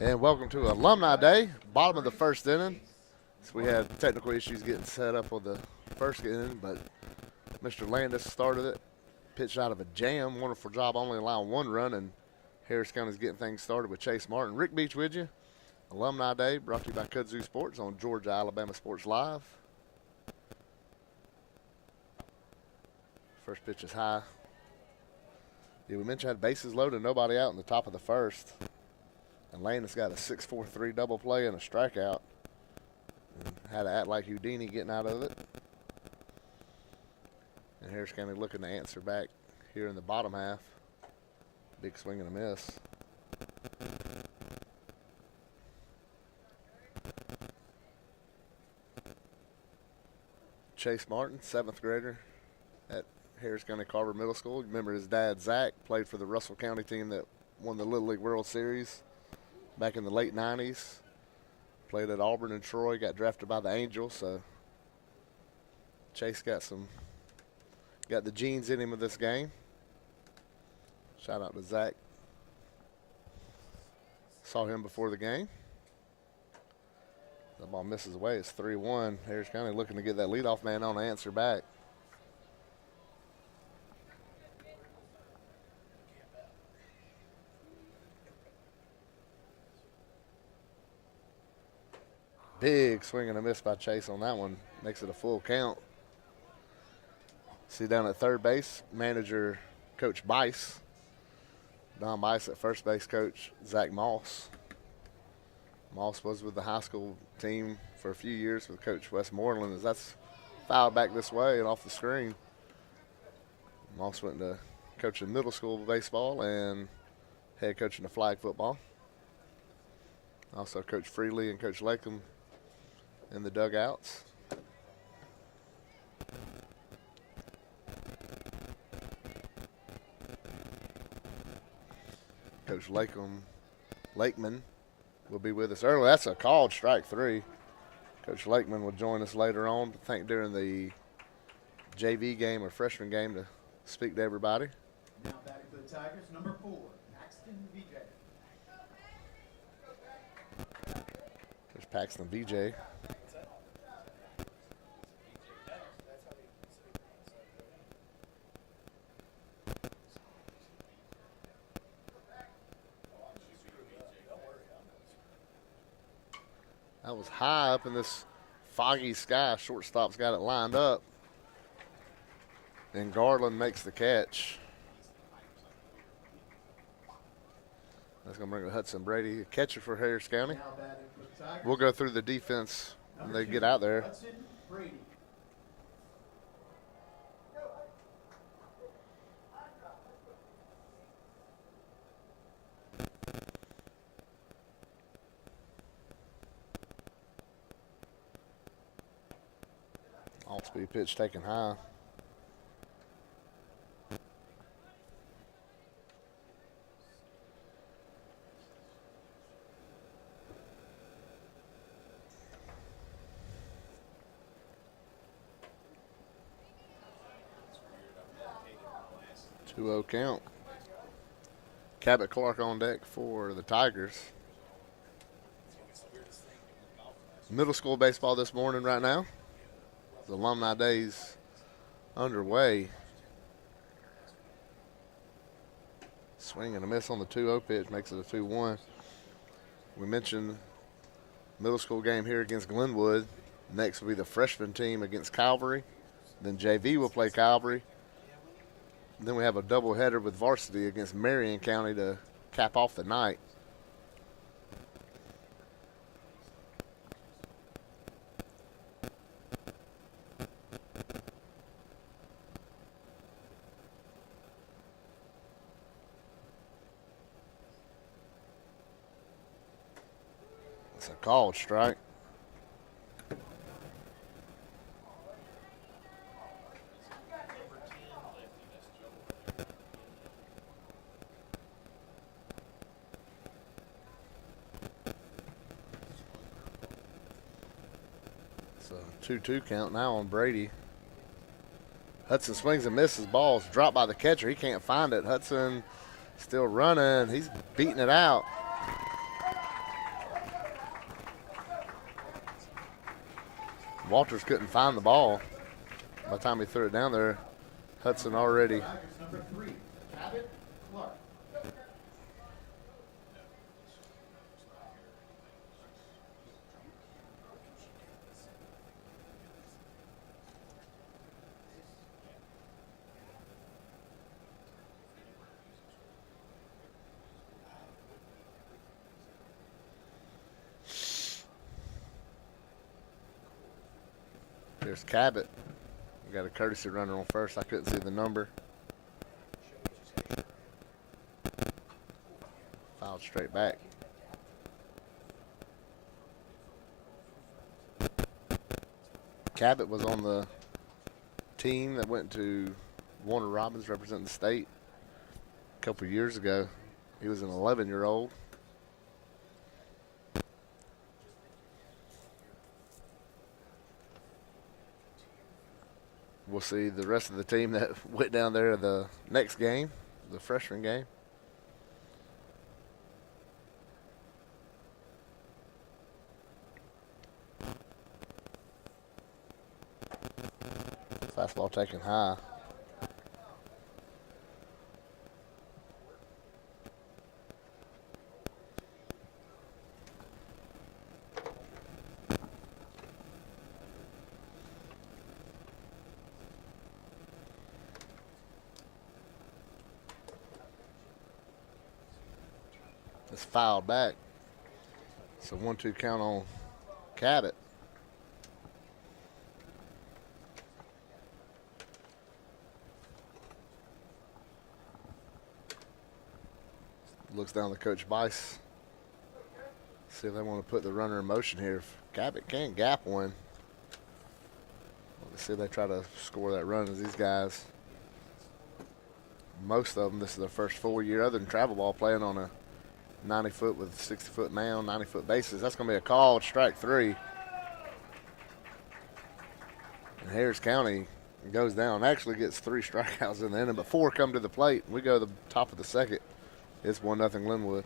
And welcome to Alumni Day, bottom of the first inning. So we had technical issues getting set up on the first inning, but Mr. Landis started it, pitched out of a jam. Wonderful job, only allowing one run, and Harris County's getting things started with Chase Martin. Rick Beach with you. Alumni Day brought to you by Kudzu Sports on Georgia Alabama Sports Live. First pitch is high. Yeah, we mentioned had bases loaded, nobody out in the top of the first. And Landis got a 6-4-3 double play and a strikeout. And had to act like Houdini getting out of it. And Harris County looking to answer back here in the bottom half. Big swing and a miss. Chase Martin, 7th grader at Harris County Carver Middle School. You remember his dad, Zach, played for the Russell County team that won the Little League World Series back in the late 90s. Played at Auburn and Troy, got drafted by the Angels, so Chase got the genes in him of this game. Shout out to Zach. Saw him before the game. The ball misses away. It's 3-1. Harris County looking to get that leadoff man on to answer back. Big swing and a miss by Chase on that one. Makes it a full count. See down at third base, manager Coach Bice. Don Bice at first base, coach Zach Moss. Moss was with the high school team for a few years with Coach Westmoreland. As that's fouled back this way and off the screen. Moss went to coaching middle school baseball and head coaching the flag football. Also Coach Freely and Coach Latham in the dugouts. Coach Lakeman will be with us early. That's a called strike 3. Coach Lakeman will join us later on, I think during the JV game or freshman game, to speak to everybody. Now batting for the Tigers, number 4, Paxton VJ. There's Paxton VJ. That was high up in this foggy sky. Shortstop's got it lined up. And Garland makes the catch. That's going to bring to Hudson Brady, a catcher for Harris County. Now batting for the Tigers, We'll go through the defense when number they 2, get out there. Hudson Brady. Off-speed pitch taken high. Two-0 count. Cabot Clark on deck for the Tigers. Middle school baseball this morning right now. The Alumni Days underway. Swing and a miss on the 2-0 pitch makes it a 2-1. We mentioned middle school game here against Glenwood. Next will be the freshman team against Calvary. Then JV will play Calvary. Then we have a doubleheader with Varsity against Marion County to cap off the night. It's a called strike. It's a 2-2 count now on Brady. Hudson swings and misses. Ball's dropped by the catcher. He can't find it. Hudson still running. He's beating it out. Walters couldn't find the ball. By the time he threw it down there, Hudson already. Tigers number 3, Cabot Clark. There's Cabot. We got a courtesy runner on first. I couldn't see the number. Fouled straight back. Cabot was on the team that went to Warner Robins representing the state a couple of years ago. He was an 11-year-old. We'll see the rest of the team that went down there the next game, the freshman game. Fastball taken high. It's fouled back. So 1-2 count on Cabot. Looks down to Coach Bice. See if they want to put the runner in motion here. If Cabot can't gap one, let's see if they try to score that run. As these guys, most of them, this is their first full year other than travel ball, playing on a 90-foot with 60-foot mound, 90-foot bases. That's going to be a call, strike 3. And Harris County goes down, actually gets 3 strikeouts in the inning, but 4 come to the plate. We go to the top of the second. It's 1-0 Glenwood.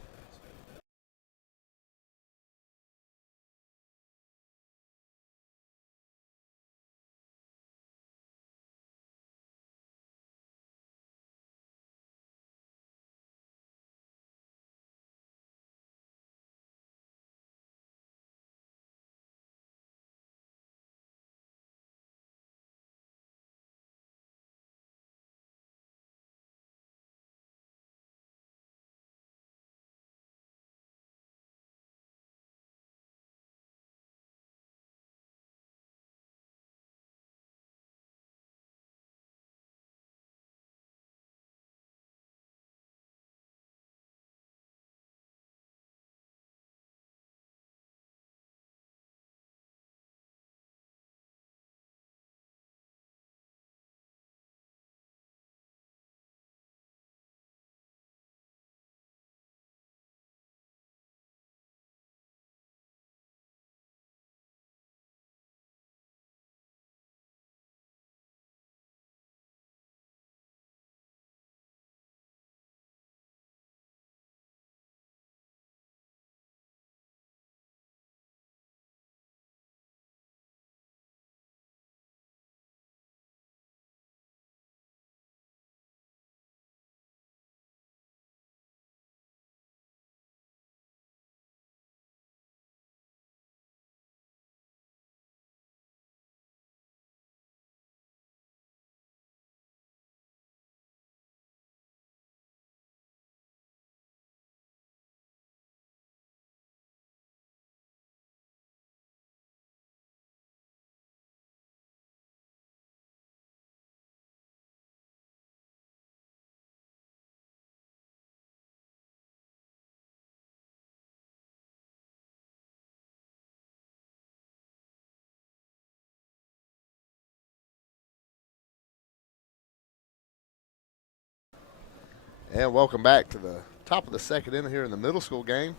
And welcome back to the top of the second inning here in the middle school game.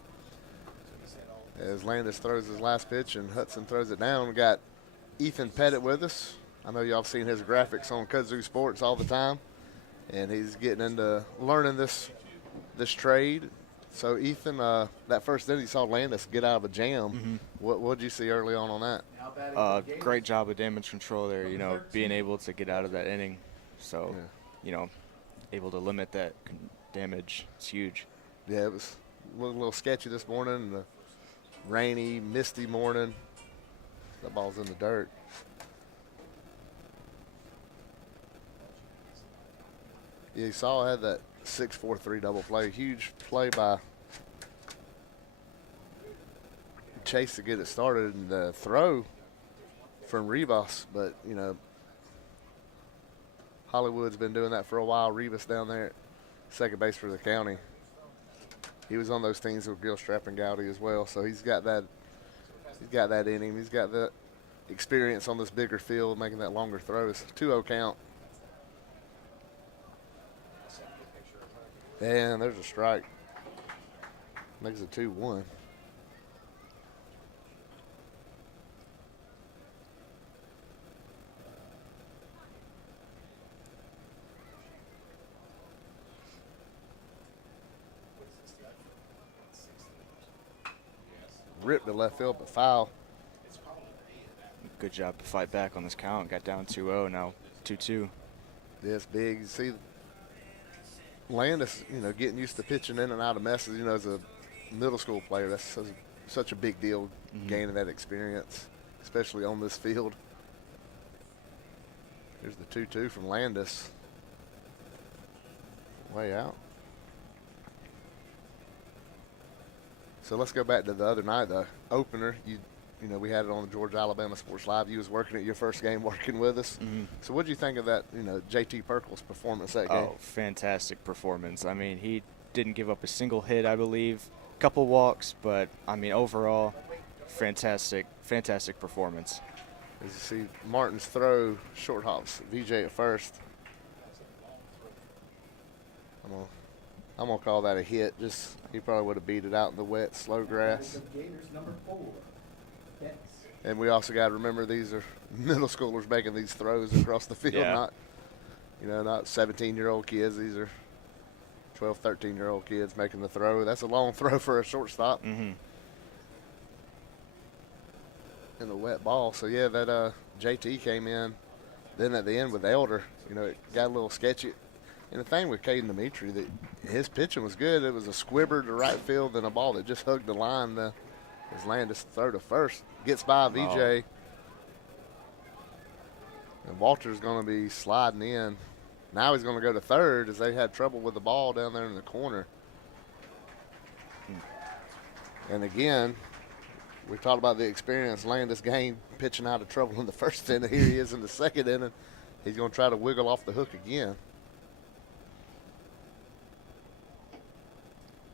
As Landis throws his last pitch and Hudson throws it down. We got Ethan Pettit with us. I know y'all have seen his graphics on Kudzu Sports all the time. And he's getting into learning this trade So Ethan, that first inning you saw Landis get out of a jam. What did you see early on that? Now batting for the Gators, Great job of damage control there, you know, being able to get out of that inning. So, you know, able to limit that damage. It's huge. Yeah, it was a little sketchy this morning. The rainy, misty morning. That ball's in the dirt. Yeah, you saw I had that 6-4-3 double play. Huge play by Chase to get it started, and the throw from Rivas. But, you know, Hollywood's been doing that for a while. Rivas down there at second base for the county. He was on those teams with Gilstrap and Gowdy as well, so he's got that in him. He's got the experience on this bigger field, making that longer throws. 2-0 count. And there's a strike. Makes it 2-1. Ripped to left field, but foul. Good job to fight back on this count. Got down 2-0, now 2-2. Yeah, it's big. You see Landis, you know, getting used to pitching in and out of messes, you know, as a middle school player, that's such a big deal, gaining that experience, especially on this field. Here's the 2-2 from Landis. Way out. So let's go back to the other night, the opener. You know, we had it on the Georgia Alabama Sports Live. You was working at your first game, working with us. So what did you think of that, you know, JT Perkle's performance that game? Oh, fantastic performance. I mean, he didn't give up a single hit, I believe. Couple walks, but, I mean, overall, fantastic performance. As you see Martin's throw, short hops VJ at first. I'm gonna call that a hit. Just he probably would have beat it out in the wet, slow grass. Gators number 4, Betts. And we also got to remember these are middle schoolers making these throws across the field, not 17-year-old kids. These are 12, 13-year-old kids making the throw. That's a long throw for a shortstop. In the wet ball. So yeah, that JT came in. Then at the end with Elder, you know, it got a little sketchy. And the thing with Caden Dimitri, that his pitching was good. It was a squibber to right field and a ball that just hugged the line. As Landis throw to first, gets by VJ. And Walter's going to be sliding in. Now he's going to go to third as they had trouble with the ball down there in the corner. And again, we talked about the experience Landis gained pitching out of trouble in the first inning. Here he is in the second inning. He's going to try to wiggle off the hook again.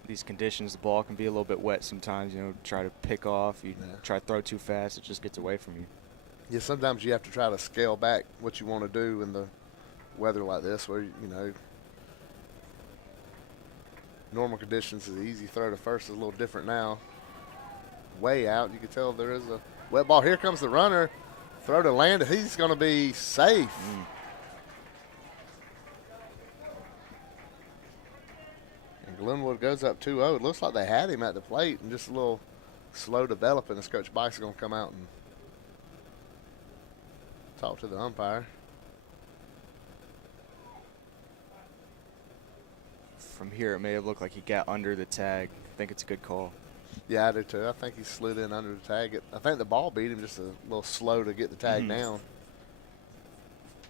These conditions, the ball can be a little bit wet sometimes, you know, try to pick off. You try to throw too fast, it just gets away from you. Yeah, sometimes you have to try to scale back what you want to do in the weather like this where, you know, normal conditions is an easy throw to first is a little different now. Way out. You can tell there is a wet ball. Here comes the runner. Throw to Landis. He's going to be safe. Glenwood goes up 2-0. It looks like they had him at the plate and just a little slow developing as Coach Bike's going to come out and talk to the umpire. From here, it may have looked like he got under the tag. I think it's a good call. Yeah, I do too. I think he slid in under the tag. I think the ball beat him just a little slow to get the tag down.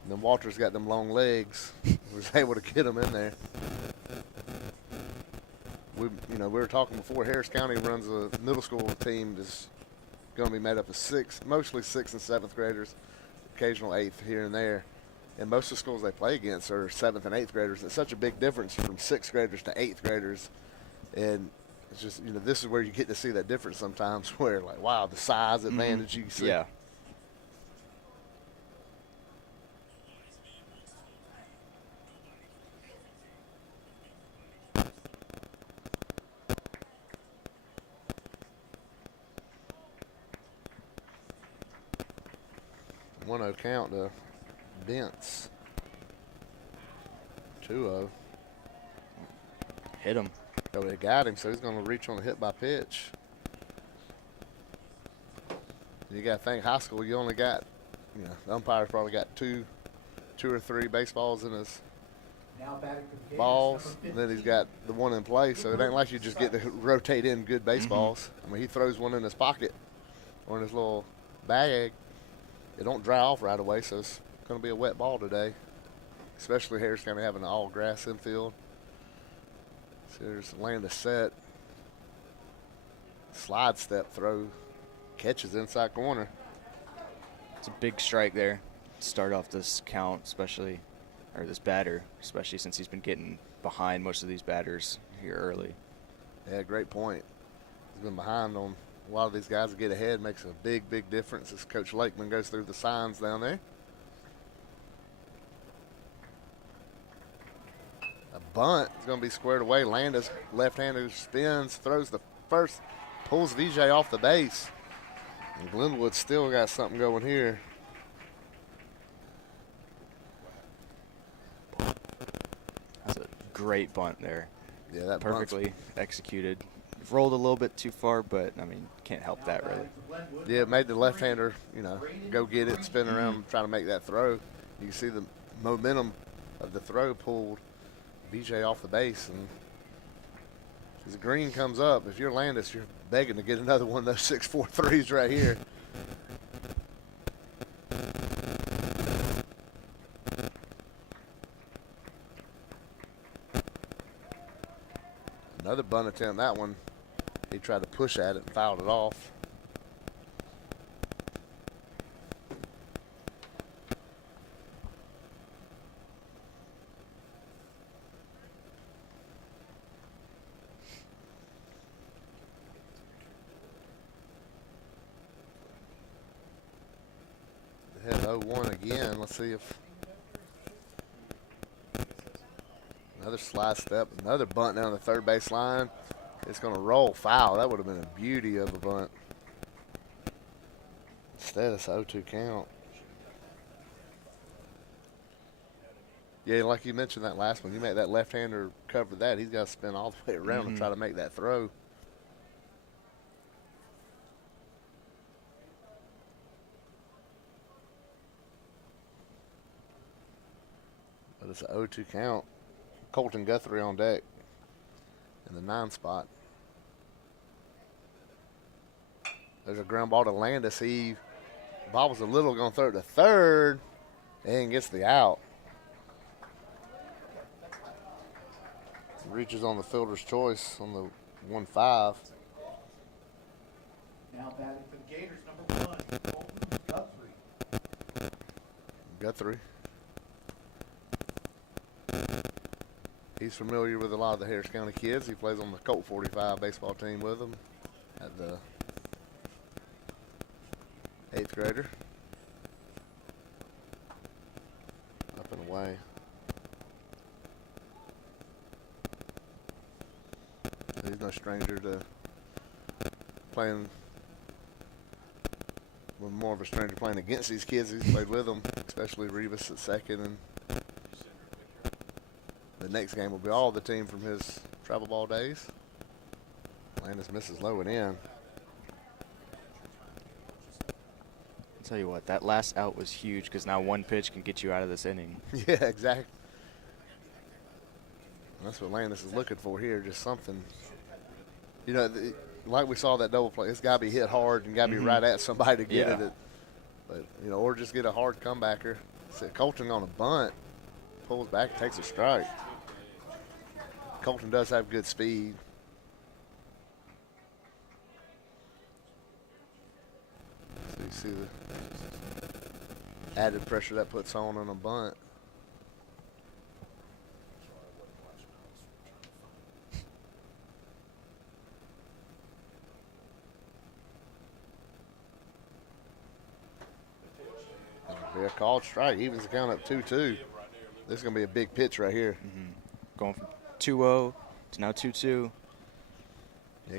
And then Walter's got them long legs. Was able to get him in there. We were talking before. Harris County runs a middle school team that's going to be made up of mostly 6th and 7th graders, occasional 8th here and there. And most of the schools they play against are 7th and 8th graders. It's such a big difference from 6th graders to 8th graders. And it's just, this is where you get to see that difference sometimes where, like, wow, the size advantage you see. Yeah. One-0 count to Bentz. 2-0. Hit him. Oh, they got him, so he's going to reach on the hit by pitch. You got to think high school, you only got, the umpire's probably got two or three baseballs in his Now batting for the Gators, balls. number And then he's 15. got the one in play, so it ain't like you just get to rotate in good baseballs. I mean, he throws one in his pocket or in his little bag. It don't dry off right away, so it's going to be a wet ball today, especially Harris County having an all-grass infield. So there's Landis set. Slide step throw. Catches inside corner. It's a big strike there to start off this count, especially, or this batter, especially since he's been getting behind most of these batters here early. Yeah, great point. He's been behind on a lot of these guys. To get ahead makes a big, big difference as Coach Lakeman goes through the signs down there. A bunt is going to be squared away. Landis, left-hander, spins, throws the first, pulls VJ off the base. And Glenwood still got something going here. That's a great bunt there. Yeah, that Perfectly executed. Rolled a little bit too far, but, I mean, can't help that really. Yeah, it made the left-hander, go get it, spin around, trying to make that throw. You can see the momentum of the throw pulled VJ off the base. And as the green comes up, if you're Landis, you're begging to get another one of those 6-4 threes right here. Another bunt attempt. That one, he tried to push at it and fouled it off. They had 0-1 again. Let's see if another slide step, another bunt down the third base line. It's going to roll foul. That would have been a beauty of a bunt. Instead, it's 0-2 count. Yeah, like you mentioned that last one, you make that left-hander cover that, he's got to spin all the way around and try to make that throw. But it's an 0-2 count. Colton Guthrie on deck in the 9 spot. There's a ground ball to Landis. Ball was a little going to throw it to third and gets the out. Reaches on the fielder's choice on the 1-5. Now batting for the Gators, number 1, Colton Guthrie. Guthrie. He's familiar with a lot of the Harris County kids. He plays on the Colt 45 baseball team with them at the 8th grader. Up and away. He's no stranger to playing, well, more of a stranger playing against these kids. He's played with them, especially Rivas at second, and the next game will be all the team from his travel ball days. Landis misses low and in. I'll tell you what, that last out was huge because now one pitch can get you out of this inning. Yeah, exactly. That's what Landis is looking for here, just something. Like we saw that double play, it's got to be hit hard and got to be right at somebody to get it. But, or just get a hard comebacker. So Colton on a bunt, pulls back, takes a strike. Colton does have good speed. So you see the added pressure that puts on a bunt. Be a called strike. Evens the count up 2-2. This is going to be a big pitch right here. Going from 2-0 to now 2-2. You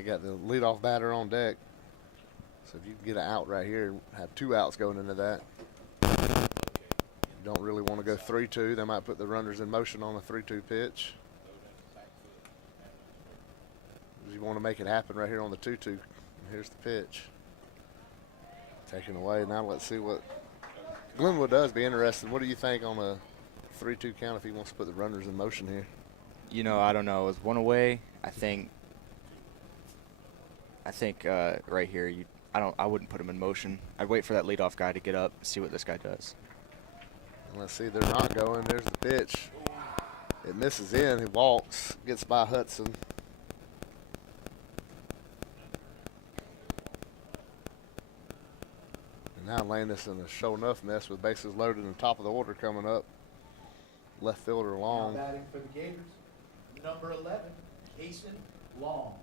got the leadoff batter on deck. So if you can get an out right here, have 2 outs going into that. You don't really want to go 3-2. They might put the runners in motion on a 3-2 pitch. You want to make it happen right here on the 2-2. Here's the pitch. Taken away. Now let's see what Glenwood does. Be interested. What do you think on a 3-2 count if he wants to put the runners in motion here? You know, I don't know. With one away, I think right here, I wouldn't put him in motion. I'd wait for that leadoff guy to get up and see what this guy does. Let's see. They're not going. There's the pitch. It misses in. He walks. Gets by Hudson. And now Landis in a show enough mess with bases loaded and top of the order coming up. Left fielder Long. Now batting for the Gators, number 11, Kason Long.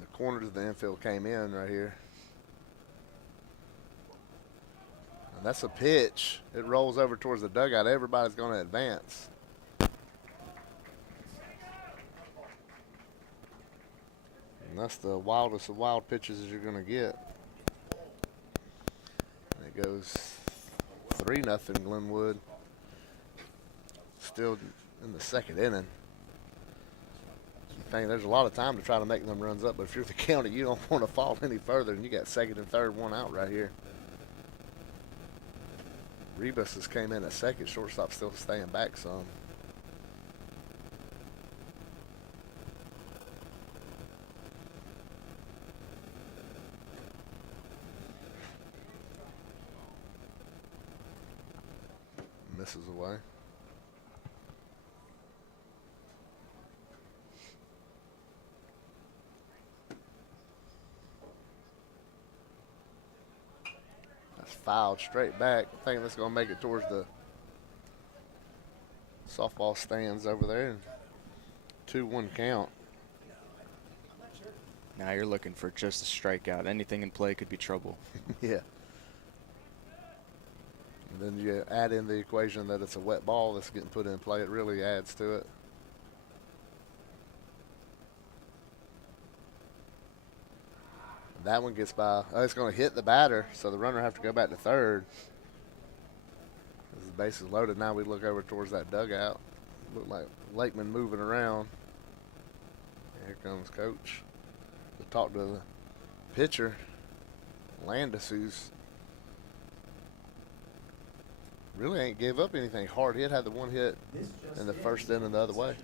The corners of the infield came in right here. And that's a pitch. It rolls over towards the dugout. Everybody's going to advance. And that's the wildest of wild pitches as you're going to get. And it goes 3-0 Glenwood. Still in the second inning. There's a lot of time to try to make them runs up, but if you're the county, you don't want to fall any further, and you got second and third, one out right here. Rebus has came in at second. Shortstop still staying back some. Misses away. Fouled straight back. I think that's going to make it towards the softball stands over there. 2-1 count. Now you're looking for just a strikeout. Anything in play could be trouble. Yeah. And then you add in the equation that it's a wet ball that's getting put in play. It really adds to it. That one gets by. Oh, it's going to hit the batter, so the runner have to go back to third. As the base is loaded, now we look over towards that dugout. Look like Lakeman moving around. Here comes Coach to talk to the pitcher, Landis, who's really ain't gave up anything hard hit. Had the one hit in the first inning the other way.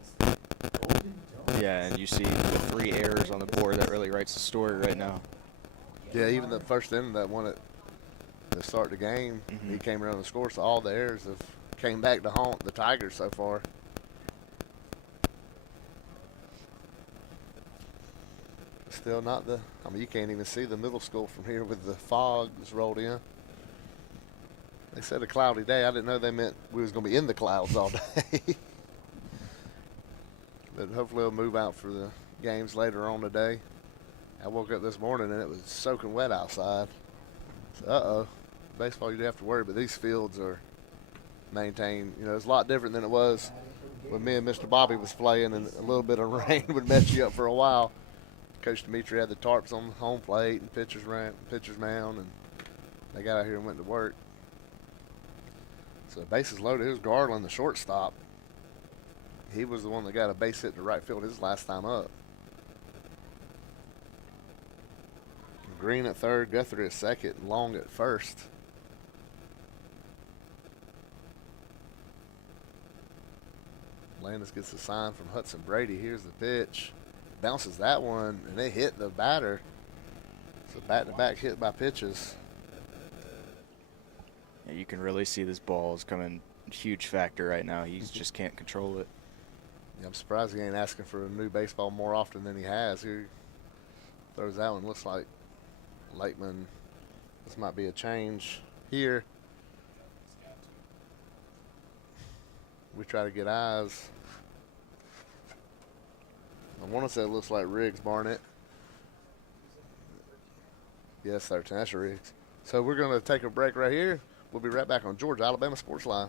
Yeah, and you see the 3 errors on the board. That really writes the story right now. Yeah, even the first inning, that one to start the game, he came around and scored. So all the errors have came back to haunt the Tigers so far. Still not the. I mean, you can't even see the middle school from here with the fog that's rolled in. They said a cloudy day. I didn't know they meant we was going to be in the clouds all day. But hopefully it'll move out for the games later on today. I woke up this morning and it was soaking wet outside. So, baseball you do have to worry, but these fields are maintained. You know, it's a lot different than it was when me and Mr. Bobby was playing, and a little bit of rain would mess you up for a while. Coach Dimitri had the tarps on the home plate and pitcher's mound, and they got out here and went to work. So bases loaded. It was Garland, the shortstop. He was the one that got a base hit to right field his last time up. Green at third, Guthrie at second, Long at first. Landis gets a sign from Hudson Brady. Here's the pitch. Bounces that one, and they hit the batter. So back-to-back hit by pitches. Yeah, you can really see this ball is coming huge factor right now. He just can't control it. Yeah, I'm surprised he ain't asking for a new baseball more often than he has. Here throws that one. Looks like Lakeman. This might be a change here. We try to get eyes. I want to say it looks like Riggs Barnett. Yes, 13. That's Riggs. So we're going to take a break right here. We'll be right back on Georgia Alabama Sports Live.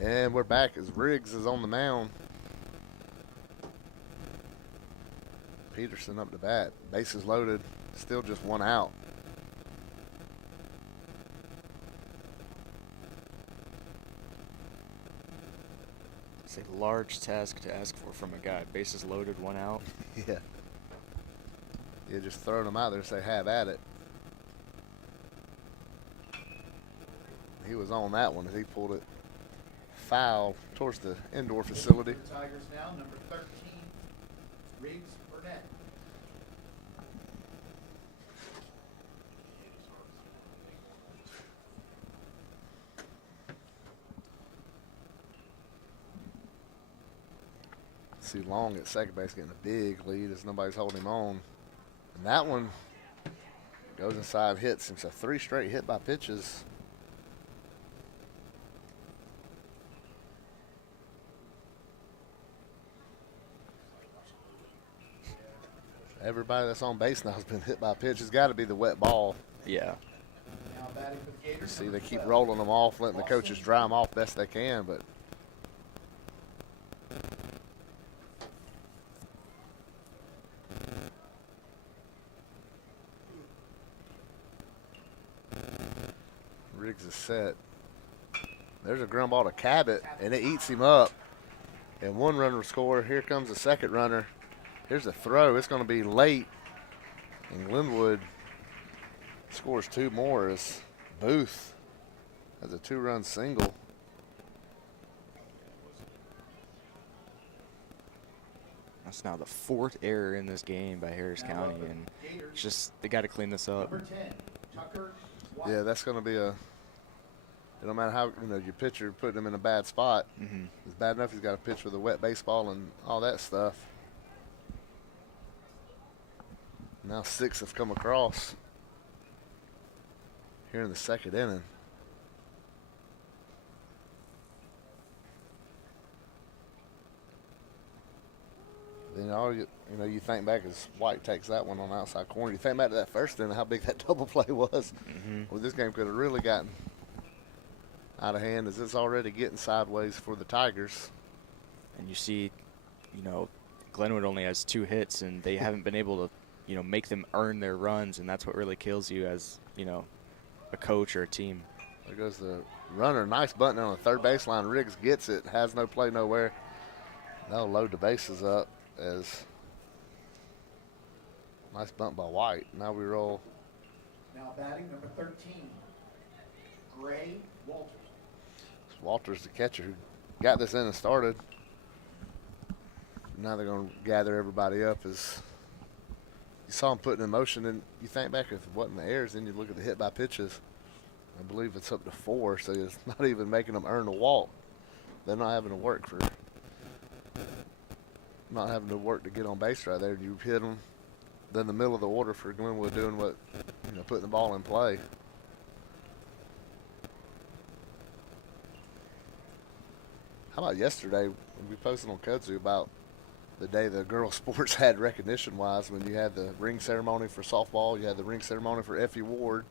And we're back as Riggs is on the mound. Peterson up to bat. Bases loaded. Still just one out. It's a large task to ask for from a guy. Bases loaded, one out. Yeah. Yeah, just throwing them out there and say, have at it. He was on that one as he pulled it foul towards the indoor facility. For the Tigers now, number 13, Riggs Burnett. See Long at second base getting a big lead as nobody's holding him on. And that one goes inside, hits. It's a 3 straight hit by pitches. Everybody that's on base now has been hit by a pitch. It's got to be the wet ball. Yeah. Now batting for the Gators. See, number they keep 12, rolling them off, letting the coaches dry them off best they can, but Riggs is set. There's a ground ball to Cabot, and it eats him up. And one runner will score. Here comes the second runner. Here's a throw. It's going to be late. And Glenwood scores 2 more as Booth has a 2-run single. That's now the 4th error in this game by Harris County, and it's just they got to clean this up. Number 10, Tucker White. Yeah, that's going to be a. It don't matter how your pitcher putting him in a bad spot. Mm-hmm. It's bad enough he's got to pitch with a wet baseball and all that stuff. Now 6 have come across here in the second inning. Then you think back as White takes that one on the outside corner. You think back to that first inning, how big that double play was. Mm-hmm. Well, this game could have really gotten out of hand as it's already getting sideways for the Tigers. And you see, Glenwood only has 2 hits, and they haven't been able to, make them earn their runs, and that's what really kills you as, a coach or a team. There goes the runner. Nice bunting on the third baseline. Riggs gets it. Has no play nowhere. They'll load the bases up as nice bunt by White. Now we roll. Now batting number 13, Gray Walters. Walters, the catcher, who got this in and started. Now they're going to gather everybody up as you saw him putting in motion. And you think back, if it wasn't the errors, then you look at the hit by pitches. I believe it's up to 4, so it's not even making them earn a walk. They're not having to work to get on base right there. You hit them. Then the middle of the order for Glenwood doing what, putting the ball in play. How about yesterday? We posted on Kudzu about the day the girls' sports had recognition-wise when you had the ring ceremony for softball, you had the ring ceremony for Effie Ward,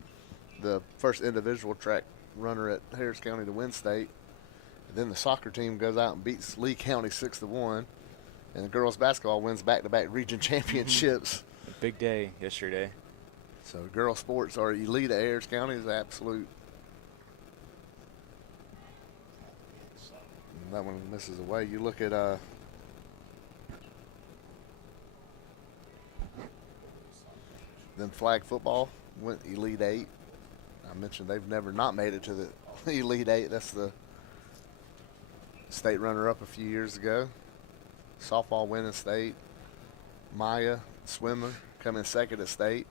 the first individual track runner at Harris County to win state. And then the soccer team goes out and beats Lee County 6-1, and the girls' basketball wins back-to-back region championships. A big day yesterday. So girls' sports are elite at Harris County is absolute. And that one misses away. You look at then flag football went Elite 8. I mentioned they've never not made it to the Elite 8. That's the state runner-up a few years ago. Softball winning state. Maya, swimmer, come in second at state.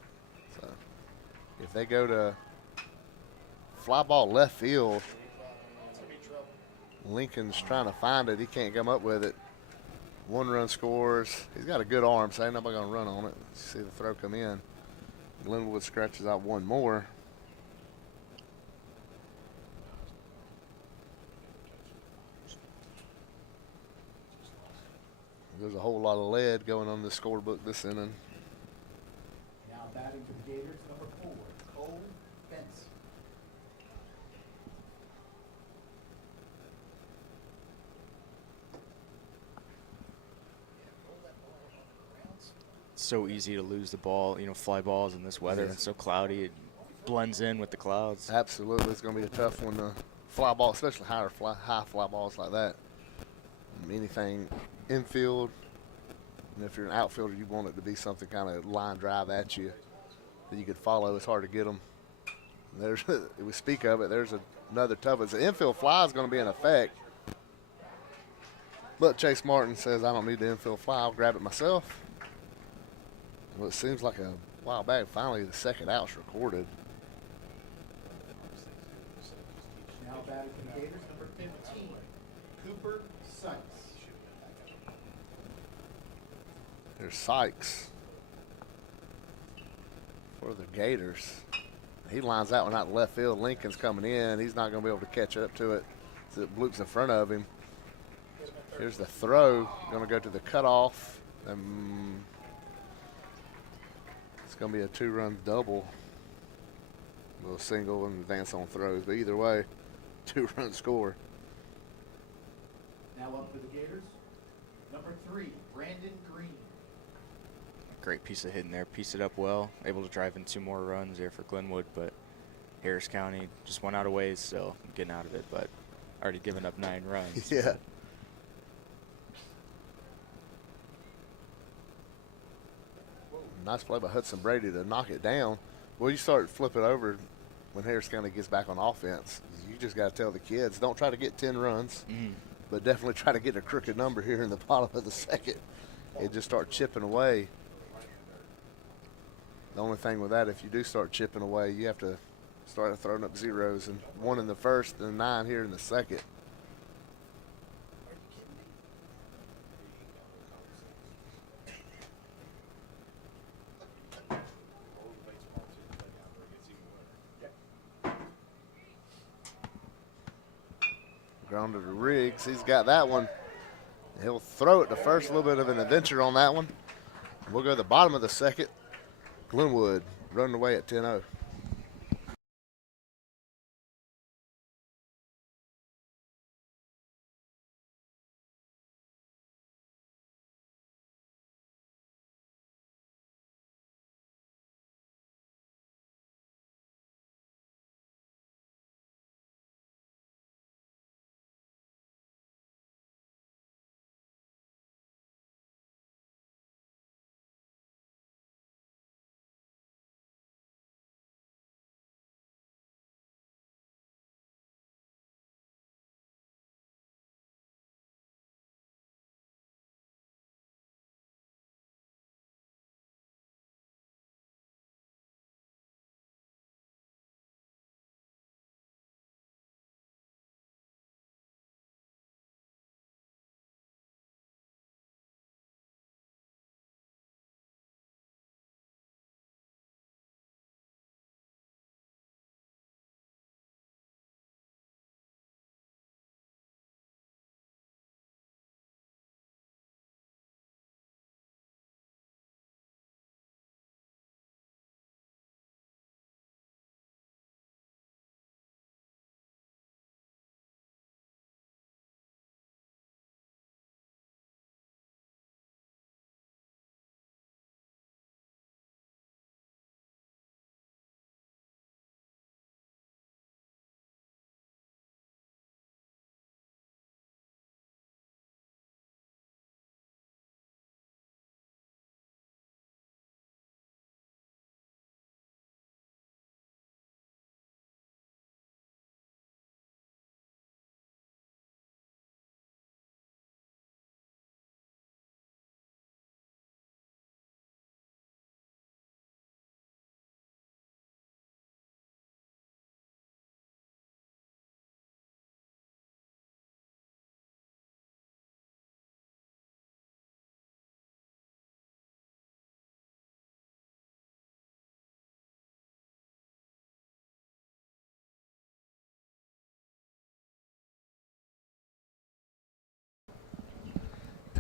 So if they go to fly ball left field, Lincoln's trying to find it. He can't come up with it. 1 run scores. He's got a good arm, so ain't nobody going to run on it. See the throw come in. Glenwood scratches out 1 more. There's a whole lot of lead going on the scorebook this inning. Now batting for the Gators, number 4, Cole Benson. so easy to lose the ball, fly balls in this weather. Yes. And it's so cloudy. It blends in with the clouds. Absolutely, it's going to be a tough one to fly ball, especially high fly balls like that. Anything infield, and if you're an outfielder, you want it to be something kind of line drive at you that you could follow. It's hard to get them. There's, we speak of it, there's another tough one. The infield fly is going to be in effect. But Chase Martin says, I don't need the infield fly. I'll grab it myself. Well, it seems like a while back, finally the second out's recorded. Now batting for the Gators, number 15, Cooper Sykes. There's Sykes for the Gators. He lines that one out in left field. Lincoln's coming in. He's not going to be able to catch up to it. So it bloops in front of him. Here's the throw. Going to go to the cutoff. It's going to be a 2-run double. A little single and advance on throws. But either way, 2-run score. Now up for the Gators, number 3, Brandon Green. Great piece of hitting there. Pieced it up well. Able to drive in 2 more runs there for Glenwood, but Harris County just went out of ways, so I'm getting out of it, but already given up 9 runs. Yeah. Nice play by Hudson Brady to knock it down. Well, you start flipping over when Harris County gets back on offense. You just got to tell the kids, don't try to get 10 runs, but definitely try to get a crooked number here in the bottom of the second and just start chipping away. The only thing with that, if you do start chipping away, you have to start throwing up zeros, and 1 in the first and 9 here in the second. Grounder to Riggs. He's got that one. He'll throw it to first. A little bit of an adventure on that one. We'll go to the bottom of the second. Glenwood running away at 10-0.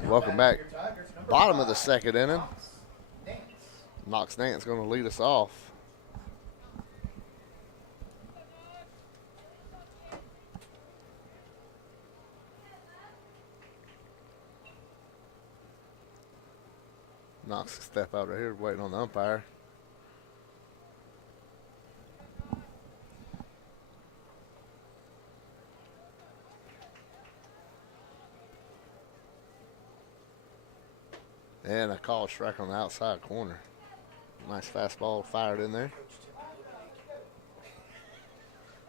Welcome back. Bottom of the second inning. Knox Nance going to lead us off. Knocks a step out right here, waiting on the umpire. And a called strike on the outside corner. Nice fastball fired in there.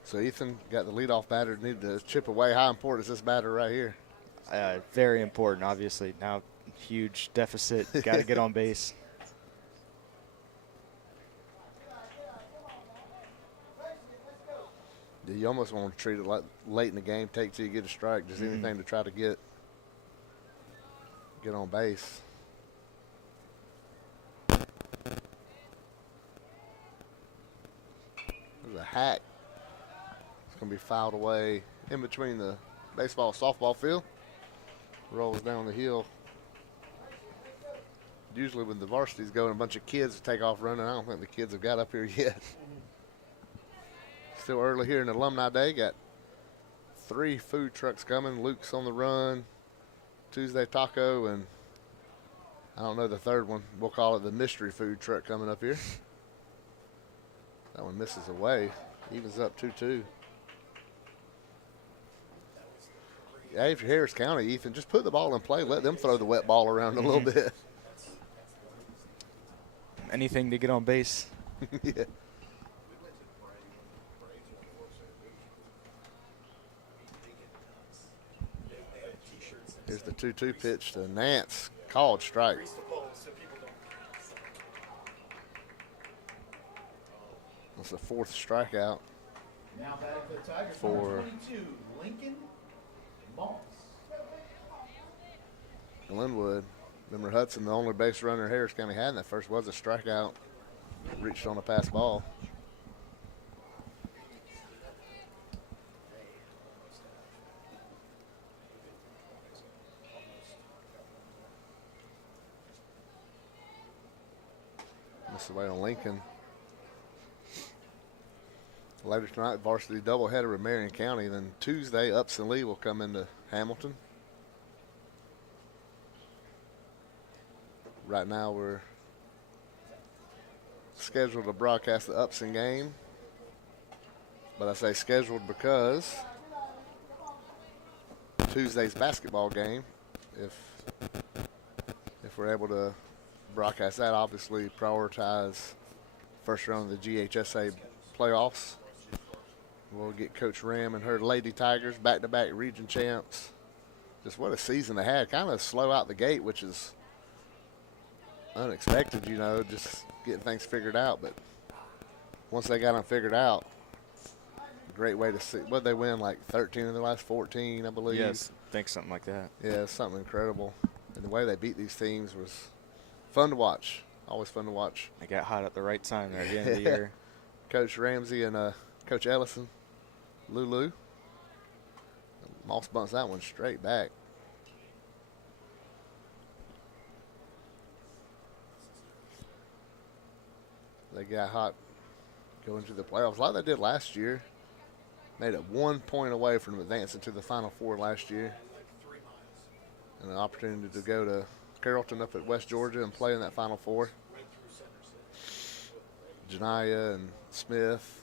So Ethan got the leadoff batter, needed to chip away. How important is this batter right here? Very important, obviously. Now, huge deficit. Got to get on base. You almost want to treat it like late in the game, take till you get a strike, just anything to try to get on base. There's a hack. It's going to be fouled away in between the baseball softball field. Rolls down the hill. Usually when the varsities go and a bunch of kids take off running, I don't think the kids have got up here yet. Still early here in Alumni Day. Got 3 food trucks coming. Luke's on the run. Tuesday Taco, and I don't know the third one. We'll call it the mystery food truck coming up here. That one misses away. Evens up 2-2. Yeah, if you're Harris County, Ethan, just put the ball in play. Let them throw the wet ball around a little bit. Anything to get on base. Yeah. Here's the 2-2 pitch to Nance. Called strike. That's the 4th strikeout. Now batting for the Tigers, For- number 22, Lincoln Moss. Glenwood. Remember Hudson, the only base runner Harris County had in that first was a strikeout. Reached on a pass ball. Missed away on Lincoln. Later tonight, varsity doubleheader with Marion County. Then Tuesday, Upson Lee will come into Hamilton. Right now, we're scheduled to broadcast the Upson game. But I say scheduled because Tuesday's basketball game, if we're able to broadcast that, obviously prioritize first round of the GHSA playoffs. We'll get Coach Ram and her Lady Tigers back-to-back region champs. Just what a season they had. Kind of slow out the gate, which is unexpected, you know, just getting things figured out. But once they got them figured out, great way to see. What they win, like 13 of the last 14, I believe. Yes, I think something like that. Yeah, it's something incredible. And the way they beat these teams was fun to watch. Always fun to watch. They got hot at the right time there at the end of the year. Coach Ramsey and Coach Ellison, Lulu. Moss bunts that one straight back. They got hot going to the playoffs like they did last year. Made it 1 point away from advancing to the Final Four last year. And an opportunity to go to Carrollton up at West Georgia and play in that Final Four. Janiyah and Smith,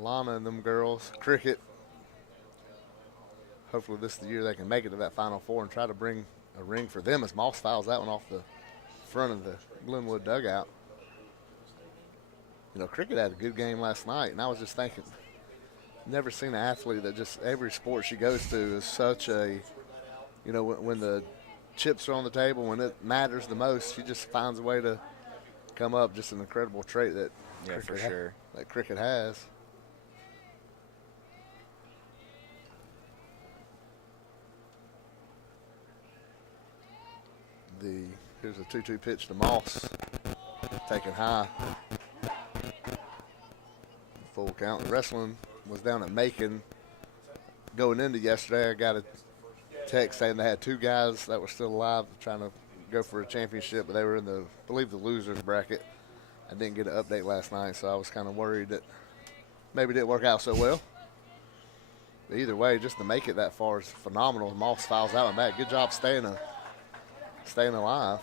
Lana and them girls, Cricket. Hopefully this is the year they can make it to that Final Four and try to bring a ring for them as Moss fouls that one off the front of the Glenwood dugout. You know, Cricket had a good game last night, and I was just thinking, never seen an athlete that just every sport she goes to is such a, you know, when the chips are on the table, when it matters the most, she just finds a way to come up. Just an incredible trait that that Cricket has. Here's a 2-2 pitch to Moss, taken high. Full count. Wrestling was down at Macon going into yesterday. I got a text saying they had 2 guys that were still alive trying to go for a championship, but they were in I believe the losers bracket. I didn't get an update last night, so I was kind of worried that maybe it didn't work out so well. But either way, just to make it that far is phenomenal. Moss fouls out and back. Good job staying alive.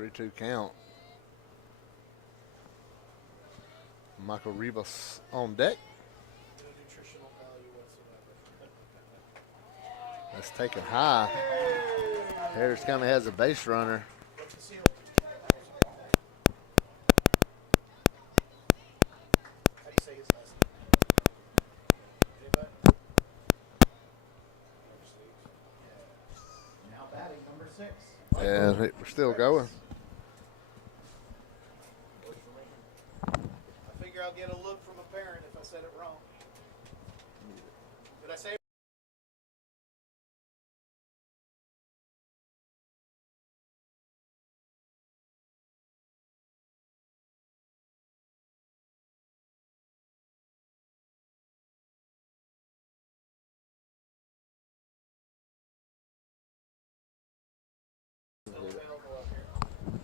3-2 count. Michael Rivas on deck. That's taken high. Harris County has a base runner. Now batting number 6. And we're still going. I figure I'll get a look from a parent if I said it wrong. Did I say it?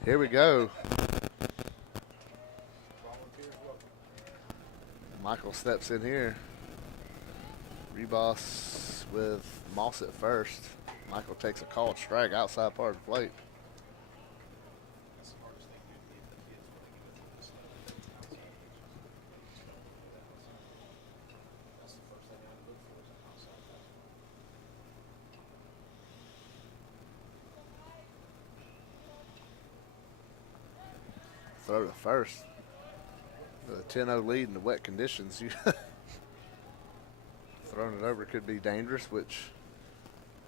Here we go. Michael steps in here. Rebus with Moss at first. Michael takes a called strike outside part of the plate. Throw to first. With a 10-0 lead in the wet conditions, you throwing it over could be dangerous, which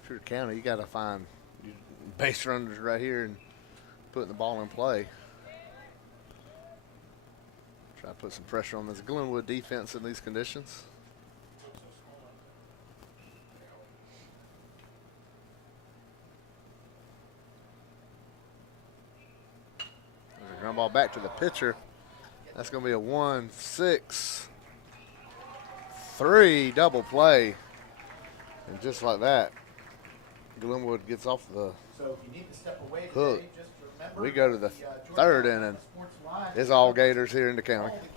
if you're County, you got to find base runners right here and putting the ball in play. Try to put some pressure on this Glenwood defense in these conditions. There's a ground ball back to the pitcher. That's going to be a 1-6-3 double play. And just like that, Glenwood gets off the So if you need to step away today, hook. just remember We go to the Georgia third Alabama inning. Sports Live It's all Gators here in the county. all the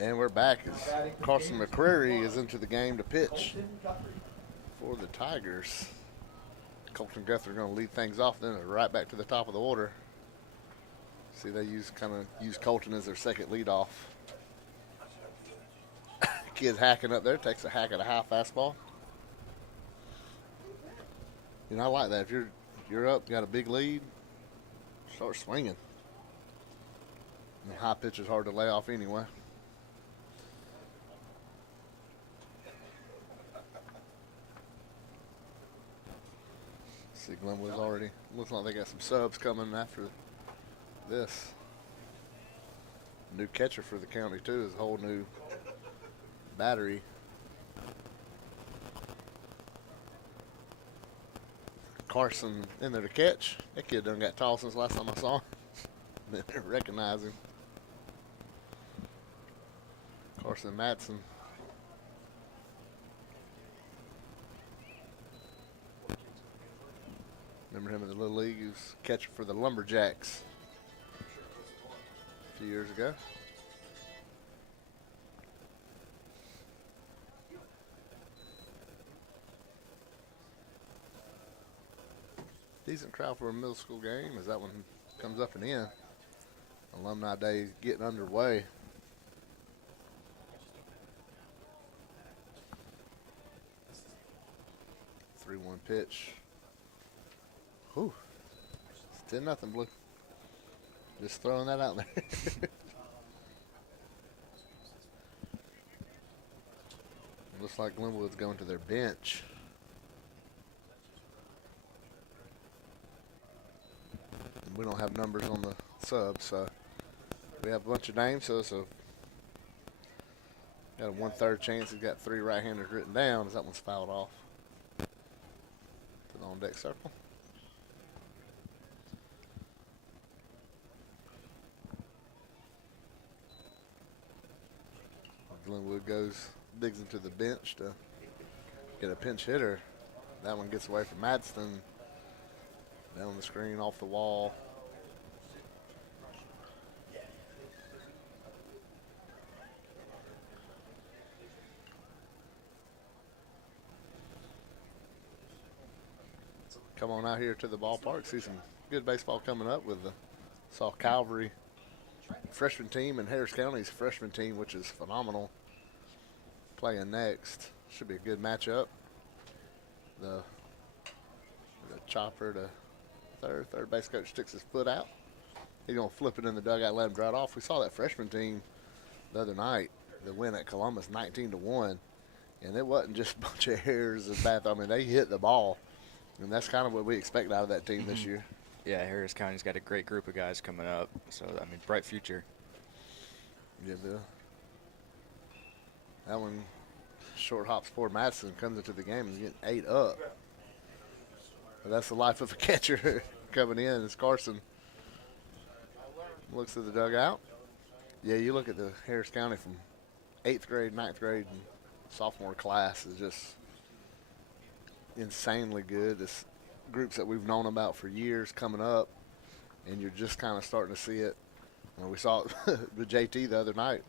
And we're back as Carson McCreary is into the game to pitch for the Tigers. Colton Guthrie going to lead things off, then right back to the top of the order. See, they use Colton as their second leadoff. Kid's hacking up there, takes a hack at a high fastball. You know, I like that. If you're up, got a big lead, start swinging. And high pitch is hard to lay off anyway. See, Glenwood's already looks like they got some subs coming after this. New catcher for the county too is a whole new battery. Carson in there to catch. That kid done got tall since last time I saw him. Didn't recognize him. Carson Madsen. Remember him in the Little League? He was catcher for the Lumberjacks a few years ago. Decent crowd for a middle school game as that one comes up and in. Alumni Day getting underway. Three 3-1 pitch. Whew. It's 10-0 Blue. Just throwing that out there. Looks like Glenwood's going to their bench. We don't have numbers on the subs, so we have a bunch of names, so got a 1/3 chance. He's got 3 right-handers written down as that one's fouled off to the on-deck circle. Glenwood digs into the bench to get a pinch hitter. That one gets away from Madsen. Down the screen, off the wall. Come on out here to the ballpark. See some good baseball coming up with saw Calvary freshman team and Harris County's freshman team, which is phenomenal, playing next. Should be a good matchup. The chopper to third base coach sticks his foot out. He's going to flip it in the dugout, let him dry it off. We saw that freshman team the other night, the win at Columbus 19-1, and it wasn't just a bunch of errors and bad. I mean, they hit the ball, and that's kind of what we expect out of that team this year. Yeah, Harris County's got a great group of guys coming up, so, I mean, bright future. Yeah, Bill. That one short hops for Madsen, comes into the game and getting 8 up. But that's the life of a catcher coming in. As Carson looks at the dugout. Yeah, you look at the Harris County from 8th grade, 9th grade, and sophomore class is just insanely good. This groups that we've known about for years coming up, and you're just kind of starting to see it. We saw it with JT the other night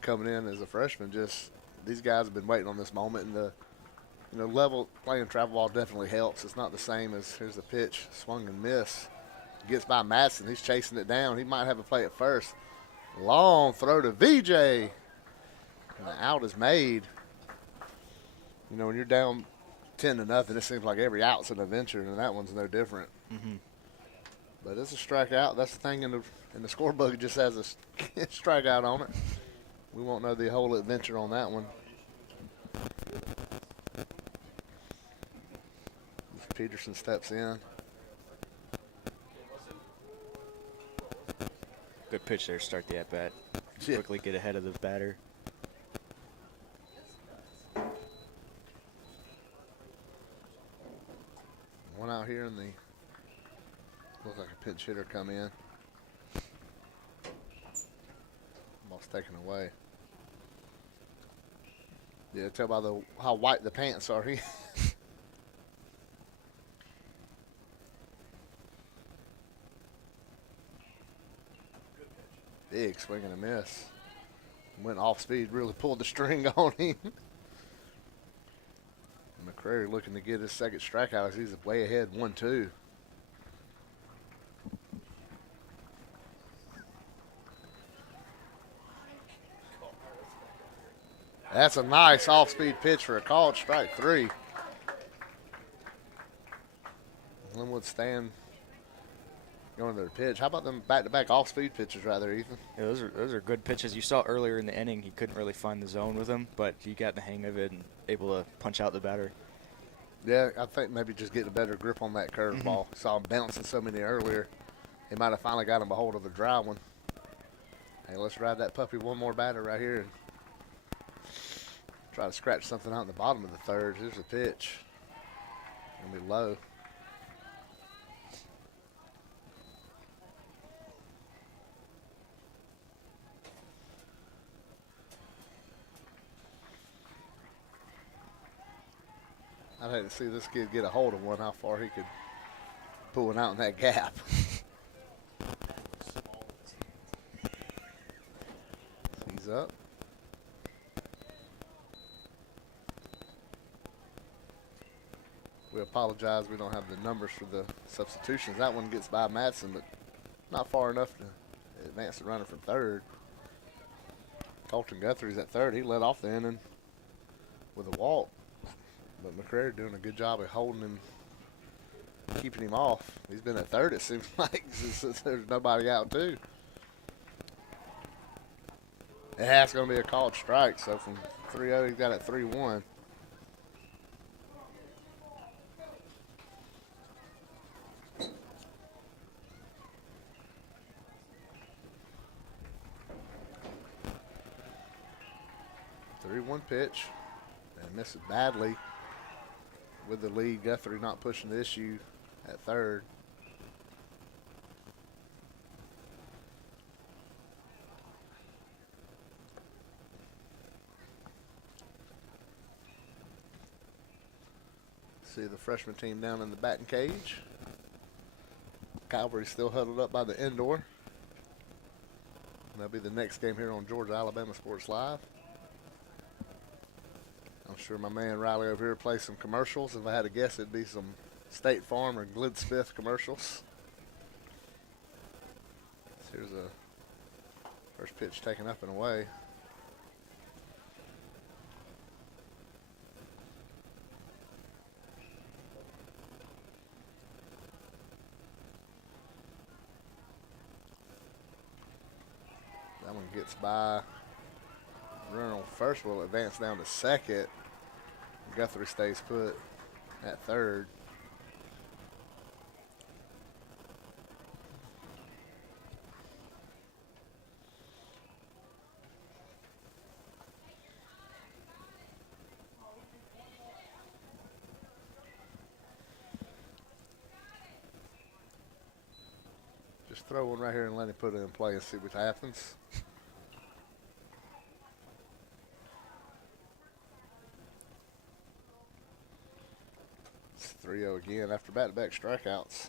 coming in as a freshman. Just these guys have been waiting on this moment, and the level playing travel ball definitely helps. It's not the same as here's the pitch, swung and miss. Gets by Madsen. He's chasing it down. He might have a play at first. Long throw to VJ. And the out is made. When you're down 10-0, it seems like every out's an adventure, and that one's no different. But it's a strikeout. That's the thing in the scorebook. It just has a strikeout on it. We won't know the whole adventure on that one. Peterson steps in. Good pitch there to start the at-bat. Yeah. Quickly get ahead of the batter. One out here in the, looks like a pinch hitter come in. Ball's taken away. Yeah, tell by how white the pants are. Big swing and a miss. Went off speed, really pulled the string on him. McCrary looking to get his second strikeout as he's way ahead, 1-2. That's a nice off-speed pitch for a called strike 3. Glenwood stand going to their pitch. How about them back-to-back off-speed pitches rather, Ethan? Yeah, those are good pitches. You saw earlier in the inning he couldn't really find the zone with him, but he got the hang of it and able to punch out the batter. Yeah, I think maybe just getting a better grip on that curveball. Saw him bouncing so many earlier. He might have finally got him a hold of the dry one. Hey, let's ride that puppy one more batter right here and try to scratch something out in the bottom of the third. Here's the pitch. Gonna be low. I'd hate to see this kid get a hold of one, how far he could pull one out in that gap. He's up. We apologize, we don't have the numbers for the substitutions. That one gets by Madsen, but not far enough to advance the runner from third. Colton Guthrie's at third. He led off the inning with a walk. But McCrary doing a good job of holding him, keeping him off. He's been at third, it seems like, since there's nobody out, too. That's going to be a called strike. So from 3-0, he's got it 3-1. Pitch and miss it badly with the lead. Guthrie not pushing the issue at third. See the freshman team down in the batting cage. Calvary still huddled up by the indoor. That'll be the next game here on Georgia Alabama Sports Live. I'm sure my man Riley over here plays some commercials. If I had to guess, it'd be some State Farm or Glid Smith commercials. So here's a first pitch taken up and away. That one gets by. Runner on first will advance down to second. Guthrie stays put at third. Just throw one right here and let him put it in play and see what happens. It's 3-0 again after back-to-back strikeouts.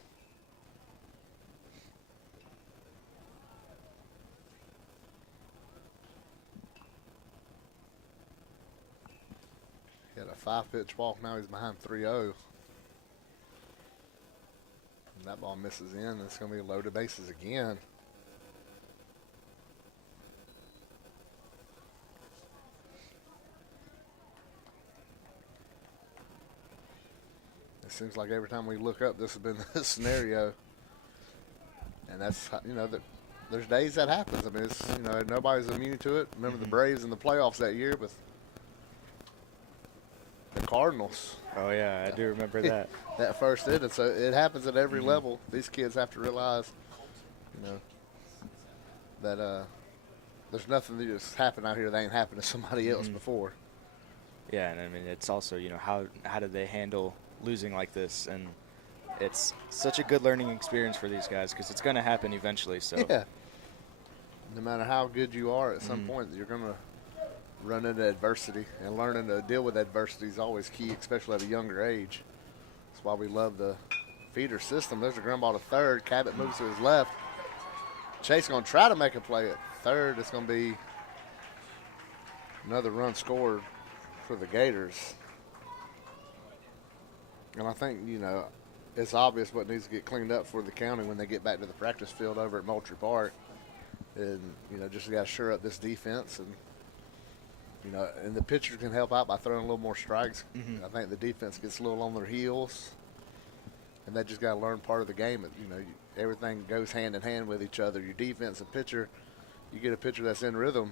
He had a 5-pitch walk. Now he's behind 3-0. And that ball misses in. It's going to be loaded bases again. It seems like every time we look up, this has been the scenario. And that's, you know, there's days that happens. I mean, it's, you know, nobody's immune to it. Remember the Braves in the playoffs that year with the Cardinals. Oh, yeah, I do remember that. That first inning. So it happens at every level. These kids have to realize, you know, that there's nothing that just happened out here that ain't happened to somebody else before. Yeah, and I mean, it's also, you know, how did they handle losing like this? And it's such a good learning experience for these guys because it's going to happen eventually. So yeah, no matter how good you are, at some point you're going to run into adversity, and learning to deal with adversity is always key, especially at a younger age. That's why we love the feeder system. There's a ground ball to third. Cabot moves to his left. Chase going to try to make a play at third. It's going to be Another run scored for the Gators. And I think, it's obvious what needs to get cleaned up for the county when they get back to the practice field over at Moultrie Park. And, just got to shore up this defense. And the pitchers can help out by throwing a little more strikes. Mm-hmm. I think the defense gets a little on their heels. And they just got to learn part of the game. Everything goes hand in hand with each other. Your defense and pitcher, you get a pitcher that's in rhythm,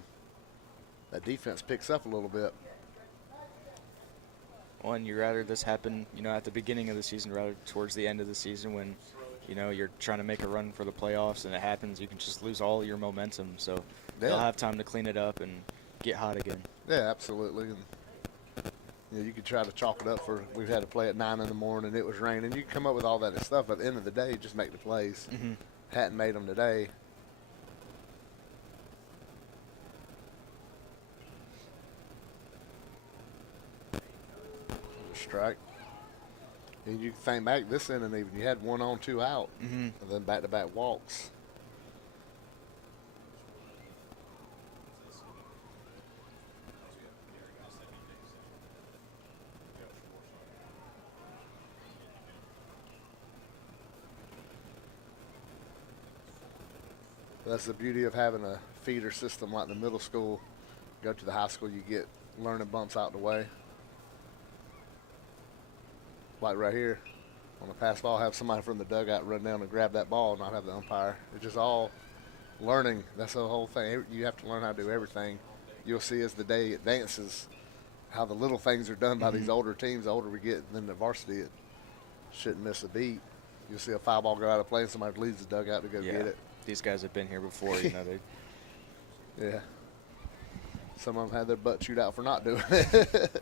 that defense picks up a little bit. Well, and you rather this happen, at the beginning of the season rather towards the end of the season when, you're trying to make a run for the playoffs and it happens, you can just lose all your momentum. So they'll have time to clean it up and get hot again. Yeah, absolutely. And, you could try to chalk it up for we've had to play at 9 in the morning, it was raining. You can come up with all that stuff, but at the end of the day, just make the plays. Mm-hmm. Hadn't made them today. Strike. And you think back this inning, even you had 1 on, 2 out, Mm-hmm. and then back-to-back walks. That's the beauty of having a feeder system like the middle school. Go to the high school, you get learning bumps out the way. Like right here, on the pass ball, have somebody from the dugout run down and grab that ball, not have the umpire. It's just all learning. That's the whole thing. You have to learn how to do everything. You'll see as the day advances how the little things are done by these older teams. The older we get, then the varsity, it shouldn't miss a beat. You'll see a foul ball go out of play and somebody leaves the dugout to go get it. These guys have been here before, Yeah. Some of them had their butt chewed out for not doing it.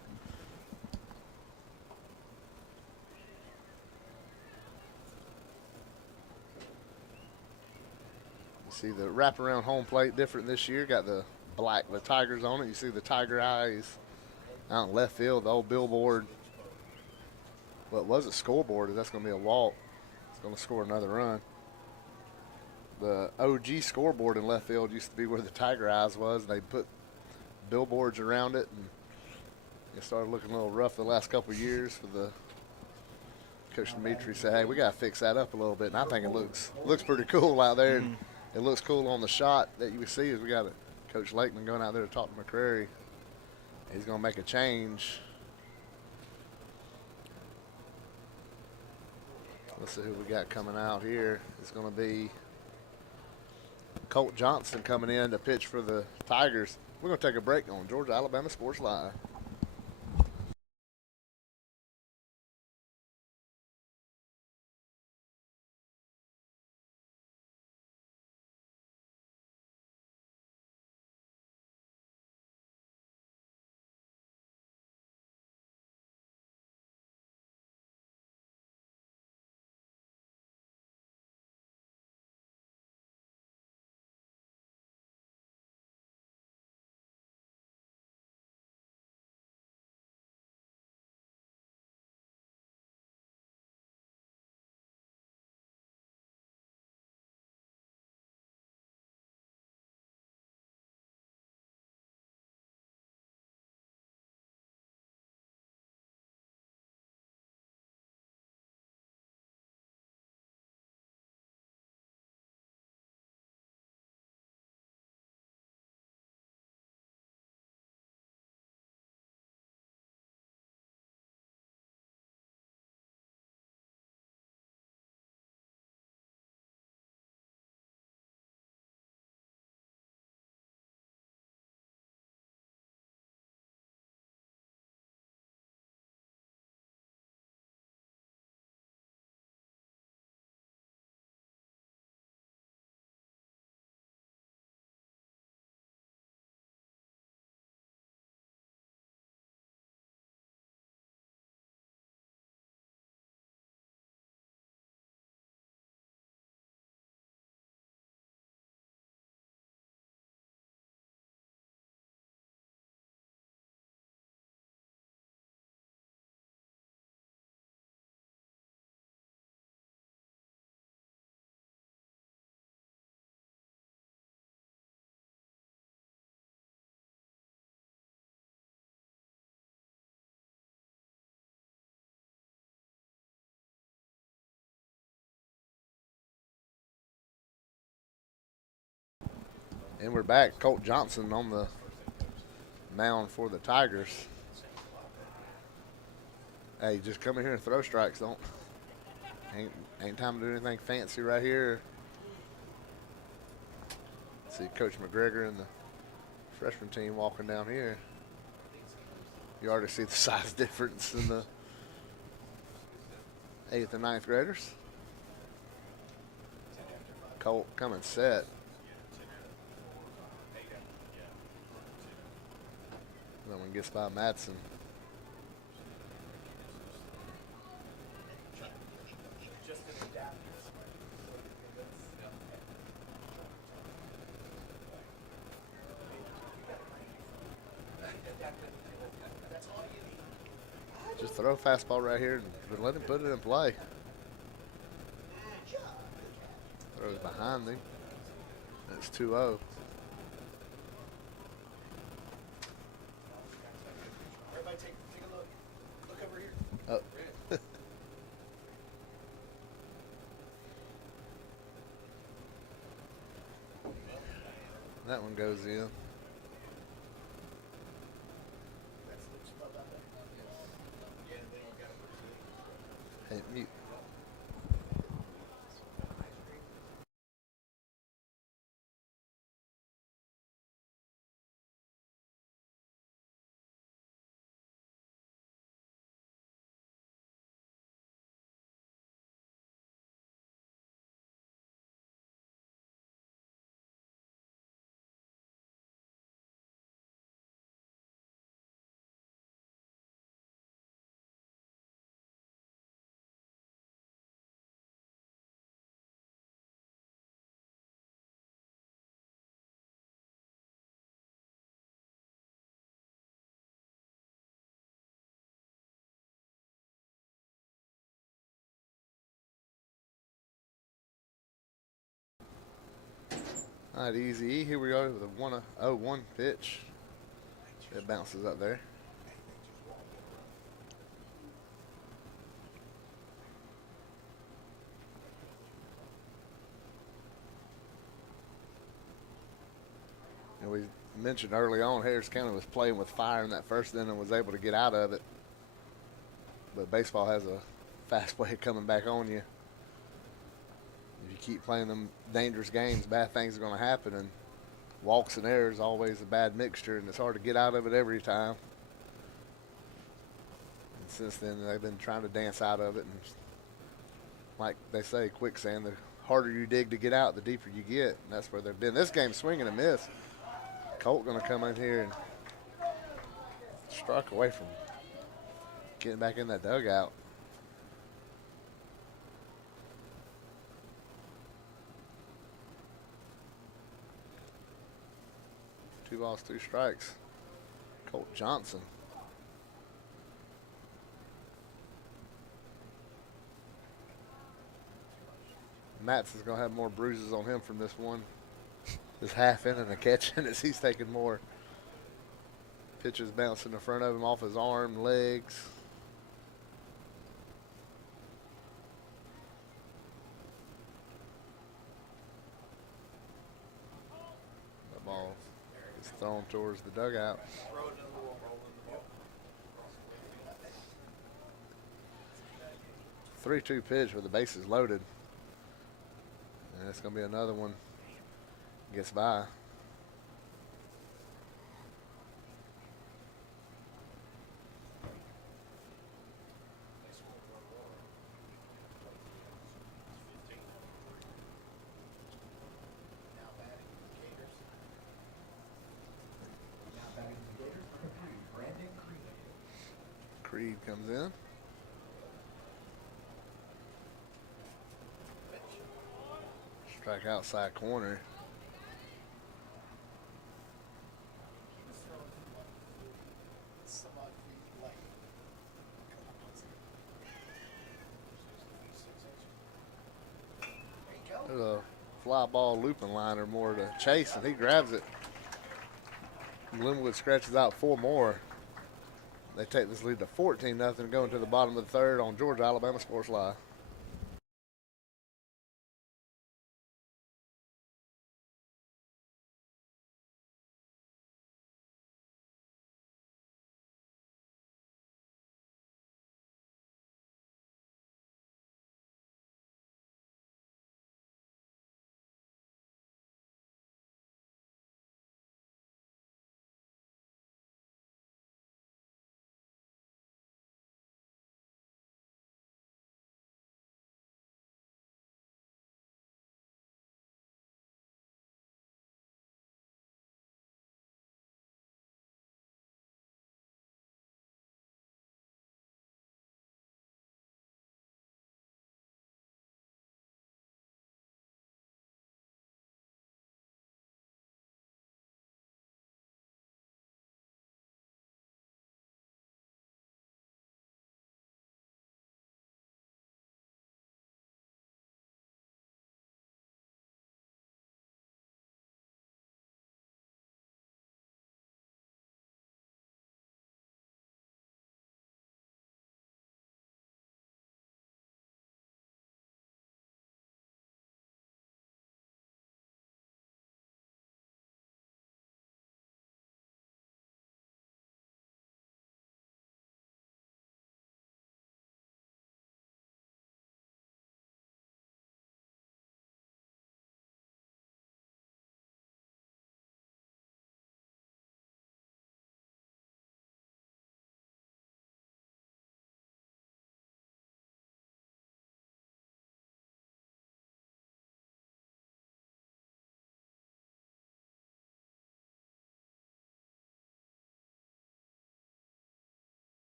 See the wraparound home plate different this year. Got the black with tigers on it. You see the tiger eyes out in left field. The old billboard. What was it? Scoreboard. That's going to be a walk. It's going to score another run. The OG scoreboard in left field used to be where the tiger eyes was. And they put billboards around it, and it started looking a little rough the last couple of years. For the Coach Dimitri said, "Hey, we got to fix that up a little bit." And I think it looks pretty cool out there. And it looks cool on the shot that you see as we got Coach Lakeman going out there to talk to McCrary. He's going to make a change. Let's see who we got coming out here. It's going to be Colt Johnson coming in to pitch for the Tigers. We're going to take a break on Georgia Alabama Sports Live. And we're back. Colt Johnson on the mound for the Tigers. Hey, just come in here and throw strikes. Ain't time to do anything fancy right here. See Coach McGregor and the freshman team walking down here. You already see the size difference in the 8th and 9th graders. Colt coming set. That one gets by Madsen. Just throw a fastball right here and let him put it in play. Throws behind him. That's 2-0. Everybody take a look. Look over here. Oh. That one goes in. Hey, mute. All right, easy. Here we are with a 1-0-1 pitch. It bounces up there. And we mentioned early on, Harris County was playing with fire in that first inning and was able to get out of it. But baseball has a fast way of coming back on you. If you keep playing them dangerous games, bad things are going to happen, and walks and errors always a bad mixture, and it's hard to get out of it every time. And since then, they've been trying to dance out of it, and like they say, quicksand, the harder you dig to get out, the deeper you get, and that's where they've been. This game, swinging and miss. Colt going to come in here and strike away from getting back in that dugout. Two balls, two strikes. Colt Johnson. Mattson's going to have more bruises on him from this one. This half inning of catching as he's taking more pitches bouncing in front of him off his arm, legs. The ball is thrown towards the dugout. 3-2 pitch with the bases loaded. And it's going to be another one. Gets by. Creed comes in. Strike outside corner. There's a fly ball looping liner more to Chase, and he grabs it. Glenwood scratches out 4 more. They take this lead to 14-0 going to the bottom of the third on Georgia Alabama Sports Live.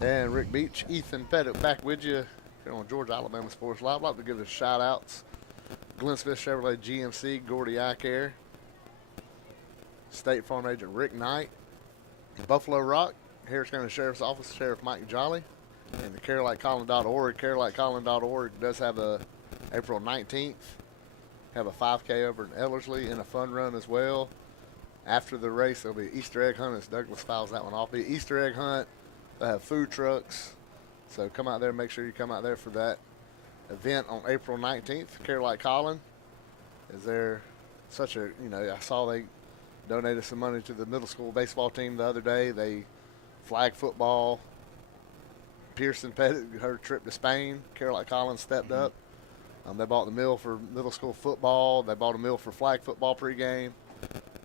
And Rick Beach, Ethan Pettit back with you here on Georgia Alabama Sports Live. I'd like to give a shout outs. Glenn Smith Chevrolet GMC, Gordy Eye Care, State Farm Agent Rick Knight, Buffalo Rock, Harris County Sheriff's Office, Sheriff Mike Jolly, and the CaroliteColin.org. CaroliteColin.org does have a April 19th, have a 5K over in Ellerslie and a fun run as well. After the race, there'll be an Easter egg hunt as Douglas files that one off. Be an Easter egg hunt. They'll have food trucks. So come out there. Make sure you come out there for that event on April 19th. Carolite Colin is there. Such a, I saw they donated some money to the middle school baseball team the other day. They flag football. Pearson Pettit, her trip to Spain. Carolite Collins stepped up. They bought the meal for middle school football. They bought a meal for flag football pregame.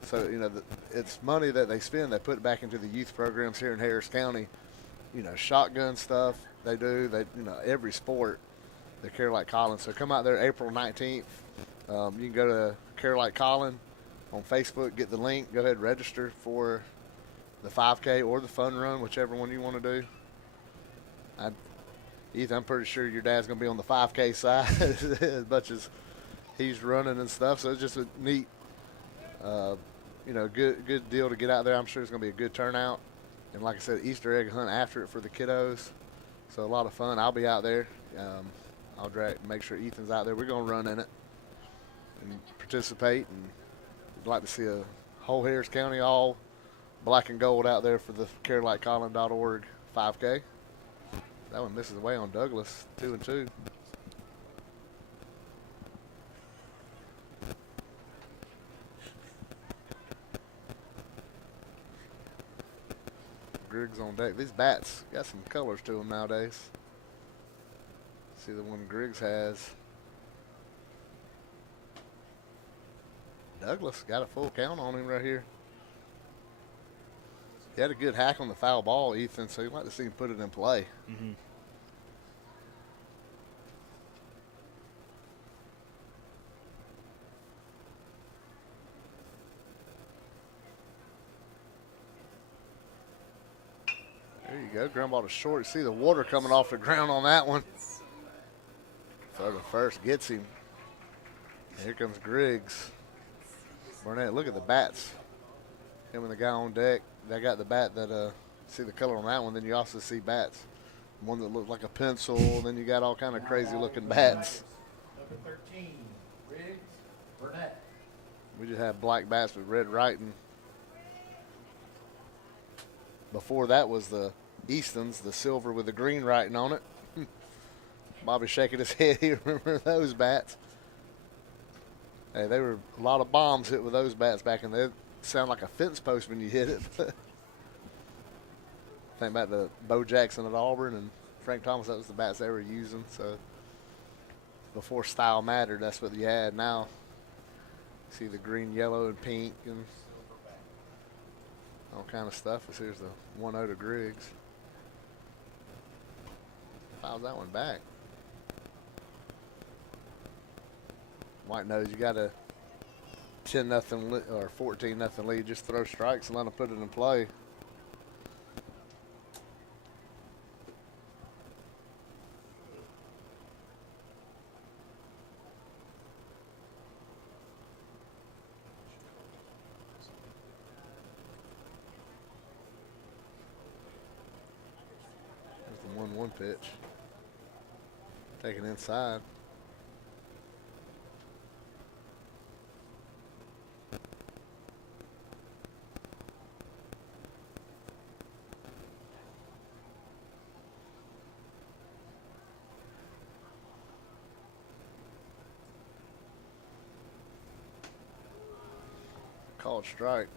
So, it's money that they spend. They put it back into the youth programs here in Harris County. Shotgun stuff they do. Every sport, the Carolite Collins. So come out there April 19th. You can go to Carolite Collin on Facebook, get the link, go ahead and register for the 5K or the fun run, whichever one you want to do. Ethan, I'm pretty sure your dad's going to be on the 5K side as much as he's running and stuff. So it's just a neat, good deal to get out there. I'm sure it's going to be a good turnout. And like I said, Easter egg hunt after it for the kiddos. So a lot of fun. I'll be out there. I'll make sure Ethan's out there. We're going to run in it and participate. And we'd like to see a whole Harris County all black and gold out there for the CaroliteColin.org 5K. That one misses away on Douglas, 2-2. Griggs on deck. These bats got some colors to them nowadays. See the one Griggs has. Douglas got a full count on him right here. He had a good hack on the foul ball, Ethan, so you'd like to see him put it in play. Mm-hmm. There you go. Ground ball to short. You see the water coming off the ground on that one. Throw to first gets him. And here comes Griggs. Burnett, look at the bats. Him and the guy on deck. They got the bat that, see the color on that one. Then you also see bats. One that looks like a pencil. Then you got all kind of crazy looking bats. Number 13, Riggs, Burnett. We just have black bats with red writing. Before that was the Eastons, the silver with the green writing on it. Bobby's shaking his head. He remembers those bats. Hey, they were a lot of bombs hit with those bats back in there. They sound like a fence post when you hit it. Think about the Bo Jackson at Auburn and Frank Thomas. That was the bats they were using. So before style mattered, that's what you had. Now see the green, yellow, and pink and all kind of stuff. Here's the 1-0 to Griggs. Fouls that one back. White knows you got a 10-0 or 14-0 lead. Just throw strikes and let them put it in play. There's the 1-1 pitch. Taken inside. Called strike.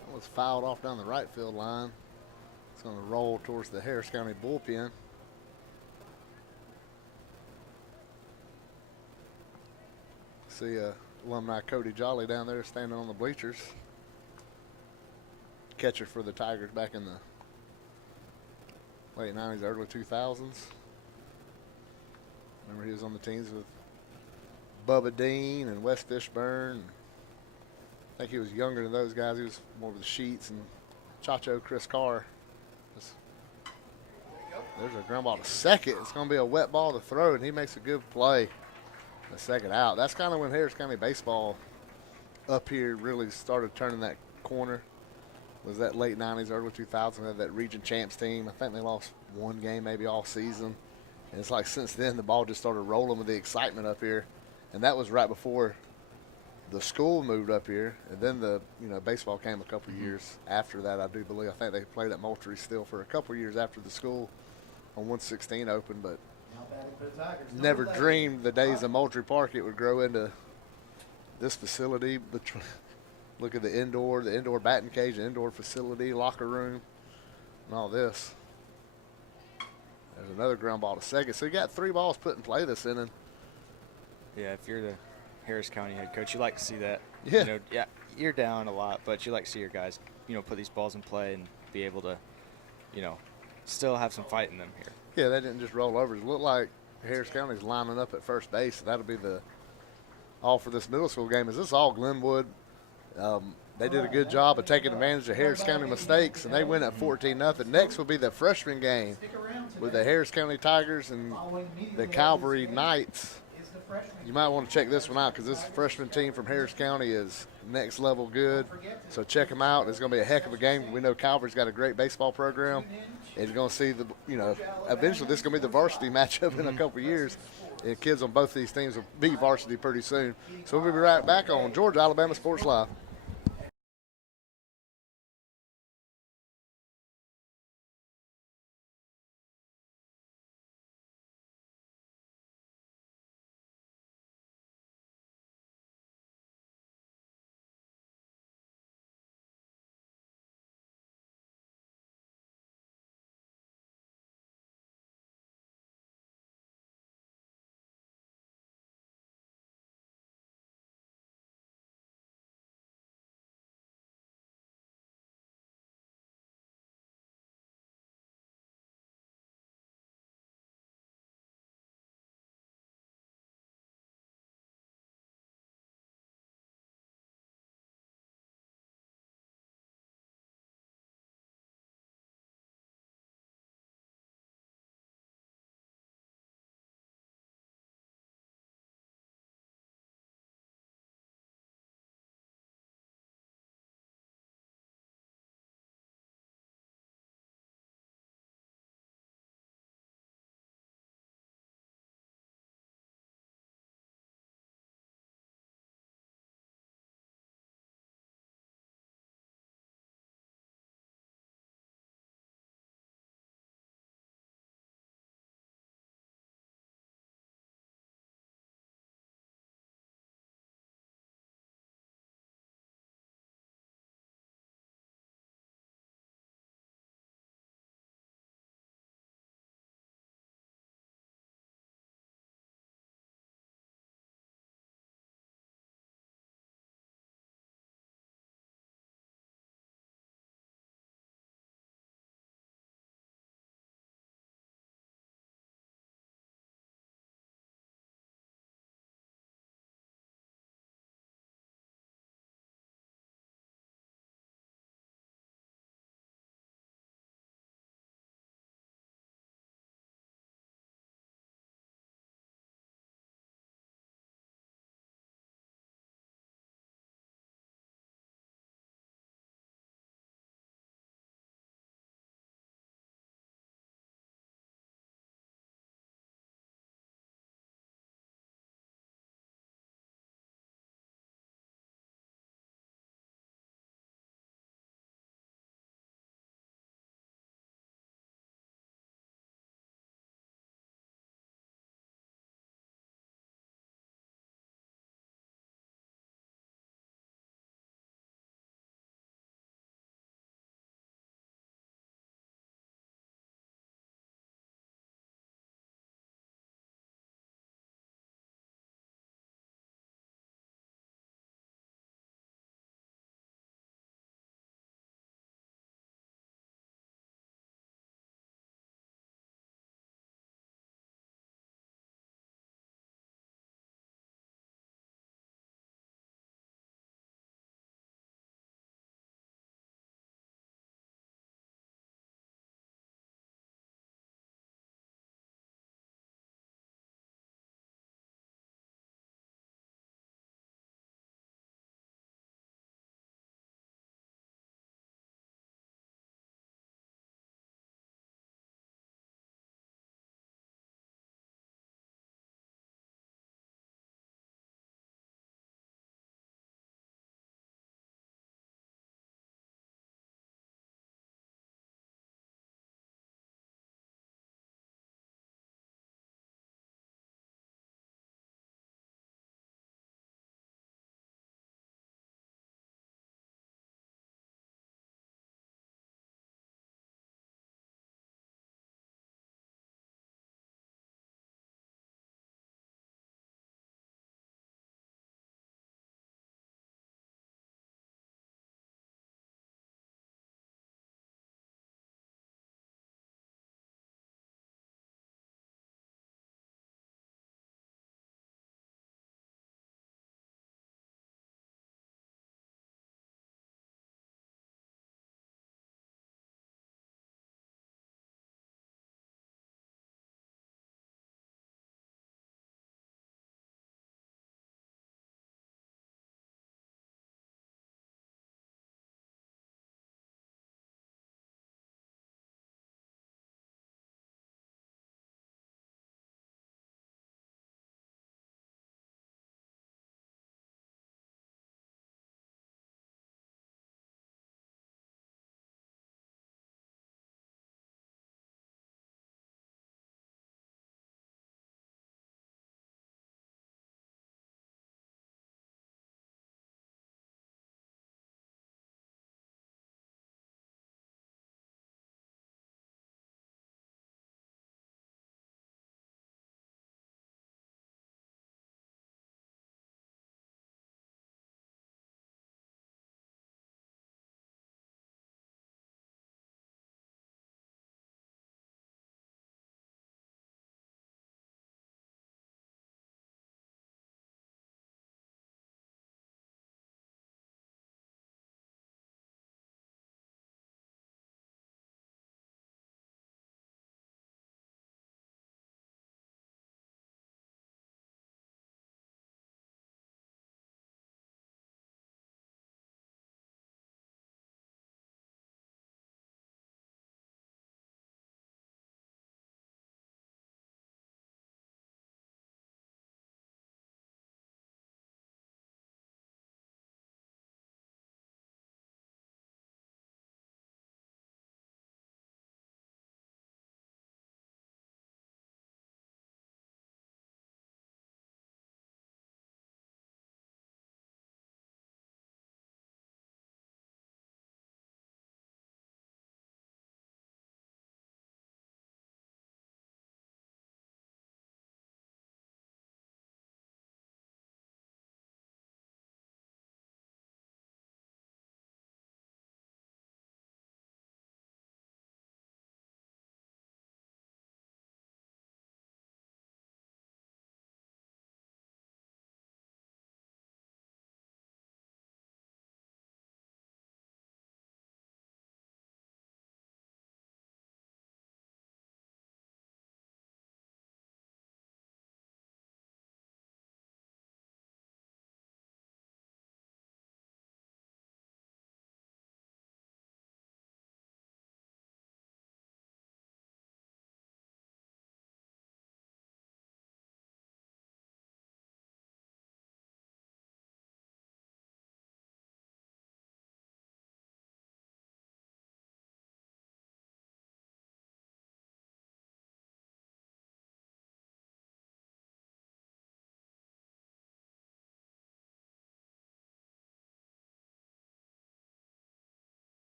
That was fouled off down the right field line. It's going to roll towards the Harris County bullpen. See Alumni Cody Jolly down there standing on the bleachers. catcher for the Tigers back in the late 90s, early 2000s. Remember he was on the teams with Bubba Dean and Wes Fishburne. I think he was younger than those guys. He was more of the Sheets and Chacho Chris Carr. There's a ground ball to second. It's going to be a wet ball to throw, and he makes a good play. The second out. That's kind of when Harris County baseball up here really started turning that corner. Was that late 90s, early 2000s. They had that region champs team. I think they lost one game maybe all season. And it's like since then the ball just started rolling with the excitement up here. And that was right before the school moved up here. And then the baseball came a couple years after that, I do believe. I think they played at Moultrie still for a couple years after the school on 116 opened, but never dreamed the days of Moultrie Park it would grow into this facility. But look at the indoor batting cage, the indoor facility, locker room, and all this. There's another ground ball to second. So you got 3 balls put in play this inning. Yeah, if you're the Harris County head coach, you like to see that. Yeah. Yeah, you're down a lot, but you like to see your guys, put these balls in play and be able to, still have some fight in them here. Yeah, they didn't just roll over. It looked like Harris County's lining up at first base. That'll be the all for this middle school game. Is this all Glenwood? They did a good job of taking advantage of Harris County mistakes, and they win at 14-0. Next will be the freshman game with the Harris County Tigers and the Calvary Knights. You might want to check this one out because this freshman team from Harris County is next level good. So check them out. It's going to be a heck of a game. We know Calvary's got a great baseball program. And you're going to see eventually this is going to be the varsity matchup in a couple of years. And kids on both these teams will be varsity pretty soon. So we'll be right back on Georgia Alabama Sports Live.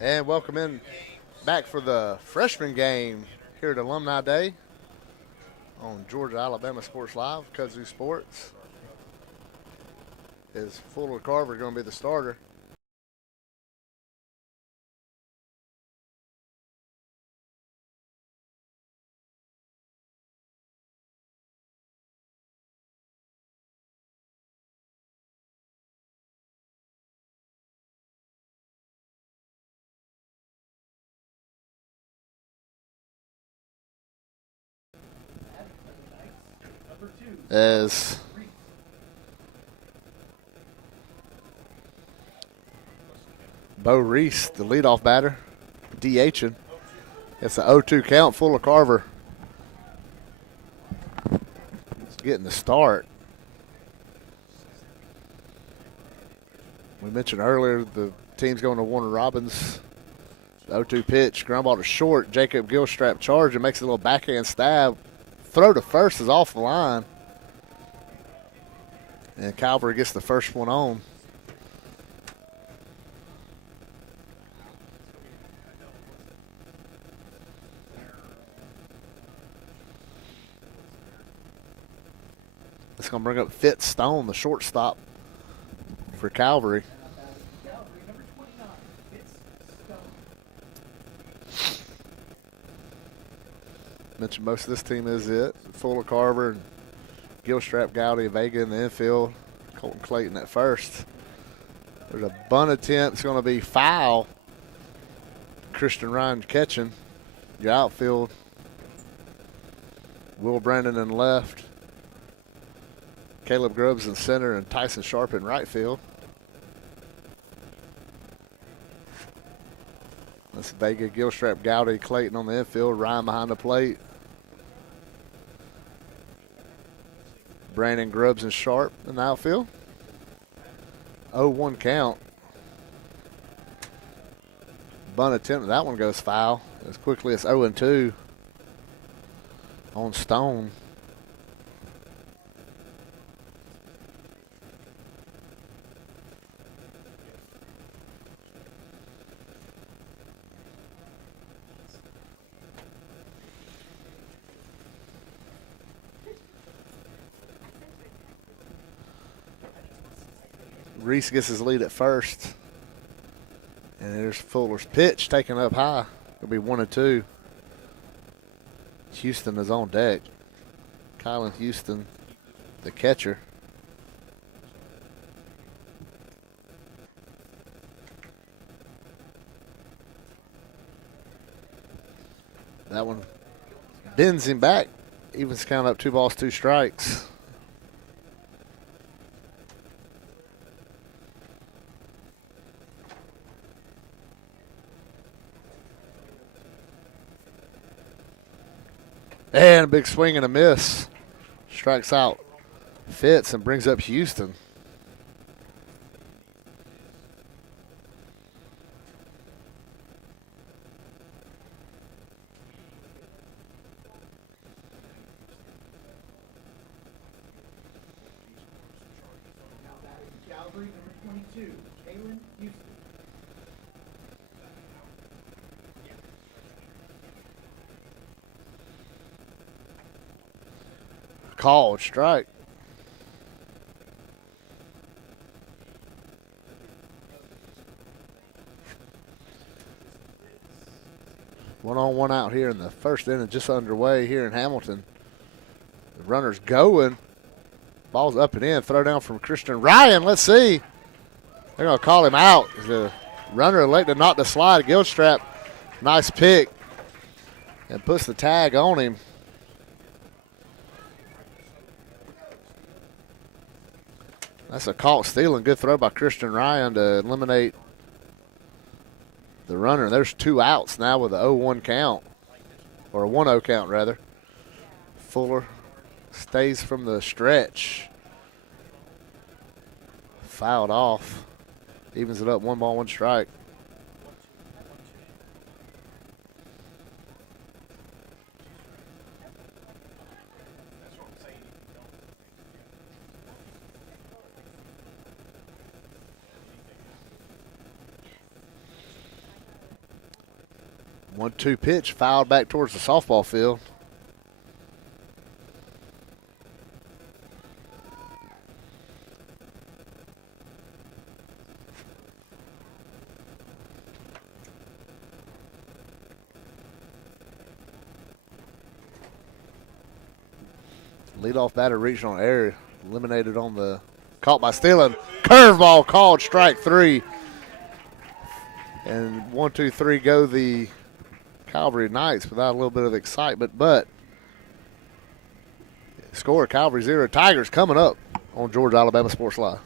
And welcome in back for the freshman game here at Alumni Day on Georgia Alabama Sports Live. Kudzu Sports is Fuller Carver going to be the starter. As Bo Reese, the leadoff batter, DHing. It's an 0-2 count. Fuller Carver is getting the start. We mentioned earlier the team's going to Warner Robins. The 0-2 pitch, ground ball to short. Jacob Gilstrap charge and makes a little backhand stab. Throw to first is off the line. And Calvary gets the first one on. It's going to bring up Fitz Stone, the shortstop for Calvary. Mentioned most of this team is it. Fuller Carver and Gilstrap, Gowdy, Vega in the infield. Colton Clayton at first. There's a bunt attempt. It's going to be foul. Christian Ryan catching. Your outfield. Will Brandon in left. Caleb Grubbs in center and Tyson Sharp in right field. That's Vega, Gilstrap, Gowdy, Clayton on the infield. Ryan behind the plate. Brandon, Grubbs, and Sharp in the outfield. 0-1 count. Bunt attempt. That one goes foul. As quickly as 0-2 on Stone. Reese gets his lead at first. And there's Fuller's pitch taken up high. It'll be 1-2. Houston is on deck. Kylan Houston, the catcher. That one bends him back. Evens count up 2 balls, 2 strikes. And a big swing and a miss. Strikes out Fitz and brings up Houston. Calvary, number 22, Kaylin Houston. Called strike. One on, one out here in the first inning, just underway here in Hamilton. The runner's going. Ball's up and in. Throw down from Christian Ryan. Let's see. They're going to call him out. The runner elected not to slide. Gilstrap, nice pick. And puts the tag on him. That's a caught stealing. Good throw by Christian Ryan to eliminate the runner. There's 2 outs now with a 0-1 count, or a 1-0 count rather. Fuller stays from the stretch. Fouled off. Evens it up, 1 ball, 1 strike. 1-2 pitch fouled back towards the softball field. Leadoff batter reached on air, eliminated on the caught by Steelan. Curveball called, strike 3. And 1, 2, 3 go the Calvary Knights without a little bit of excitement, but score Calvary 0. Tigers coming up on Georgia Alabama Sports Live.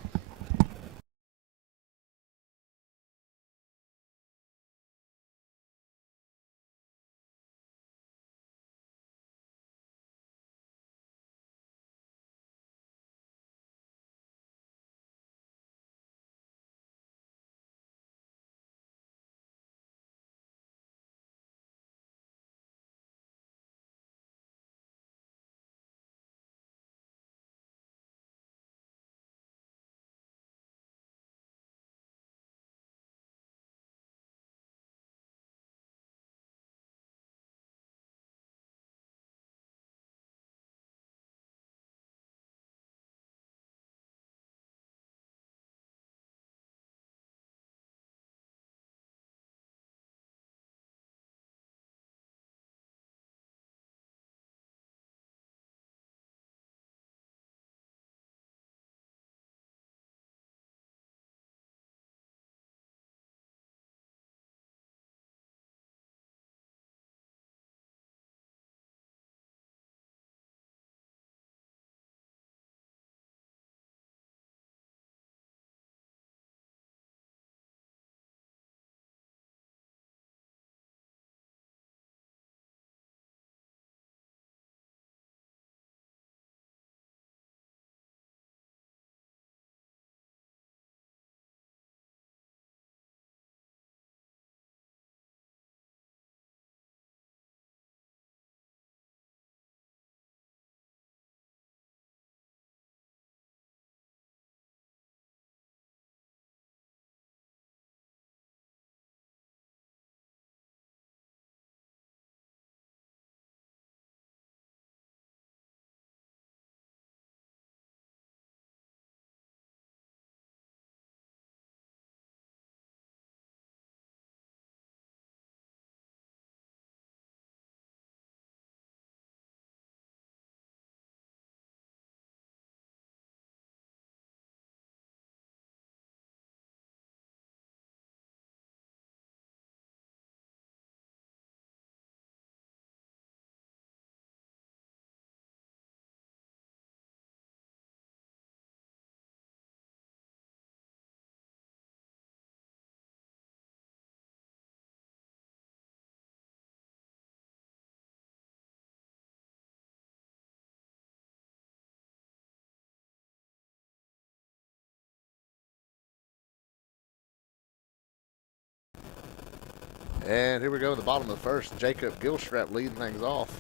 And here we go in the bottom of the first. Jacob Gilstrap leading things off.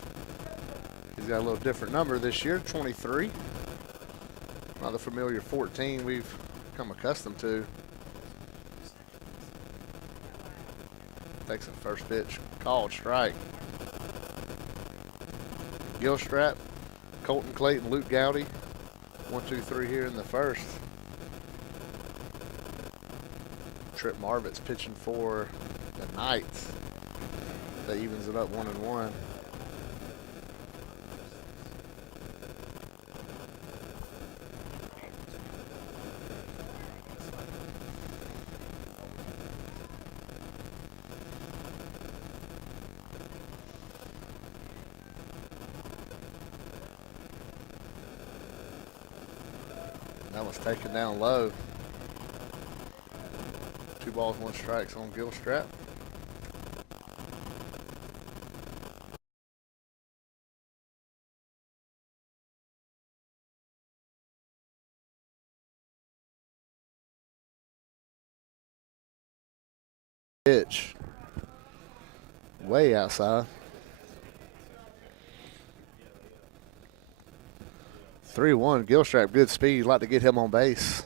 He's got a little different number this year, 23. Not the familiar 14 we've become accustomed to. Takes the first pitch, called strike. Gilstrap, Colton Clayton, Luke Gowdy. 1, 2, 3 here in the first. Trip Marvitt's pitching for the Knights. That evens it up 1-1. That one's taken down low. 2 balls, 1 strike on Gilstrap. Pitch. Way outside. 3-1. Gilstrap, good speed. Like to get him on base.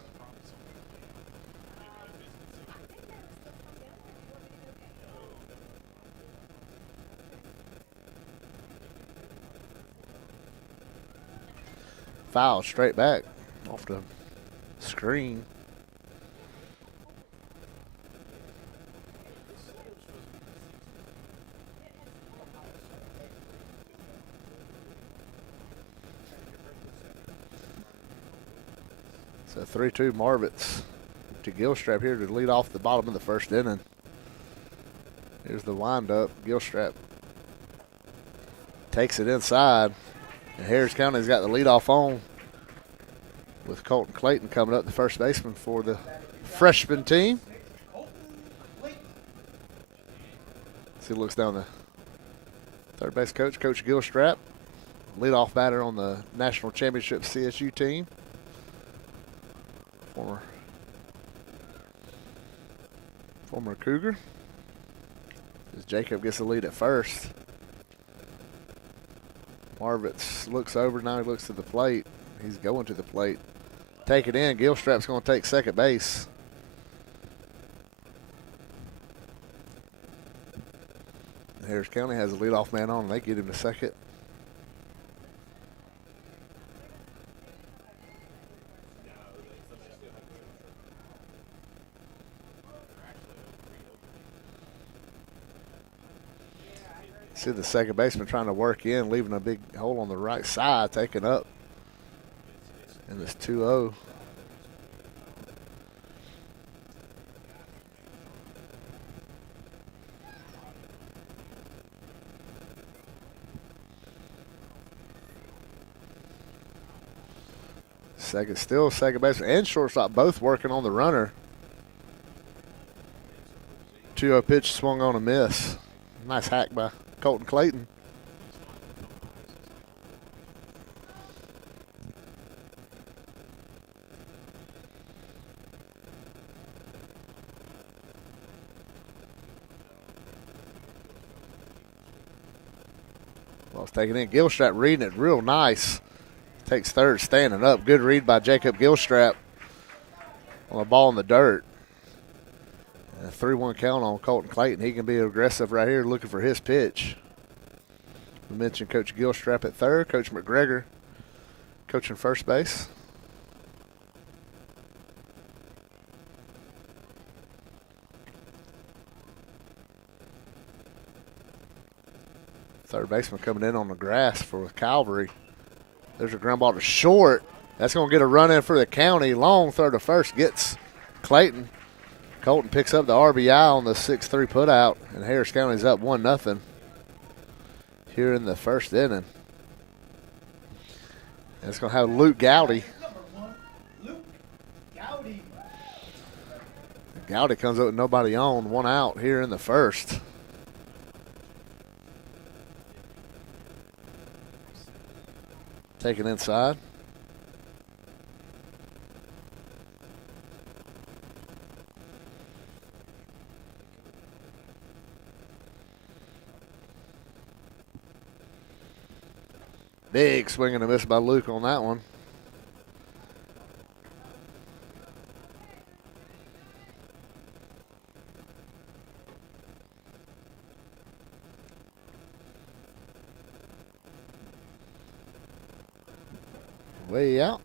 Foul straight back off the screen. So 3-2 Marvitz to Gilstrap here to lead off the bottom of the first inning. Here's the windup. Gilstrap takes it inside. And Harris County's got the leadoff on with Colton Clayton coming up, the first baseman for the freshman team. See, looks down the third base coach, Coach Gilstrap, leadoff batter on the national championship CSU team. Former Cougar. As Jacob gets the lead at first. Marvitz looks over, now he looks to the plate. He's going to the plate. Take it in. Gilstrap's going to take second base. Harris County has a leadoff man on, and they get him to second. See the second baseman trying to work in, leaving a big hole on the right side, taken up. And it's 2-0. Second baseman and shortstop both working on the runner. 2-0 pitch swung on a miss. Nice hack by Colton Clayton. Ball's taken in. Gilstrap reading it real nice. Takes third, standing up. Good read by Jacob Gilstrap on the ball in the dirt. A 3-1 count on Colton Clayton. He can be aggressive right here looking for his pitch. We mentioned Coach Gilstrap at third, Coach McGregor coaching first base. Third baseman coming in on the grass for Calvary. There's a ground ball to short. That's going to get a run in for the county. Long throw to first gets Clayton. Colton picks up the RBI on the 6-3 putout, and Harris County's up 1-0 here in the first inning. And it's going to have Luke Gowdy. Gowdy comes up with nobody on, 1 out here in the first. Taken inside. Big swing and a miss by Luke on that one. Way out.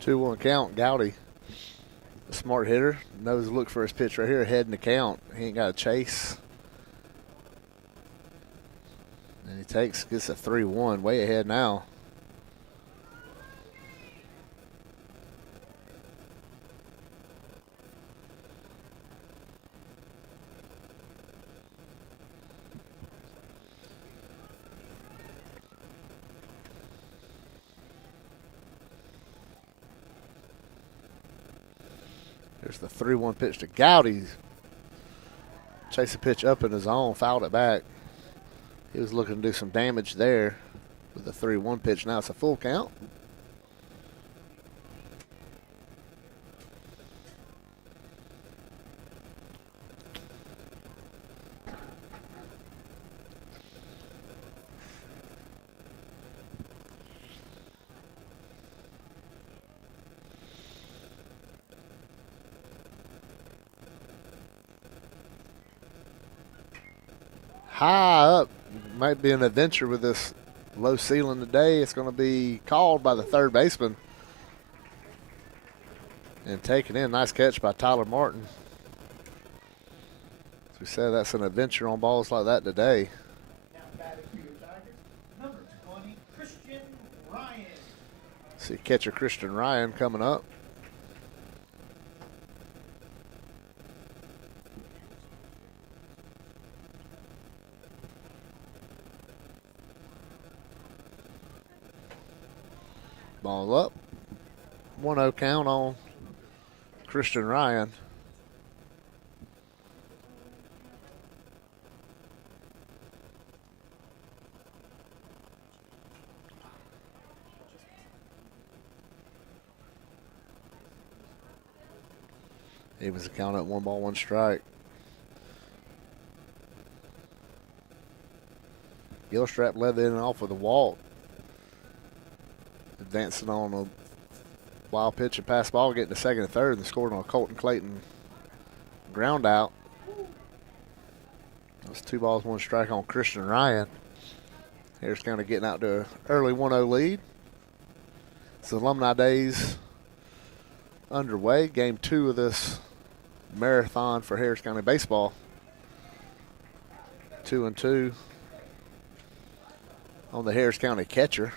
Two-one count. Gowdy, a smart hitter, knows to look for his pitch right here, ahead in the count. He ain't got to chase. And he gets a 3-1, way ahead now. There's the 3-1 pitch to Gowdy. Chase the pitch up in his own, fouled it back. He was looking to do some damage there with the 3-1 pitch. Now it's a full count. high up. Might be an adventure with this low ceiling today. It's going to be called by the third baseman. And taken in. Nice catch by Tyler Martin. As we said, that's an adventure on balls like that today. Now batting for your Tigers, number 20, Christian Ryan. See catcher Christian Ryan coming up. Ball up. 1-0 count on Christian Ryan. Evens the count at 1 ball, 1 strike. Gilstrap led in and off with a walk. Advancing on a wild pitch and pass ball, getting to second and third, and scored on a Colton Clayton ground out. That's 2 balls, 1 strike on Christian Ryan. Harris County getting out to an early 1-0 lead. It's Alumni Days underway. Game 2 of this marathon for Harris County baseball. 2-2 on the Harris County catcher.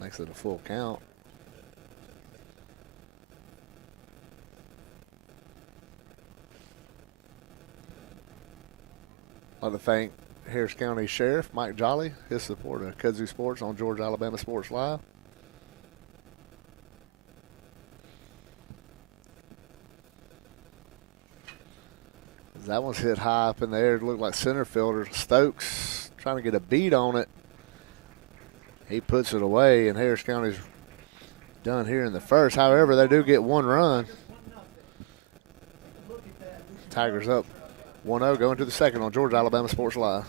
Makes it a full count. I'd like to thank Harris County Sheriff Mike Jolly, his support of Kudzu Sports on Georgia Alabama Sports Live. That one's hit high up in the air. It looked like center fielder Stokes trying to get a beat on it. He puts it away, and Harris County's done here in the first. However, they do get 1 run. Tigers up 1-0 going to the second on Georgia Alabama Sports Live.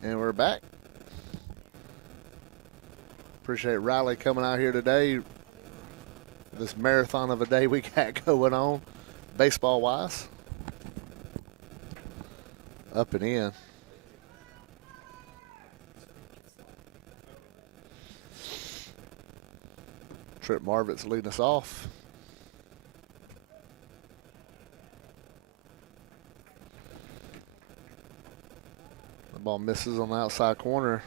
And we're back. Appreciate Riley coming out here today. This marathon of a day we got going on. baseball-wise. Up and in. Trip Marvitt's leading us off. The ball misses on the outside corner.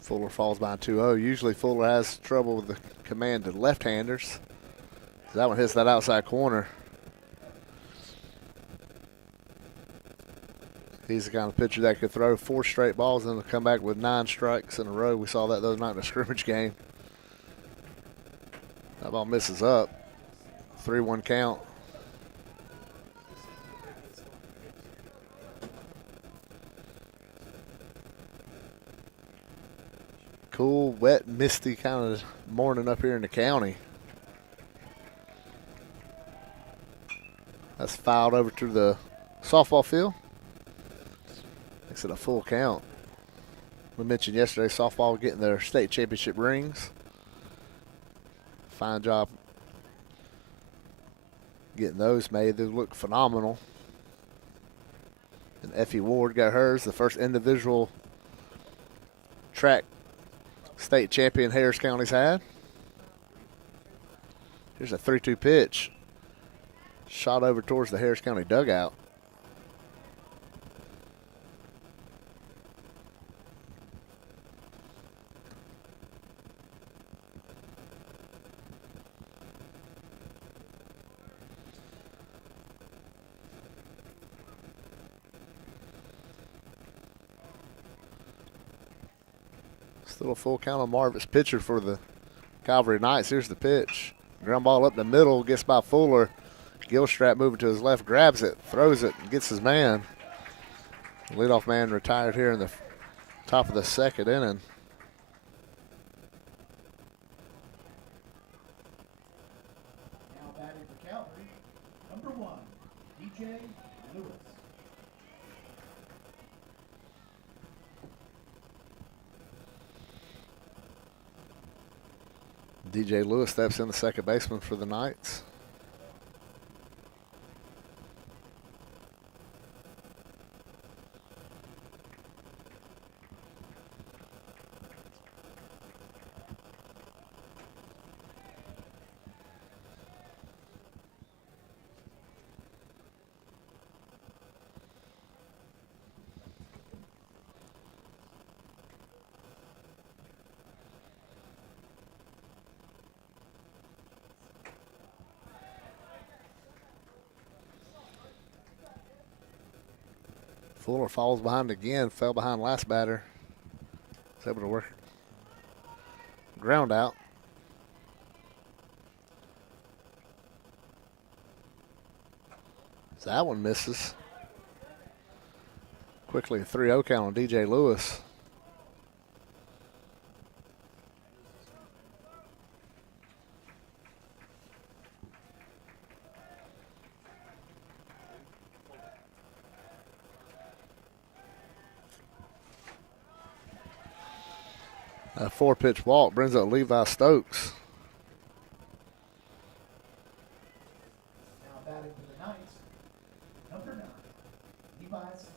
Fuller falls behind 2-0. Usually Fuller has trouble with the commanded left-handers. That one hits that outside corner. He's the kind of pitcher that could throw 4 straight balls and come back with 9 strikes in a row. We saw that the other night in a scrimmage game. That ball misses up. 3-1 count. Cool, wet, misty kind of morning up here in the county. That's fouled over to the softball field. Makes it a full count. We mentioned yesterday softball getting their state championship rings. Fine job getting those made. They look phenomenal. And Effie Ward got hers, the first individual track state champion Harris County's had. Here's a 3-2 pitch. Shot over towards the Harris County dugout. Still a full count on Marvitt's pitcher for the Calvary Knights. Here's the pitch. Ground ball up the middle, gets by Fuller. Gilstrap moving to his left, grabs it, throws it, and gets his man. Leadoff man retired here in the top of the second inning. Now batting for Calvary, number 1, DJ Lewis. DJ Lewis steps in, the second baseman for the Knights. Fuller falls behind again, fell behind last batter. Was able to work ground out. So that one misses. Quickly a 3-0 count on DJ Lewis. A 4-pitch walk brings up Levi Stokes. Now batting for the Knights, number 9, Levi Stokes.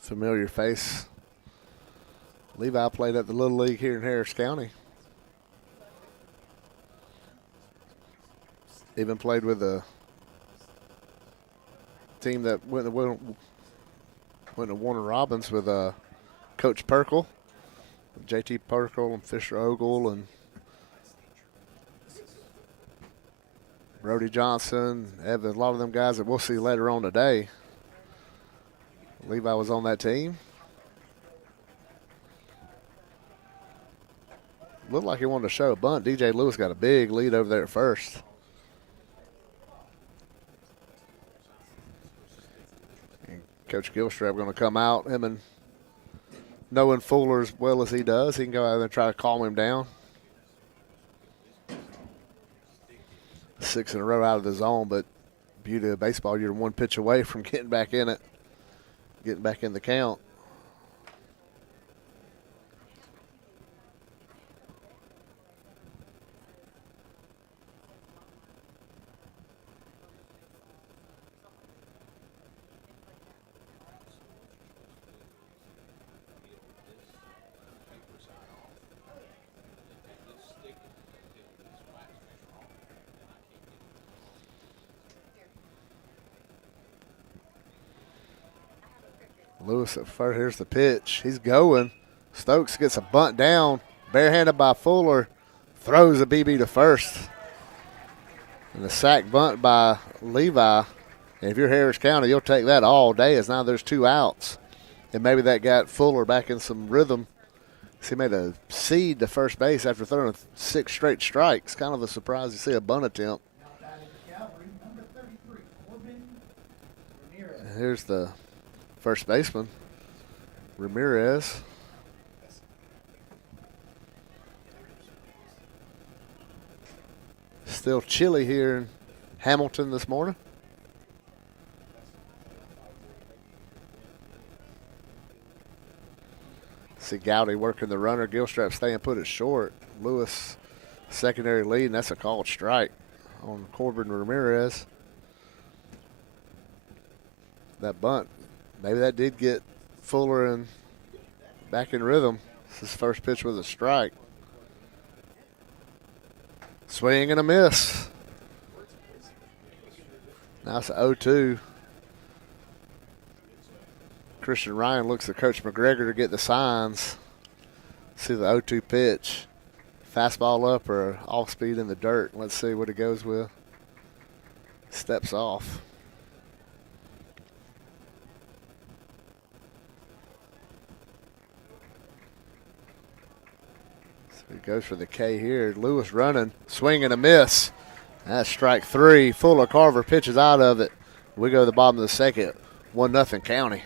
Familiar face. Levi played at the Little League here in Harris County. Even played with a team that went to Warner Robins with Coach Perkle, JT Perkle and Fisher Ogle and Brody Johnson, Evan, a lot of them guys that we'll see later on today. Levi was on that team. Looked like he wanted to show a bunt. DJ Lewis got a big lead over there at first. Coach Gilstrap going to come out. Him and knowing Fuller as well as he does, he can go out there and try to calm him down. 6 in a row out of the zone, but beauty of baseball, you're one pitch away from getting back in it, getting back in the count. Lewis at first. Here's the pitch. He's going. Stokes gets a bunt down. Barehanded by Fuller. Throws a BB to first. And a sack bunt by Levi. And if you're Harris County, you'll take that all day, as now there's 2 outs. And maybe that got Fuller back in some rhythm. He made a seed to first base after throwing 6 straight strikes. Kind of a surprise to see a bunt attempt. Now batting for Calvary, number 33, Corbin Ramirez. And here's the first baseman, Ramirez. Still chilly here in Hamilton this morning. See Gowdy working the runner. Gilstrap staying put it short. Lewis secondary lead, and that's a called strike on Corbin Ramirez. That bunt, maybe that did get Fuller back in rhythm. This is first pitch with a strike. Swing and a miss. Now it's 0-2. Christian Ryan looks at Coach McGregor to get the signs. See the 0-2 pitch. Fastball up or off speed in the dirt. Let's see what it goes with. Steps off. So he goes for the K here. Lewis running. Swing and a miss. That's strike 3. Fuller Carver pitches out of it. We go to the bottom of the second. 1-0 County.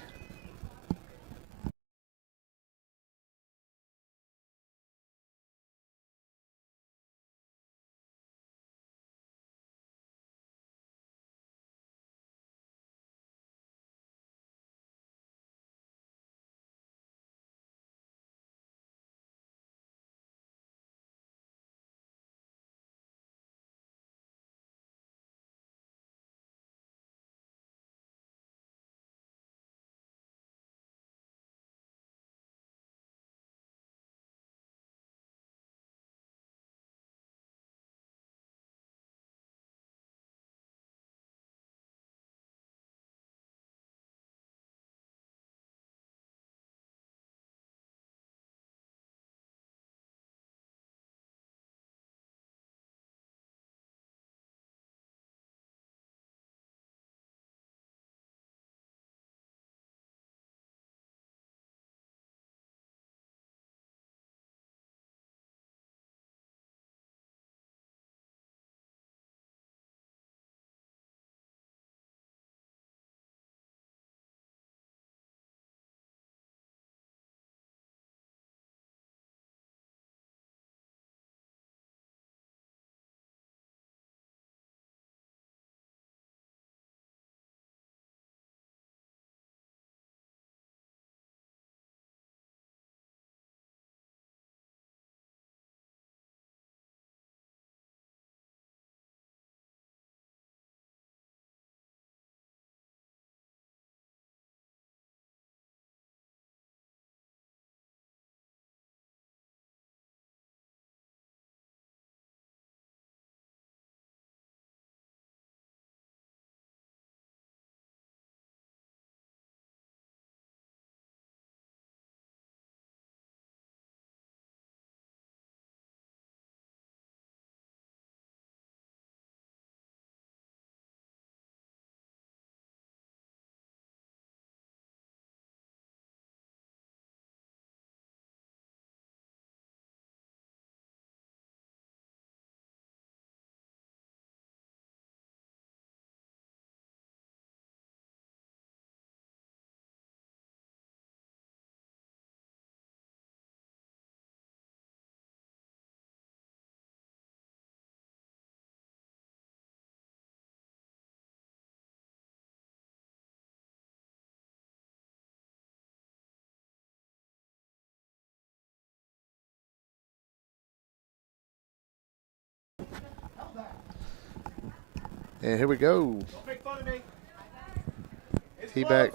And here we go. Don't make fun of me. It's He close. back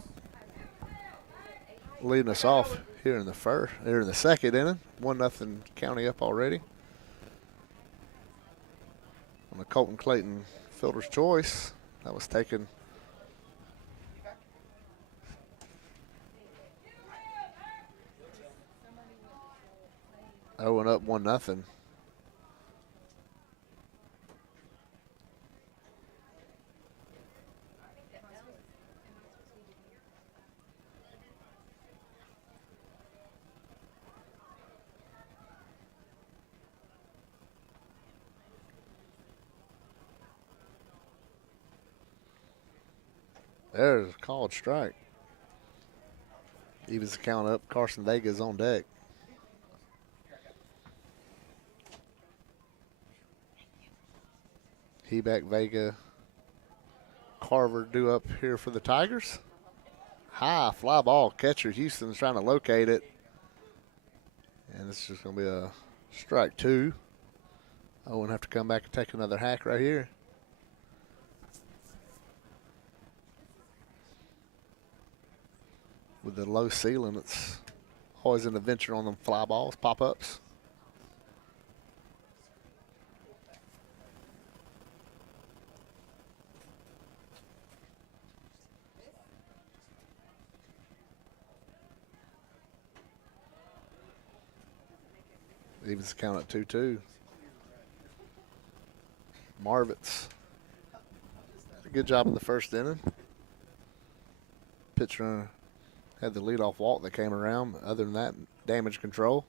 leading us off here in the second inning. 1-0 County up already. On the Colton Clayton fielder's choice. That was taken. Oh, and up 1-0. There's a called strike. Evens the count up. Carson Vega's on deck. Heback, Vega, Carver due up here for the Tigers. High fly ball. Catcher Houston's trying to locate it. And it's just going to be a strike 2. Owen have to come back and take another hack right here. With the low ceiling, it's always an adventure on them fly balls, pop-ups. Evens the count at 2-2. Marvitz did a good job in the first inning. Pitcher had the leadoff walk that came around. Other than that, damage control.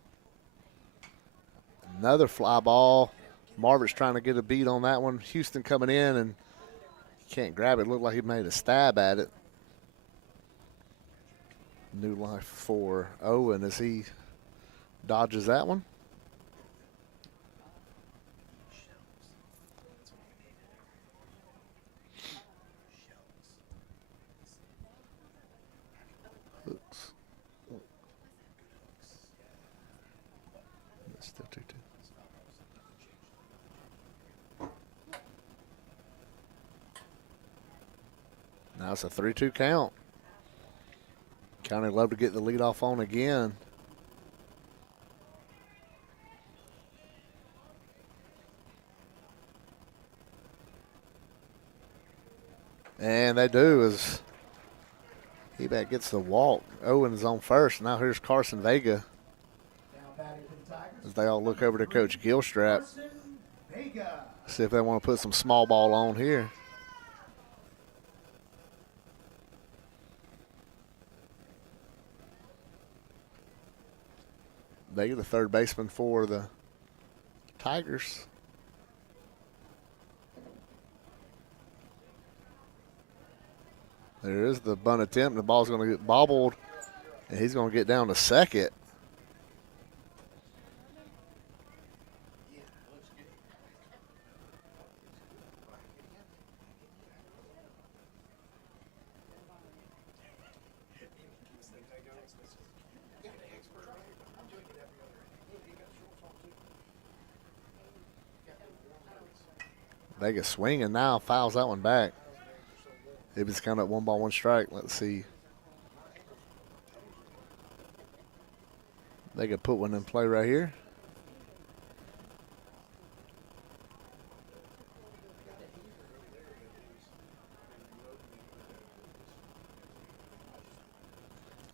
Another fly ball. Marvitz trying to get a beat on that one. Houston coming in and can't grab it. Looked like he made a stab at it. New life for Owen as he dodges that one. Still 2-2. Now it's a 3-2 count. County love to get the lead off on again. And they do as Heback gets the walk. Owens on first. Now here's Carson Vega. Down batting for the Tigers. As they all look over to Coach Gilstrap. Carson Vega. See if they want to put some small ball on here. Vega, the third baseman for the Tigers. There is the bunt attempt. The ball's going to get bobbled, and he's going to get down to second. Vega swinging now, fouls that one back. It was kind of 1-1 strike. Let's see. They could put one in play right here.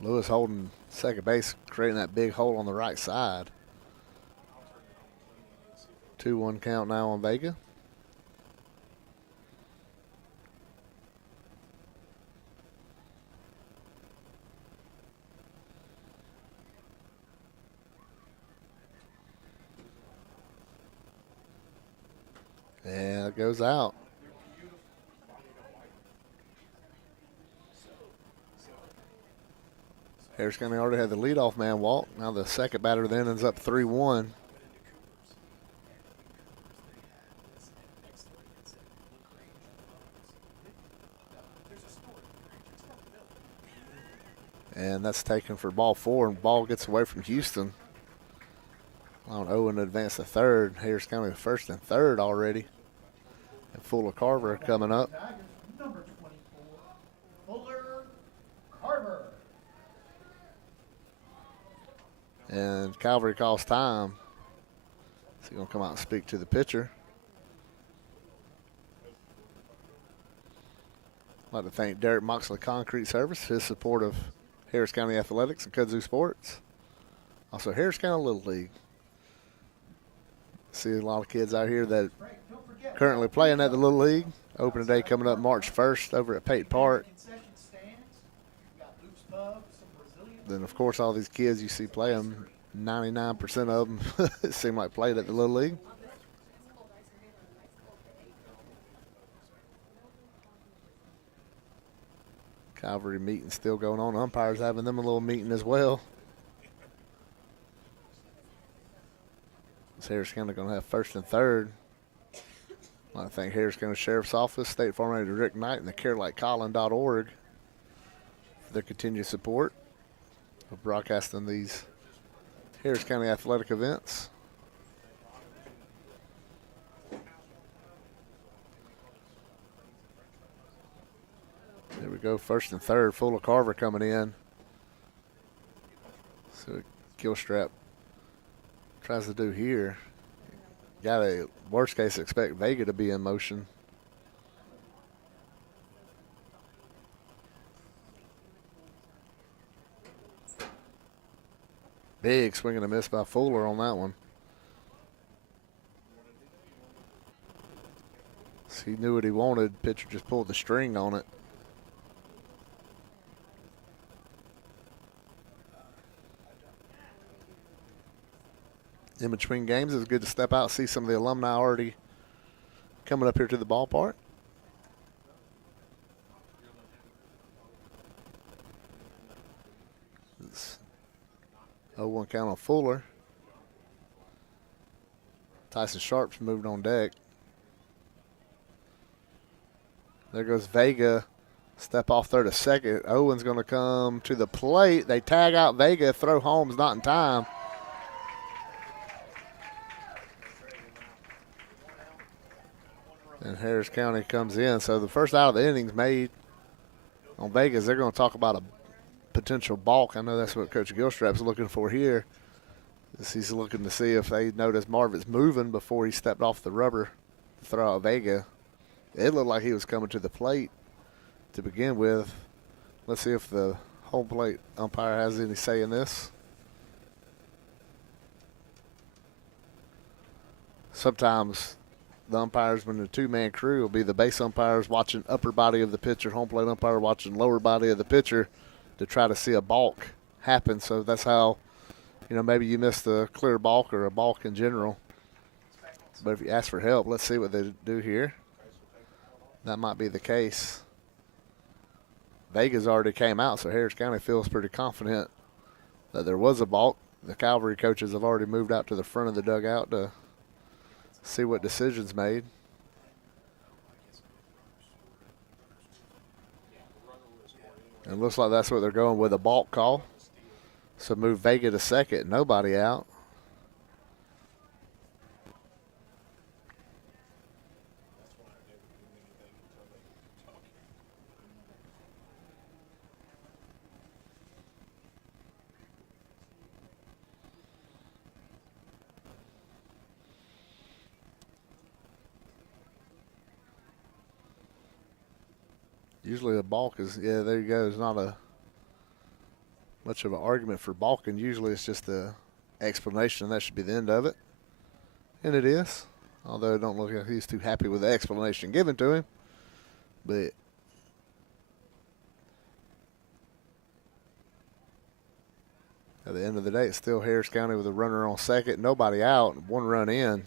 Lewis holding second base, creating that big hole on the right side. 2-1 count now on Vega. And it goes out. Harris County already had the leadoff man walk. Now the second batter then ends up 3-1. And that's taken for ball 4, and ball gets away from Houston. On Owen to advance to third. Harris County first and third already. And Fuller Carver coming up. Tigers, number 24, Fuller Carver. And Calvary calls time. He's going to come out and speak to the pitcher. I'd like to thank Derek Moxley Concrete Service for his support of Harris County Athletics and Kudzu Sports. Also, Harris County Little League. See a lot of kids out here that currently playing at the Little League. Opening day coming up March 1st over at Pate Park. Then, of course, all these kids you see playing, 99% of them seem like played at the Little League. Calvary meeting still going on. Umpires having them a little meeting as well. Harris County going to have first and third. I thank Harris County Sheriff's Office, State Farm Manager Rick Knight, and the CareLikeColin.org for their continued support of broadcasting these Harris County athletic events. There we go, first and third. Fuller Carver coming in. So Gilstrap tries to do here. Got a worst case expect Vega to be in motion. Big swing and a miss by Fuller on that one. So he knew what he wanted. Pitcher just pulled the string on it. In between games, it's good to step out, see some of the alumni already coming up here to the ballpark. It's 0-1 count on Fuller. Tyson Sharp's moved on deck. There goes Vega. Step off third to second. Owen's going to come to the plate. They tag out Vega. Throw home's not in time. And Harris County comes in. So the first out of the innings made on Vegas. They're going to talk about a potential balk. I know that's what Coach Gilstrap's looking for here. He's looking to see if they notice Marvin's moving before he stepped off the rubber to throw out Vega. It looked like he was coming to the plate to begin with. Let's see if the home plate umpire has any say in this. Sometimes the umpires, when the two-man crew, will be the base umpires watching upper body of the pitcher, home plate umpire watching lower body of the pitcher to try to see a balk happen. So that's how, maybe you missed a clear balk or a balk in general. But if you ask for help, let's see what they do here. That might be the case. Vegas already came out, so Harris County feels pretty confident that there was a balk. The Calvary coaches have already moved out to the front of the dugout to see what decisions made. And it looks like that's what they're going with, a balk call. So move Vega to second, nobody out. Usually a balk is, yeah, there you go. It's not a much of an argument for balking. Usually it's just the explanation, and that should be the end of it. And it is. Although it don't look like he's too happy with the explanation given to him. But at the end of the day, it's still Harris County with a runner on second, nobody out, one run in.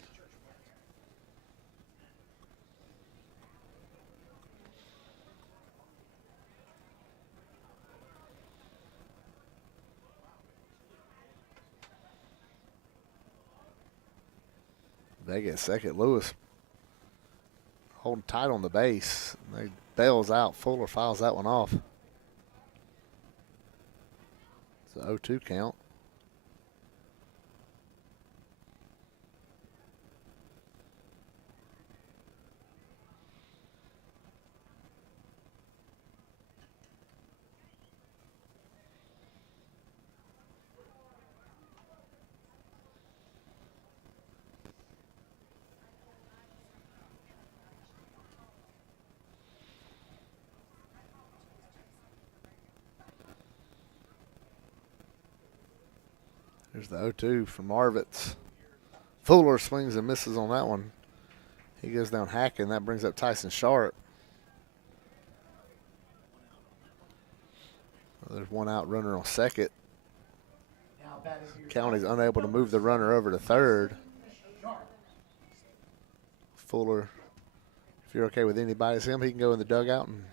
They get second. Lewis holding tight on the base. They bails out. Fuller fouls that one off. It's an 0-2 count. There's the 0-2 from Marvitz. Fuller swings and misses on that one. He goes down hacking. That brings up Tyson Sharp. There's one out runner on second. County's unable to move the runner over to third. Fuller, if you're okay with anybody's him, he can go in the dugout and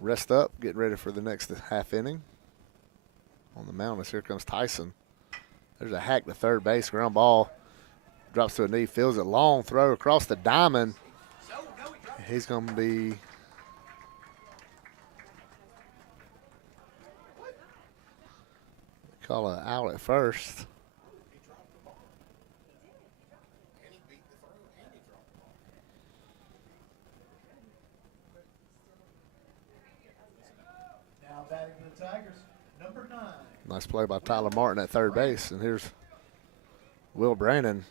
rest up, get ready for the next half inning. On the mound is here comes Tyson. There's a hack to third base, ground ball. Drops to a knee, feels it, long throw across the diamond. He's going to be call it out at first. Now batting for the Tigers, number 9. Nice play by Tyler Martin at third base. And here's Will Brannon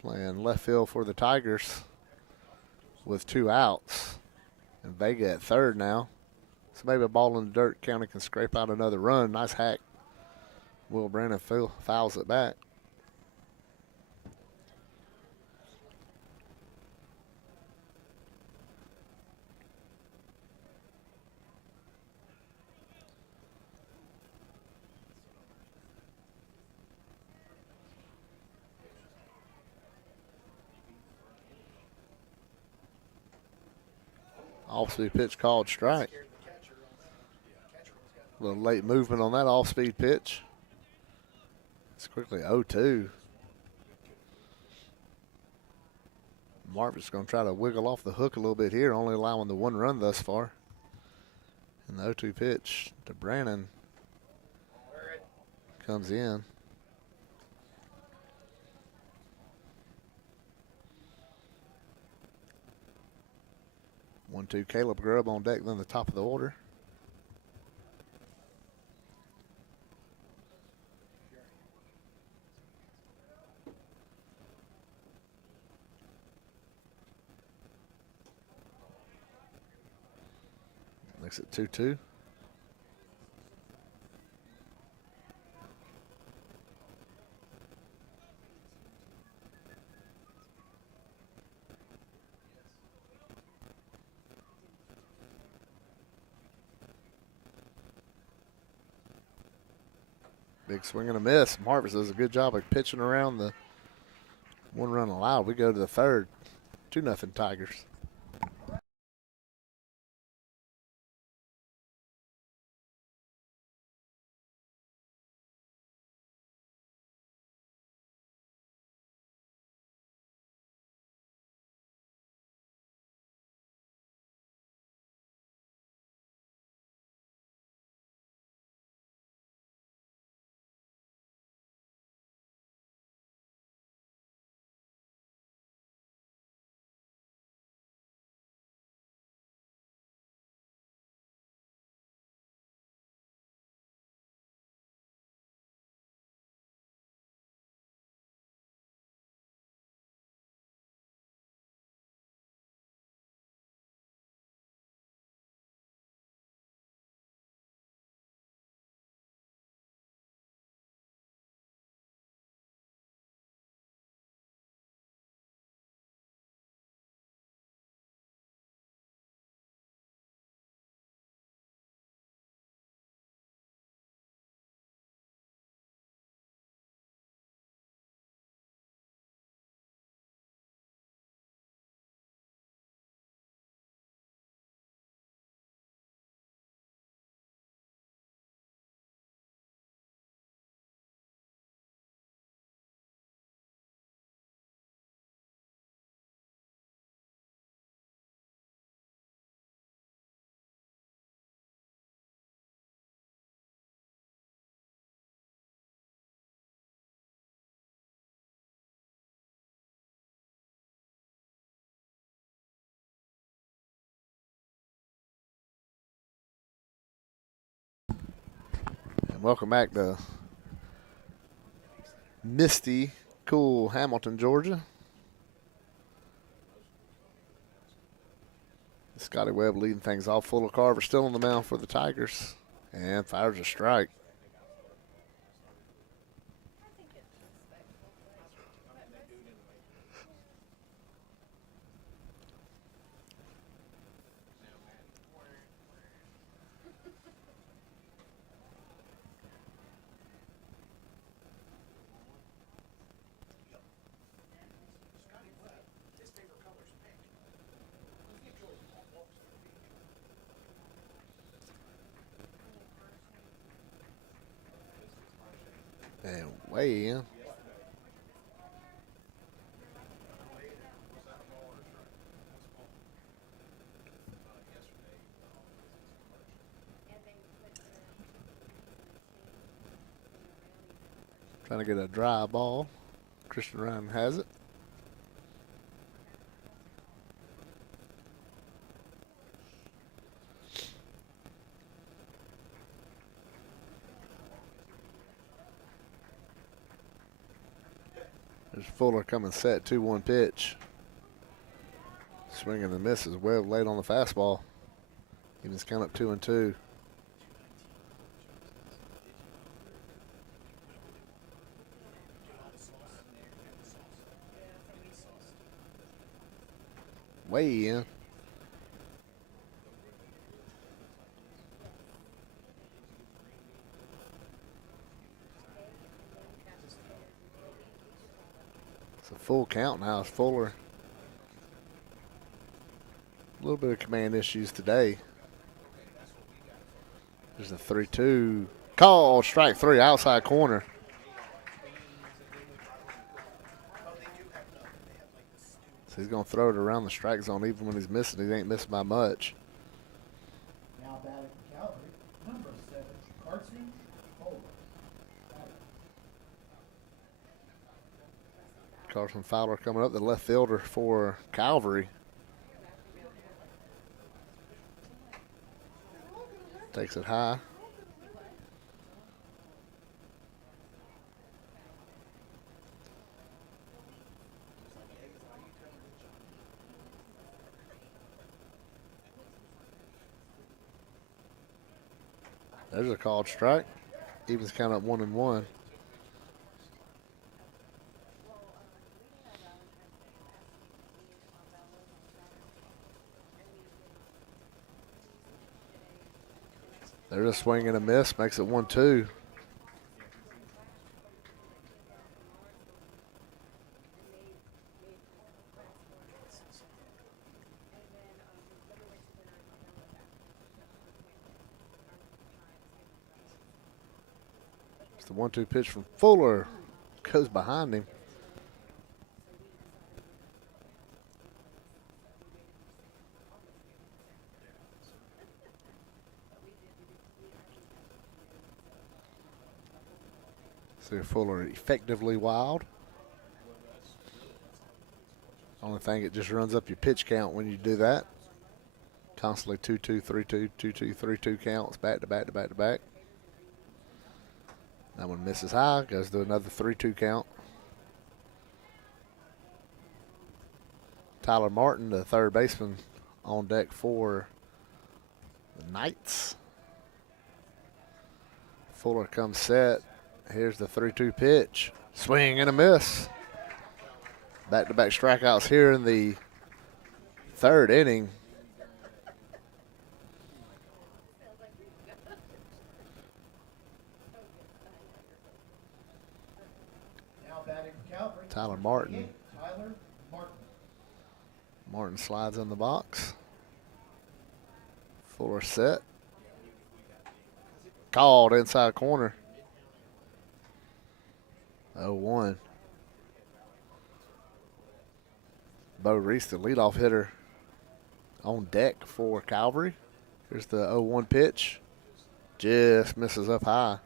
playing left field for the Tigers with 2 outs. And Vega at third now. So maybe a ball in the dirt. County can scrape out another run. Nice hack. Will Brannon fouls it back. Off-speed pitch called strike. A little late movement on that off-speed pitch. It's quickly 0-2. Marvin's going to try to wiggle off the hook a little bit here, only allowing the 1 run thus far. And the 0-2 pitch to Brannon comes in. One, two, Caleb Grubb on deck, then the top of the order. Makes it 2-2. Big swing and a miss. Marvis does a good job of pitching around the 1 run allowed. We go to the third. 2-0 Tigers. Welcome back to misty, cool Hamilton, Georgia. Scotty Webb leading things off. Fuller Carver still on the mound for the Tigers. And fires a strike. And way in. Trying to get a dry ball. Christian Ryan has it. There's Fuller coming set, 2-1 pitch. Swing and a miss is well late on the fastball. Evens count up 2-2. Way in. It's a full count now. It's Fuller. A little bit of command issues today. There's a 3-2. Call, strike 3, outside corner. So he's going to throw it around the strike zone even when he's missing. He ain't missing by much. Now batting for Calvary, number 7, Varsity, Carson Fowler coming up, the left fielder for Calvary. Takes it high. There's a called strike. Evens count up 1-1. There's a swing and a miss, makes it 1-2. It's the 1-2 pitch from Fuller. Goes behind him. So Fuller effectively wild. Only thing, it just runs up your pitch count when you do that. Constantly 2-2, 3-2, 2-2, 3-2 counts back to back to back to back. That one misses high, goes to another 3-2 count. Tyler Martin, the third baseman, on deck for the Knights. Fuller comes set. Here's the 3-2 pitch. Swing and a miss. Back-to-back strikeouts here in the third inning. Now batting for Calvary, Tyler Martin. 28, Tyler Martin. Martin slides in the box. Fuller set. Called inside corner. 0-1. Bo Reese, the leadoff hitter, on deck for Calvary. Here's the 0-1 pitch. Just misses up high.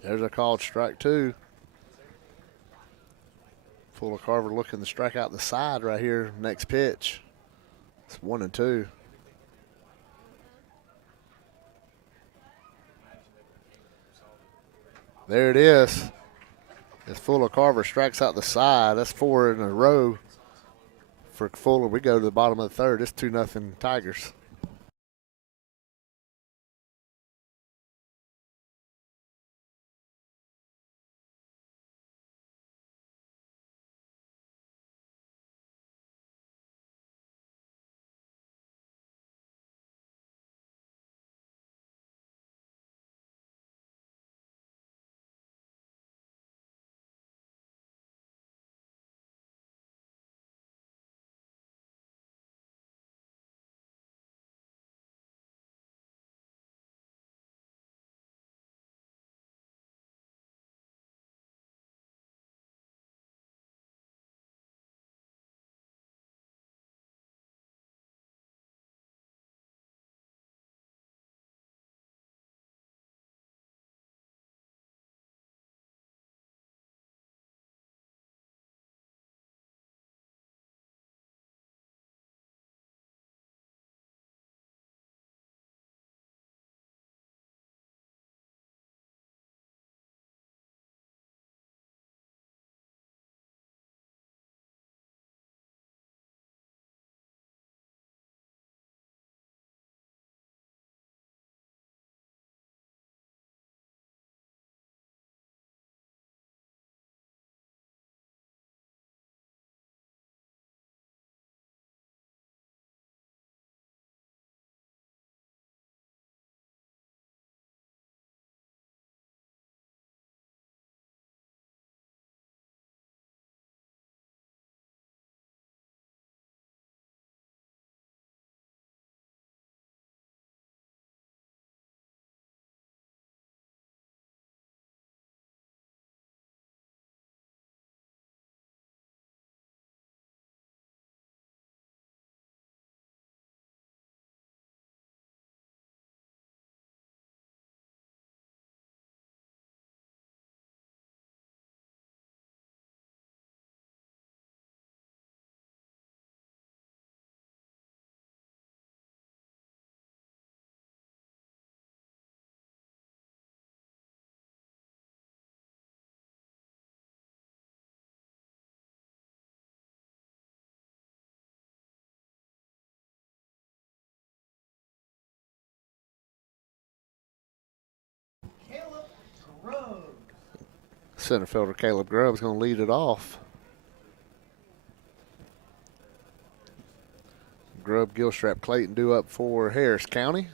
There's a called strike 2. Fuller Carver looking to strike out the side right here. Next pitch. It's 1-2. There it is. As Fuller Carver strikes out the side. That's 4 in a row for Fuller. We go to the bottom of the third. It's 2-0 Tigers. Grubbs. Center fielder Caleb Grubbs going to lead it off. Grubb, Gilstrap, Clayton due up for Harris County.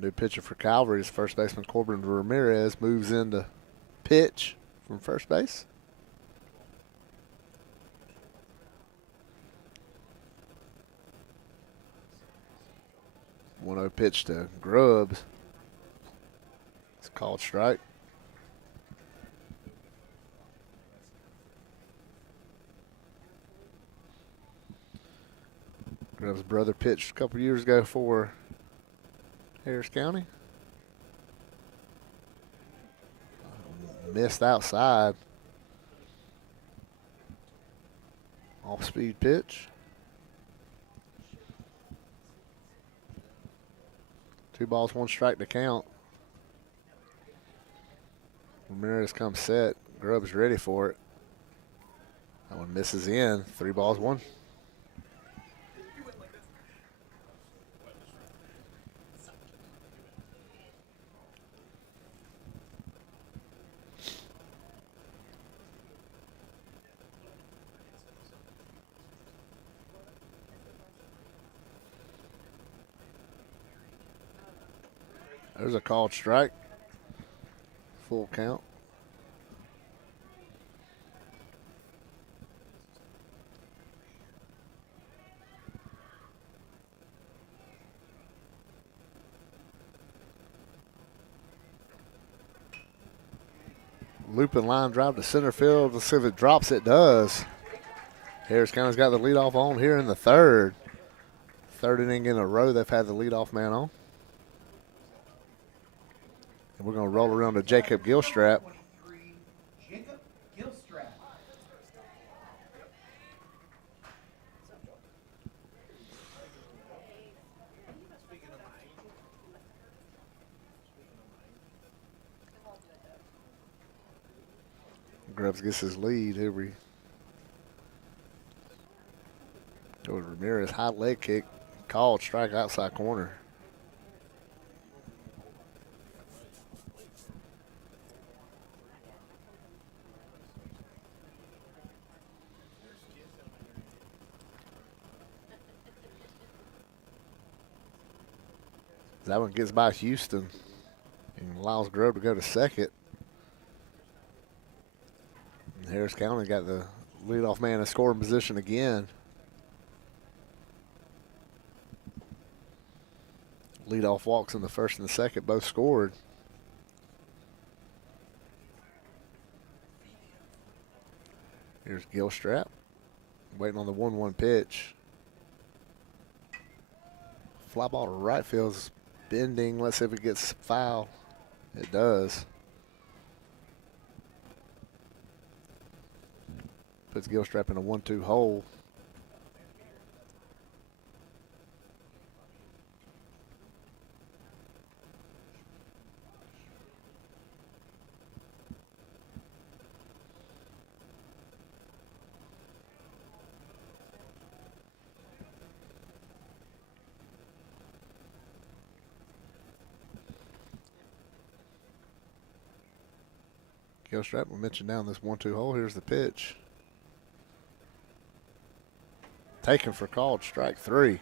New pitcher for Calvary is first baseman Corbin Ramirez moves in to pitch from first base. 1-0 pitch to Grubbs. It's called strike. Grubbs' brother pitched a couple years ago for Harris County. Missed outside. Off-speed pitch. 2 balls, 1 strike to count. Ramirez comes set. Grubbs ready for it. That one misses in. 3 balls, 1. There's a called strike. Full count. Looping line drive to center field. Let's see if it drops. It does. Harris County's got the leadoff on here in the third. Third inning in a row they've had the leadoff man on. And we're going to roll around to Jacob Gilstrap. Jacob Gilstrap. Grubbs gets his lead. Here we go with Ramirez. High leg kick. Called strike outside corner. That one gets by Houston and allows Grubb to go to second. And Harris County got the leadoff man in scoring position again. Leadoff walks in the first and the second, both scored. Here's Gilstrap waiting on the 1-1 pitch. Fly ball to right field's bending. Let's see if it gets foul. It does. Puts Gilstrap in a 1-2 hole. Gilstrap, we mentioned down this 1-2 hole. Here's the pitch. Taken for called strike 3.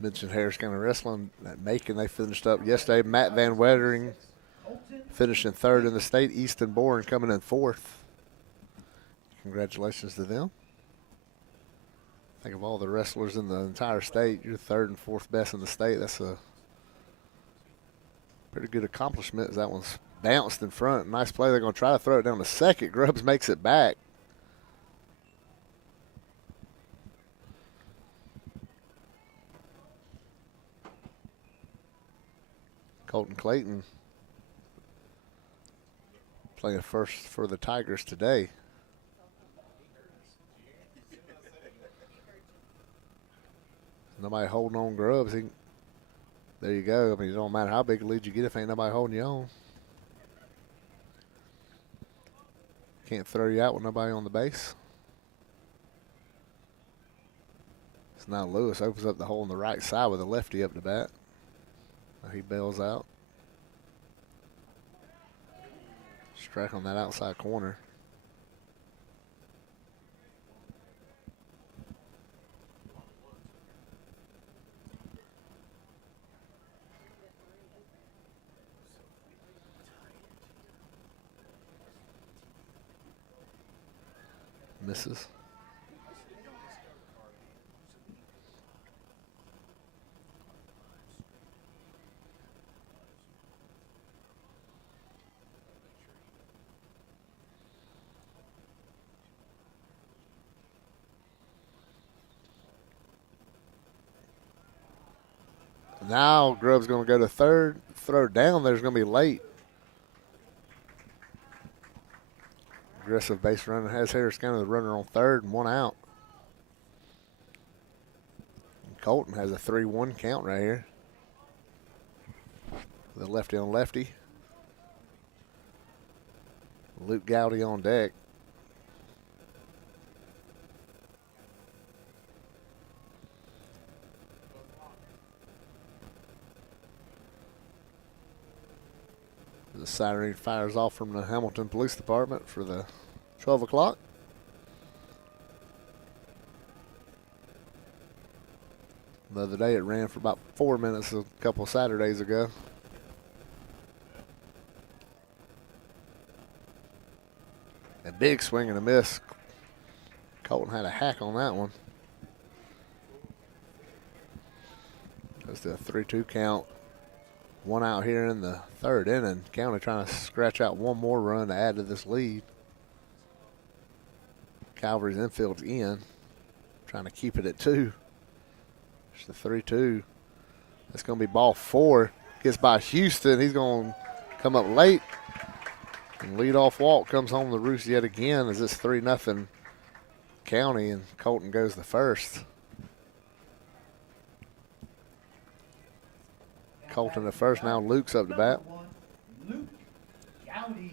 Mentioned Harris County Wrestling at Macon. They finished up yesterday. Matt Van Wettering finishing third in the state. Easton Bourne coming in fourth. Congratulations to them. Think of all the wrestlers in the entire state. You're third and fourth best in the state. That's a pretty good accomplishment. As that one's bounced in front. Nice play. They're going to try to throw it down to second. Grubbs makes it back. Colton Clayton playing first for the Tigers today. Nobody holding on Grubbs. There you go. I mean, it don't matter how big a lead you get if ain't nobody holding you on. Can't throw you out with nobody on the base. So now Lewis opens up the hole on the right side with a lefty up to bat. Now he bails out. Strike on that outside corner. Misses. Now Grubb's going to go to third. Throw down. There's going to be late. Aggressive base runner has Harris County the runner on third and 1 out. And Colton has a 3-1 count right here. The lefty on lefty. Luke Gowdy on deck. The siren fires off from the Hamilton Police Department for the 12 o'clock. The other day it ran for about 4 minutes a couple Saturdays ago. A big swing and a miss. Colton had a hack on that one. Goes to a 3-2 count. 1 out here in the third inning. County trying to scratch out one more run to add to this lead. Calvary's infield's in. Trying to keep it at 2. It's the 3-2. That's going to be ball 4. Gets by Houston. He's going to come up late. And leadoff walk comes home to roost yet again as it's 3-0 County, and Colton goes to first. Colton at first. Now Luke's up to bat. Luke Gowdy.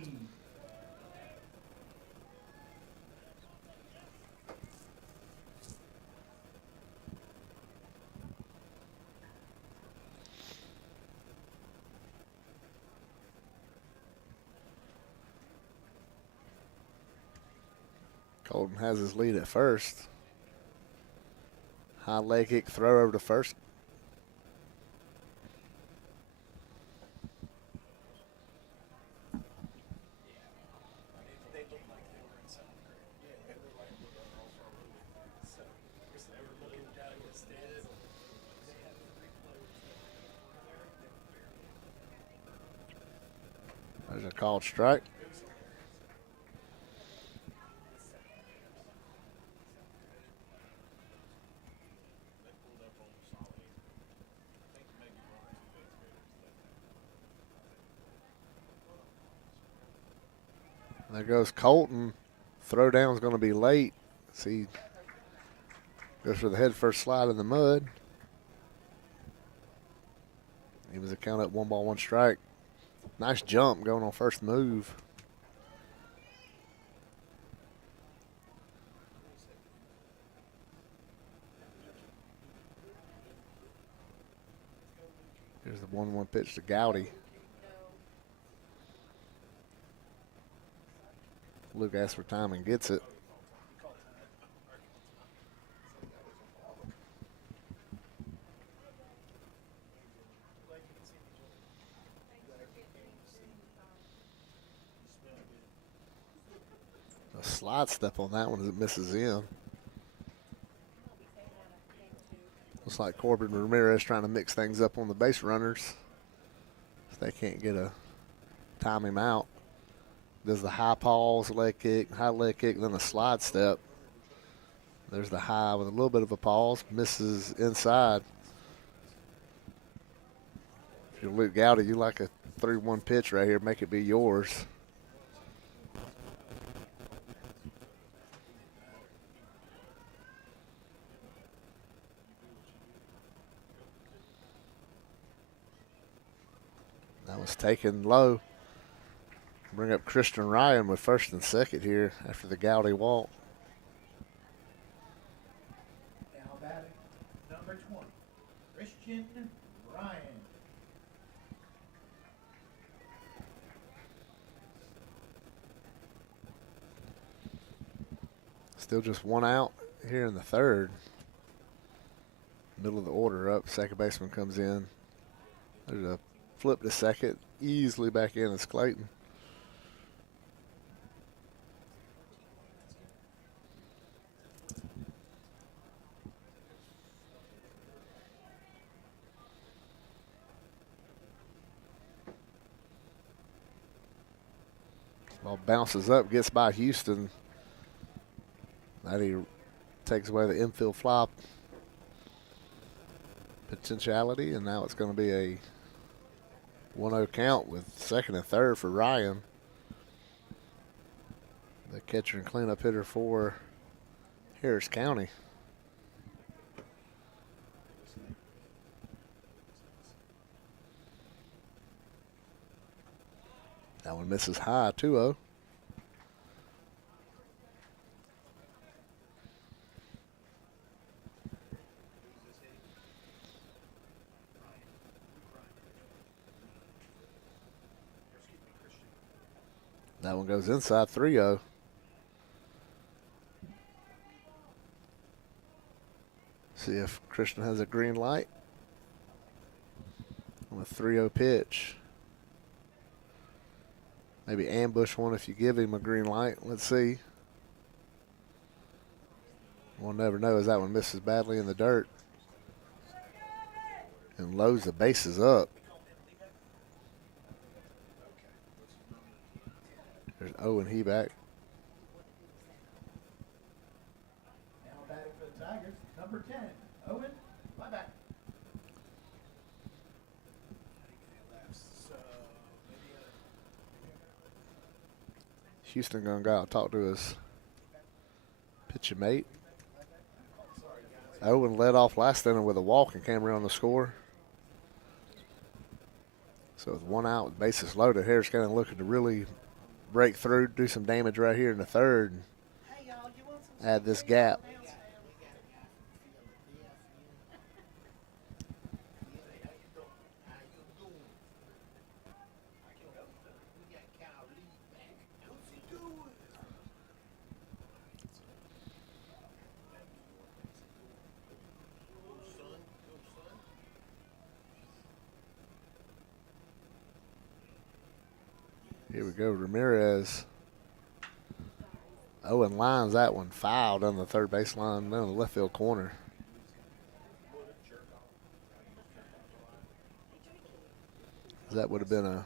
Colton has his lead at first. High leg kick throw over to first. There's a called strike. There goes Colton. Throwdown's going to be late. See, goes for the head first slide in the mud. He was a count up 1-1 strike. Nice jump going on first move. Here's the 1-1 pitch to Gowdy. Luke asks for time and gets it. A slide step on that one as it misses in. Looks like Corbin Ramirez trying to mix things up on the base runners. If they can't get a time him out. Does the high pause, leg kick, high leg kick, then a slide step. There's the high with a little bit of a pause. Misses inside. If you're Luke Gowdy, you like a 3-1 pitch right here. Make it be yours. That was taken low. Bring up Christian Ryan with first and second here after the Gowdy walk. Now batting, number 20, Christian Ryan. Still just one out here in the third. Middle of the order up. Second baseman comes in. There's a flip to second. Easily back in is Clayton. Ball bounces up, gets by Houston. That he takes away the infield flop potentiality, and now it's going to be a 1-0 count with second and third for Ryan. The catcher and cleanup hitter for Harris County. That one misses high, 2-0. That one goes inside, 3-0. See if Christian has a green light on a 3-0 pitch. Maybe ambush one if you give him a green light. Let's see. We'll never know as that one misses badly in the dirt. And loads the bases up. There's Owen Heback. Now batting for the Tigers, number 10, Owen Lieback. Houston gonna go out and talk to his pitching mate. Owen led off last inning with a walk and came around the score. So with one out, with bases loaded, Harris County looking to really break through, do some damage right here in the third, and add this gap. Here we go, Ramirez. Owen lines that one foul down the third baseline, down the left field corner. That would have been a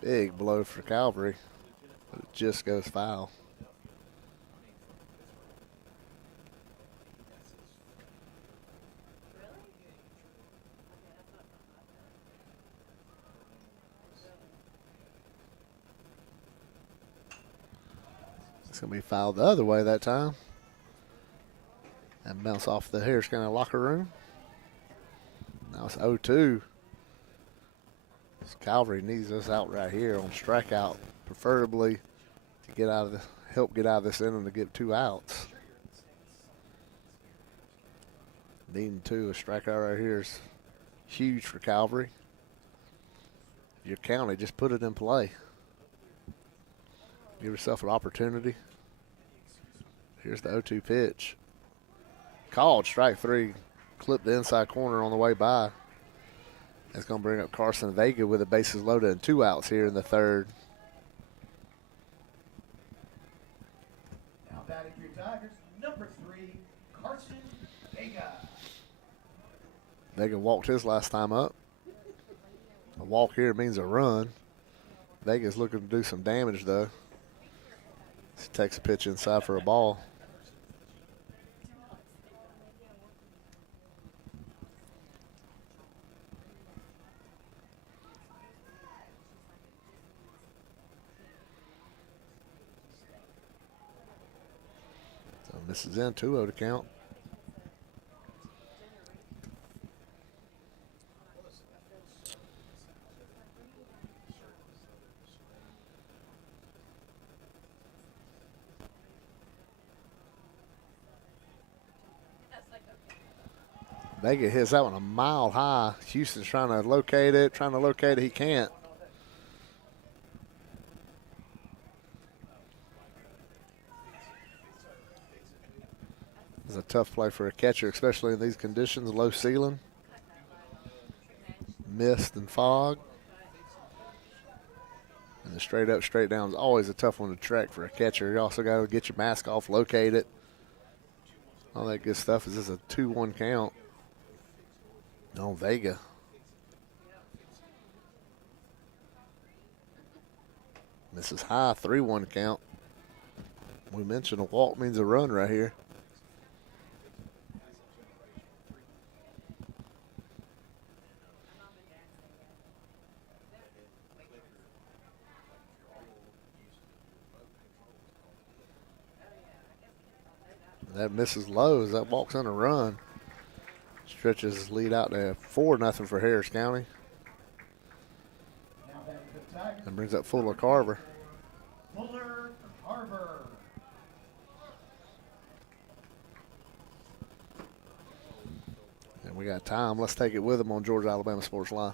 big blow for Calvary, but it just goes foul. It's going to be fouled the other way that time. And bounce off the Harris County locker room. Now it's 0-2. Calvary needs us out right here on strikeout, preferably to get out of the help get out of this inning to get 2 outs. Needing 2, a strikeout right here is huge for Calvary. Your county, just put it in play. Give yourself an opportunity. Here's the 0-2 pitch. Called strike 3. Clipped the inside corner on the way by. That's going to bring up Carson Vega with the bases loaded and 2 outs here in the third. Now batting for your Tigers, number 3, Carson Vega. Vega walked his last time up. A walk here means a run. Vega's looking to do some damage, though. He takes a pitch inside for a ball. So misses in, 2-0 to count. Vega hits that one a mile high. Houston's trying to locate it, He can't. It's a tough play for a catcher, especially in these conditions, low ceiling, mist and fog. And the straight up, straight down is always a tough one to track for a catcher. You also got to get your mask off, locate it. All that good stuff. Is this a 2-1 count? No, Vega. This is high, 3-1 count. We mentioned a walk means a run right here. That misses lows. That walks on a run. Stretches his lead out to 4-0 for Harris County. And brings up Fuller Carver. Fuller Carver. And we got time. Let's take it with them on Georgia Alabama Sports Live.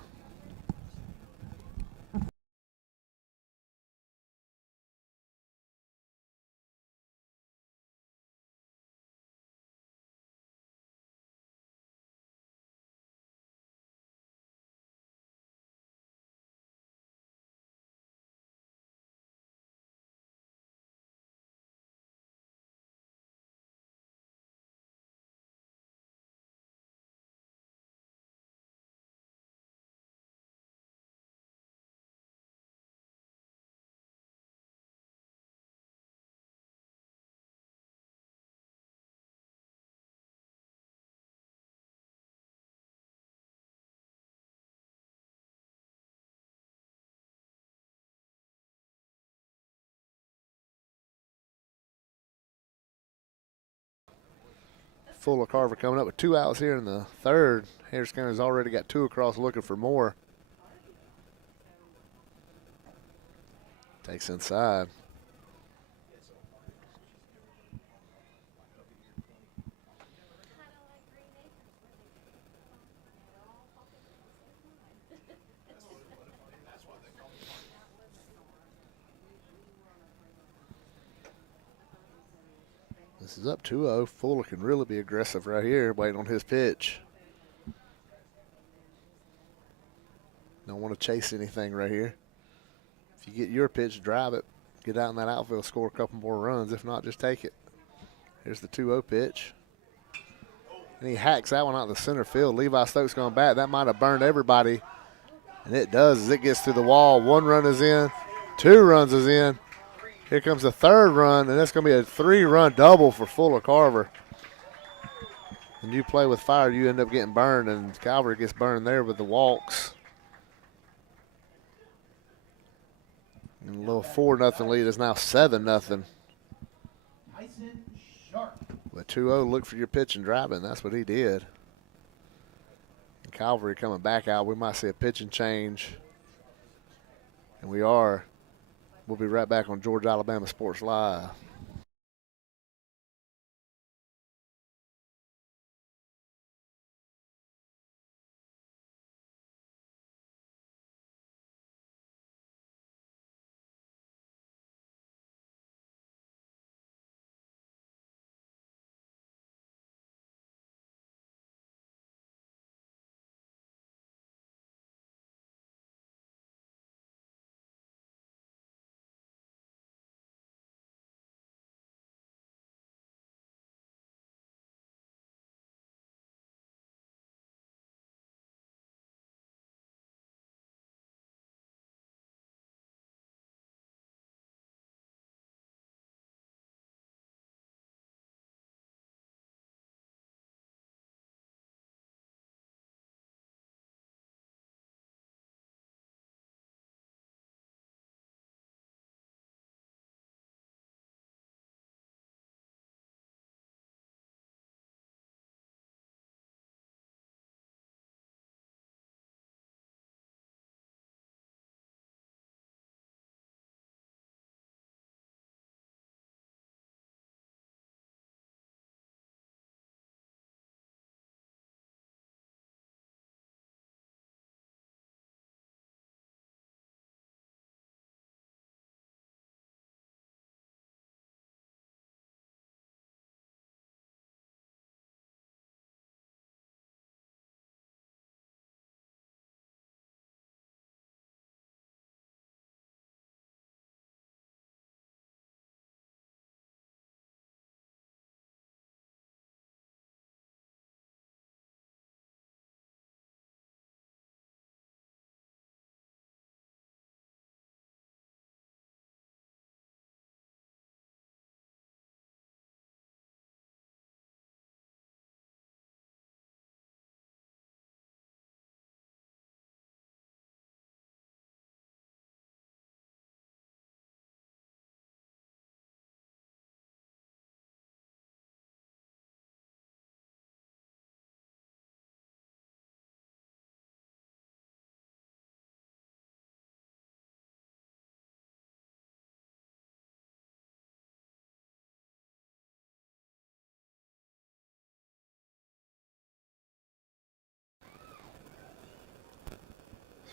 Fuller Carver coming up with 2 outs here in the third. Harris County's already got 2 across, looking for more. Takes inside. This is up 2-0. Fuller can really be aggressive right here, waiting on his pitch. Don't want to chase anything right here. If you get your pitch, drive it. Get out in that outfield, score a couple more runs. If not, just take it. Here's the 2-0 pitch. And he hacks that one out in the center field. Levi Stokes going back. That might have burned everybody. And it does as it gets to the wall. 1 run is in. 2 runs is in. Here comes the 3rd run, and that's going to be a 3-run double for Fuller Carver. When you play with fire, you end up getting burned, and Calvary gets burned there with the walks. And a little 4-0 lead is now 7-0. But 2-0, look for your pitch and driving. That's what he did. And Calvary coming back out. We might see a pitching change. And we are. We'll be right back on Georgia Alabama Sports Live.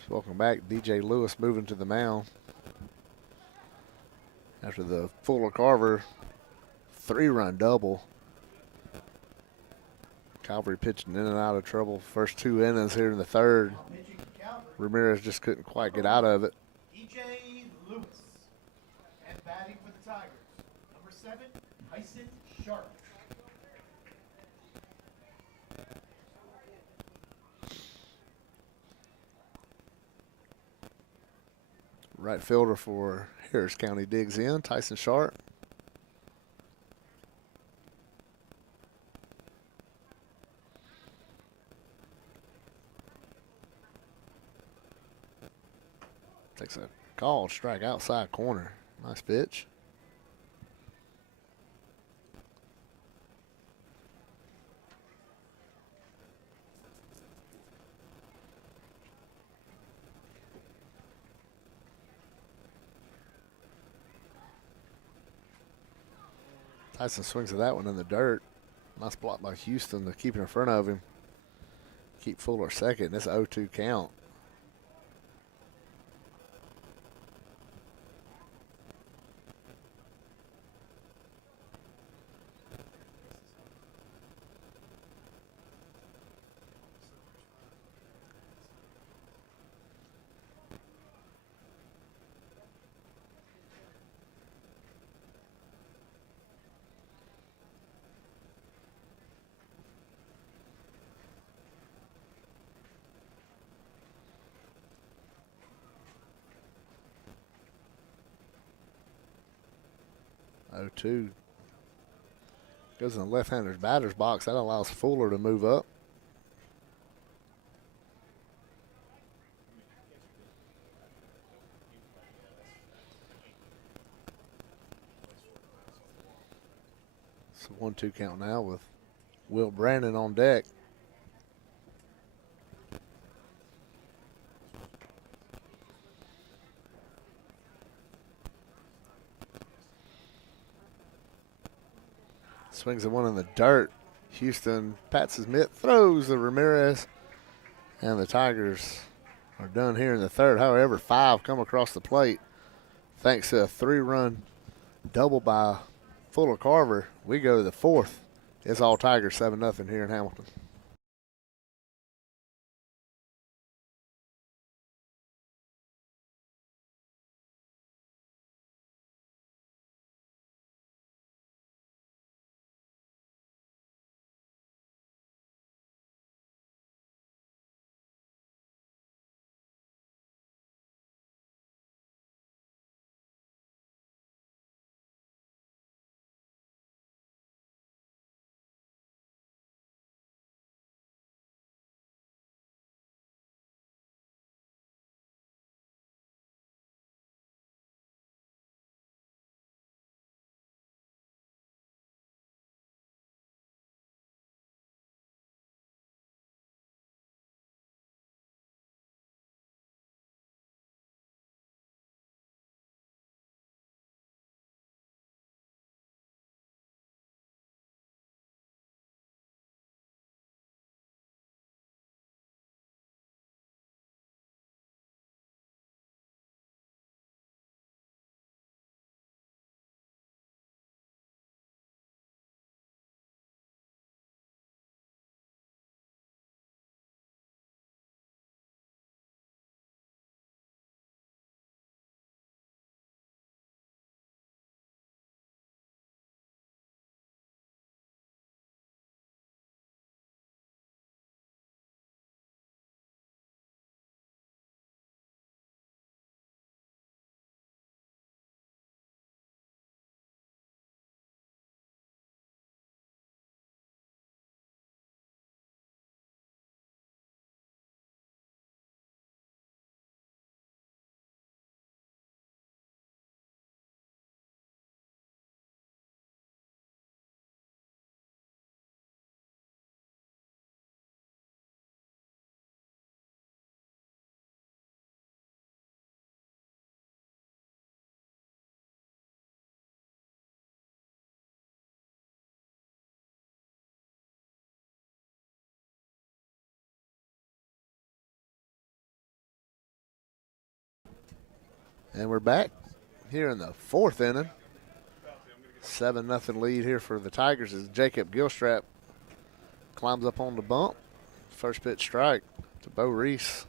Welcome back. DJ Lewis moving to the mound after the Fuller Carver 3-run double. Calvary pitching in and out of trouble. First 2 innings here in the third. Pitching for Calvary, Ramirez just couldn't quite get out of it. DJ Lewis. And batting for the Tigers, number 7, Tyson Sharp. Right fielder for Harris County digs in. Tyson Sharp. Takes a called strike outside corner. Nice pitch. Tyson swings at that one in the dirt. Nice block by Houston to keep it in front of him. Keep Fuller second. It's 0-2 count. Oh, 2 goes in the left-hander's batter's box. That allows Fuller to move up. It's a 1-2 count now with Will Brandon on deck. Swings at one in the dirt. Houston pats his mitt, throws the Ramirez, and the Tigers are done here in the third. However, 5 come across the plate. Thanks to a 3-run double by Fuller Carver, we go to the 4th. It's all Tigers 7-0 here in Hamilton. And we're back here in the fourth inning. 7-0 lead here for the Tigers as Jacob Gilstrap climbs up on the bump. First pitch strike to Bo Reese.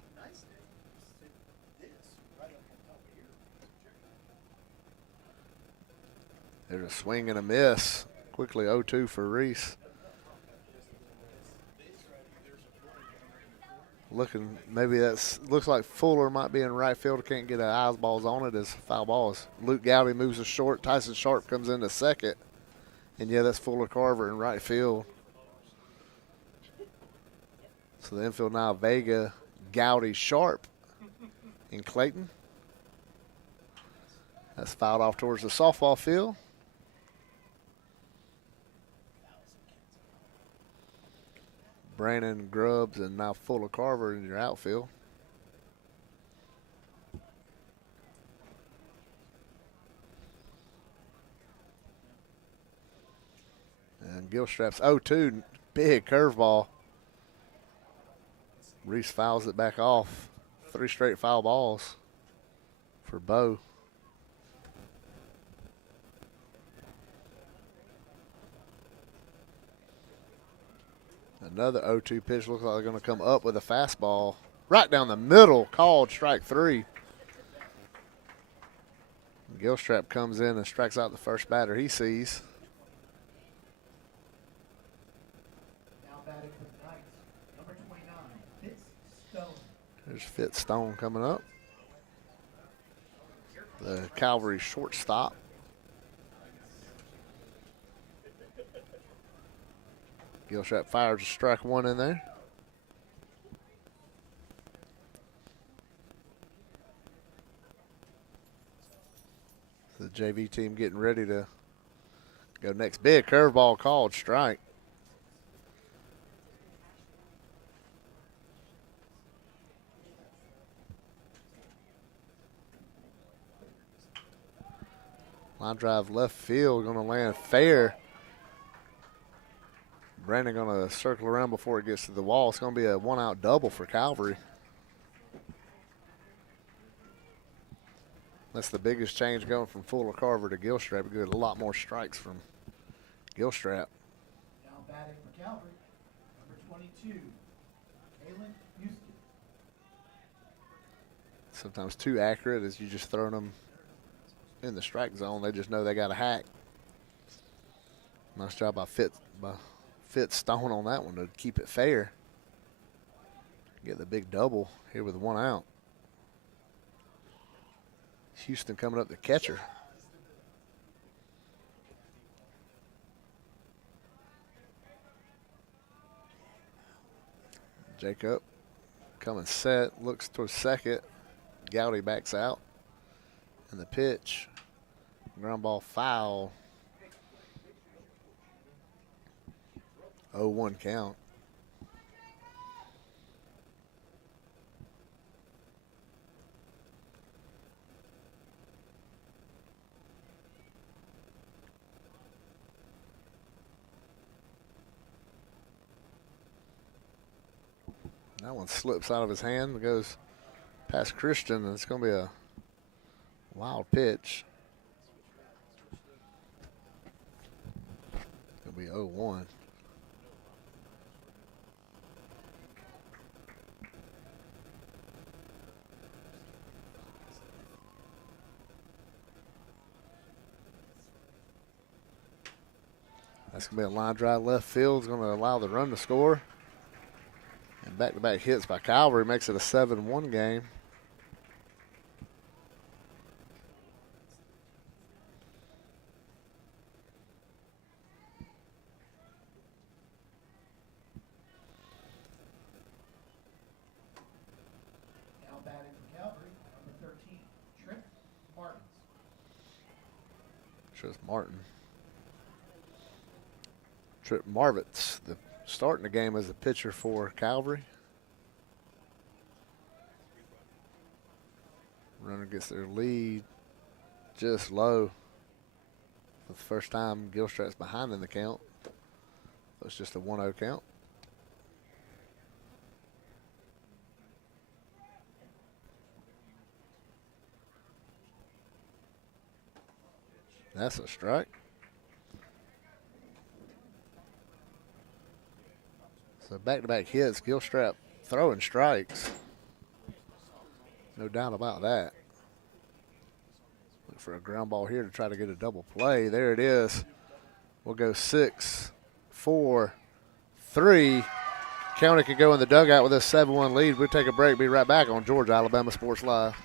There's a swing and a miss. Quickly 0-2 for Reese. Looks like Fuller might be in right field. Can't get eyeballs on it as foul balls. Luke Gowdy moves to short. Tyson Sharp comes into second. And yeah, that's Fuller Carver in right field. So the infield now Vega, Gowdy, Sharp in Clayton. That's fouled off towards the softball field. Brandon Grubbs and now Fuller Carver in your outfield. And Gilstrap's 0-2, big curveball. Reese fouls it back off. 3 straight foul balls for Bo. Another 0-2 pitch. Looks like they're going to come up with a fastball. Right down the middle, called strike 3. Gilstrap comes in and strikes out the first batter he sees. Now batting for the Knights, number 29, Fitz Stone. There's Fitz Stone coming up. The Calvary shortstop. Gilstrap fires a strike 1 in there. The JV team getting ready to go next. Big curveball called strike. Line drive left field, going to land fair. Brandon going to circle around before it gets to the wall. It's going to be a 1-out double for Calvary. That's the biggest change going from Fuller Carver to Gilstrap. We get a lot more strikes from Gilstrap. Now batting for Calvary, number 22, Kalen Houston. Sometimes too accurate as you just throwing them in the strike zone. They just know they got a hack. Nice job by Fitz Stone on that one to keep it fair. Get the big double here with 1 out. Houston coming up the catcher. Jacob coming set, looks towards second. Gowdy backs out. And the pitch, ground ball foul. 0-1 count. That one slips out of his hand and goes past Christian, and it's going to be a wild pitch. It'll be 0-1. That's going to be a line drive left field. It's going to allow the run to score. And back-to-back hits by Calvary makes it a 7-1 game. Now batting for Calvary, number 13, Trent Martins. Shows Martin. Trip Marvitz, starting the game as a pitcher for Calvary. Runner gets their lead just low. For the first time, Gilstrap's behind in the count. So it's just a 1-0 count. That's a strike. So back-to-back hits, Gilstrap throwing strikes. No doubt about that. Look for a ground ball here to try to get a double play. There it is. We'll go 6, 4, 3. County could go in the dugout with a 7-1 lead. We'll take a break. Be right back on Georgia Alabama Sports Live.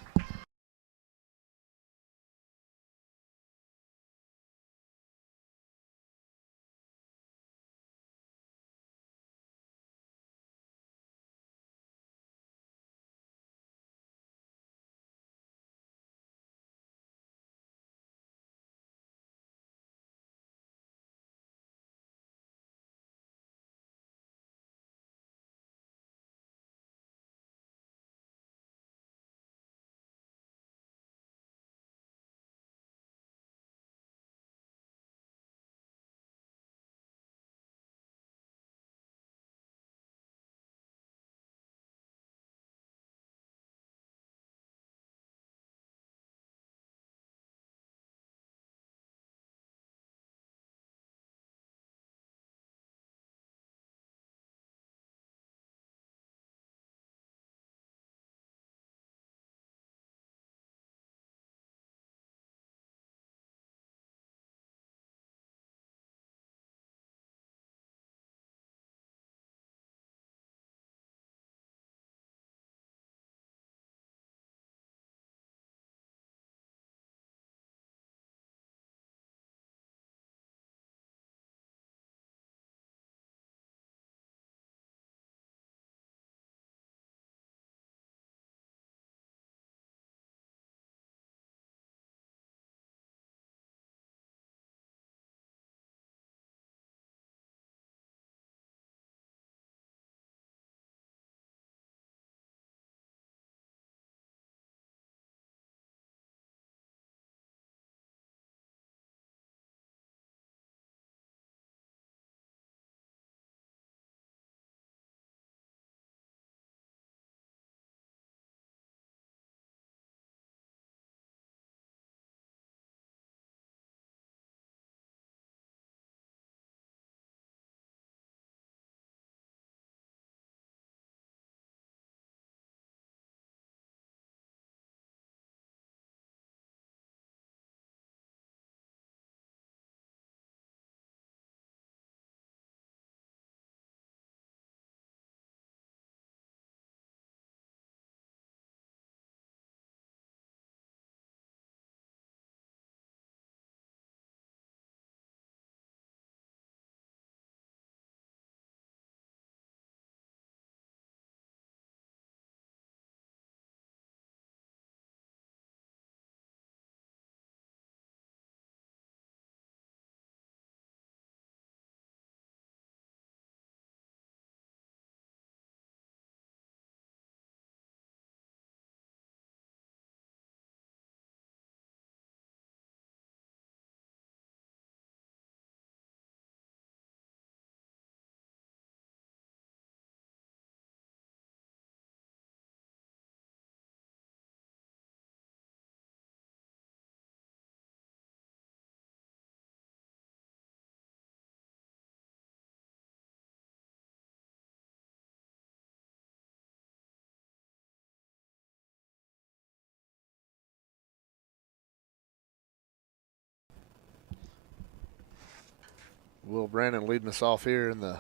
Will Brandon leading us off here in the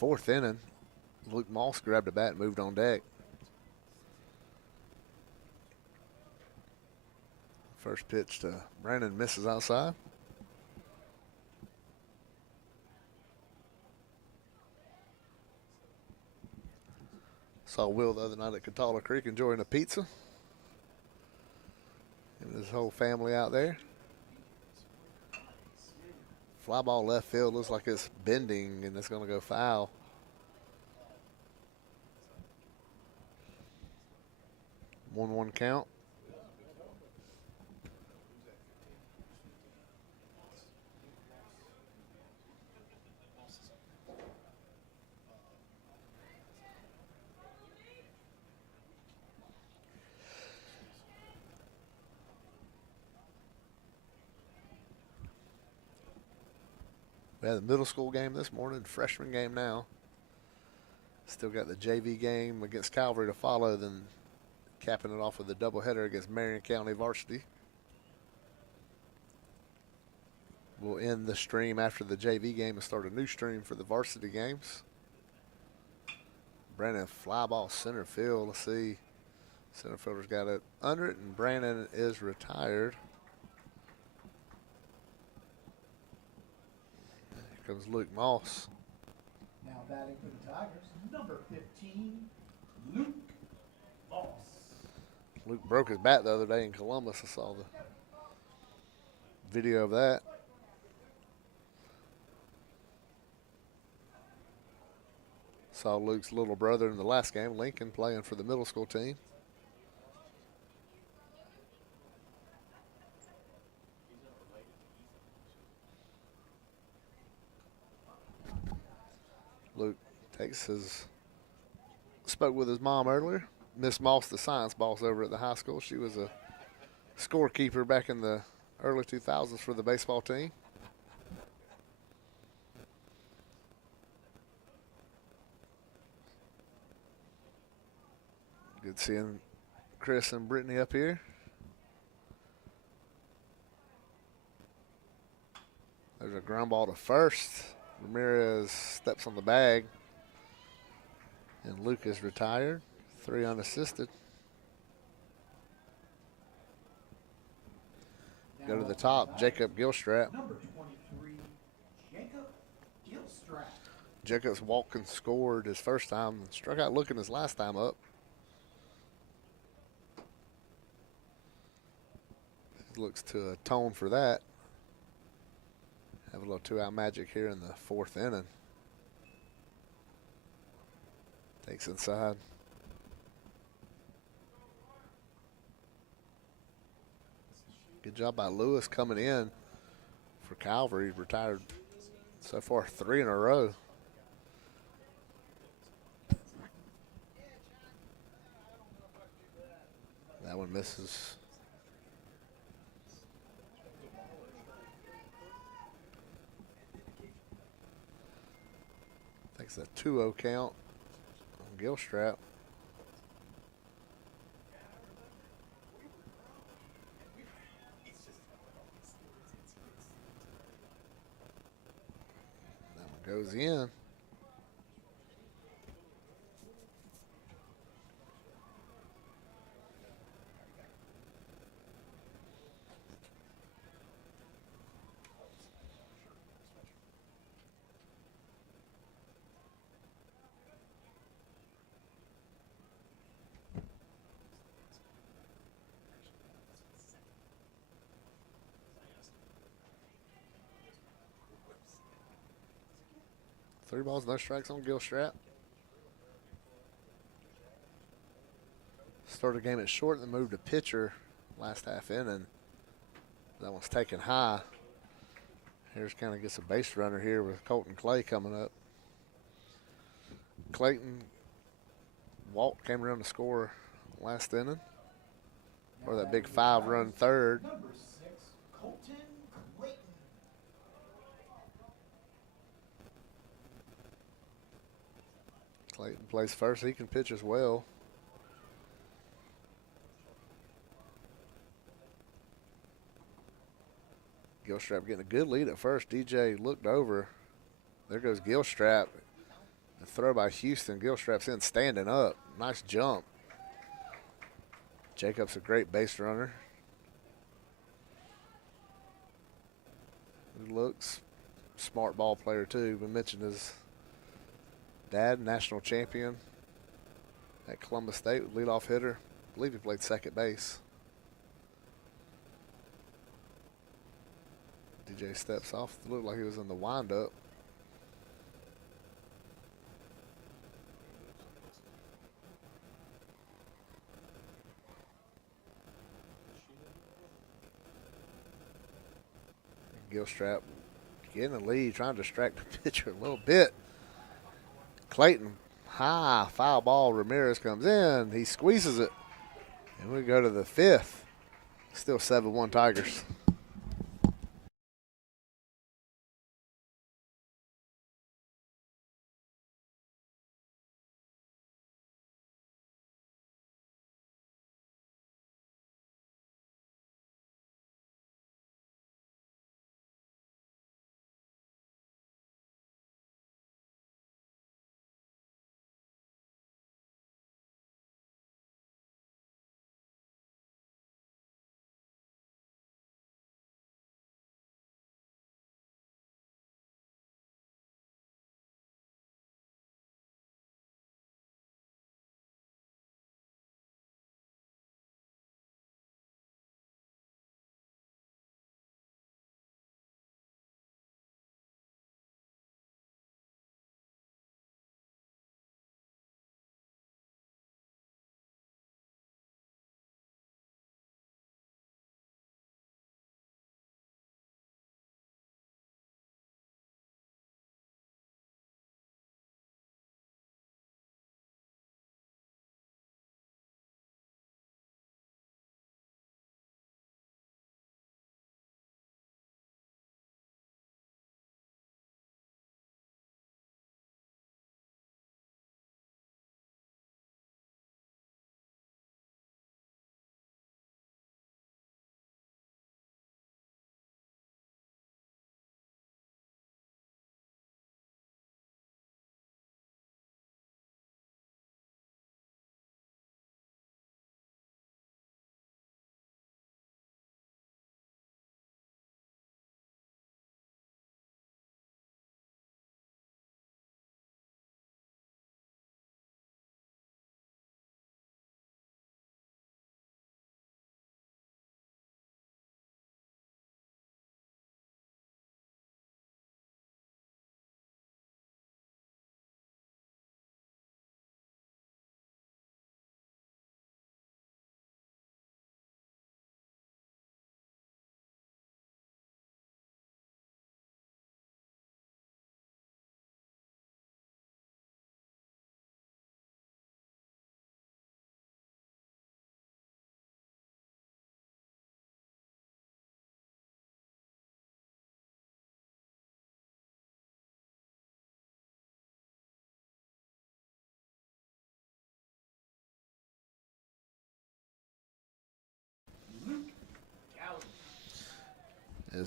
4th inning. Luke Moss grabbed a bat and moved on deck. First pitch to Brandon misses outside. Saw Will the other night at Catala Creek enjoying a pizza. Him and his whole family out there. Fly ball left field, looks like it's bending and it's going to go foul. One count. We had the middle school game this morning, freshman game now. Still got the JV game against Calvary to follow, then capping it off with a doubleheader against Marion County Varsity. We'll end the stream after the JV game and start a new stream for the varsity games. Brandon fly ball center field. Let's see. Center fielder's got it under it, and Brandon is retired. Here comes Luke Moss. Now batting for the Tigers, number 15, Luke Moss. Luke broke his bat the other day in Columbus. I saw the video of that. Saw Luke's little brother in the last game, Lincoln, playing for the middle school team. Luke spoke with his mom earlier. Miss Moss, the science boss over at the high school. She was a scorekeeper back in the early 2000s for the baseball team. Good seeing Chris and Brittany up here. There's a ground ball to first. Ramirez steps on the bag. And Luke is retired. 3 unassisted. Go to the top, Jacob Gilstrap. Number 23, Jacob Gilstrap. Jacob's walked and scored his first time. Struck out looking his last time up. Looks to atone for that. Have a little 2-out magic here in the 4th inning. Takes inside. Good job by Lewis coming in for Calvary. He's retired so far 3 in a row. That one misses. Takes a 2-0 count on Gilstrap. That one goes in. Three balls, no strikes on Gilstrap. Started the game at short, then moved to pitcher last half inning. That one's taken high. Here's kind of gets a base runner here with Colton Clay coming up. Clayton Walt came around to score last inning. Or that big 5-run third. Number 6, Colton Clayton. Clayton plays first. He can pitch as well. Gilstrap getting a good lead at first. DJ looked over. There goes Gilstrap. The throw by Houston. Gilstrap's in standing up. Nice jump. Jacob's a great base runner. He looks smart ball player too. We mentioned his dad, national champion at Columbus State, leadoff hitter. I believe he played second base. DJ steps off. Looked like he was in the windup. Gilstrap getting a lead, trying to distract the pitcher a little bit. Clayton, high, foul ball. Ramirez comes in. He squeezes it. And we go to the 5th. Still 7-1 Tigers.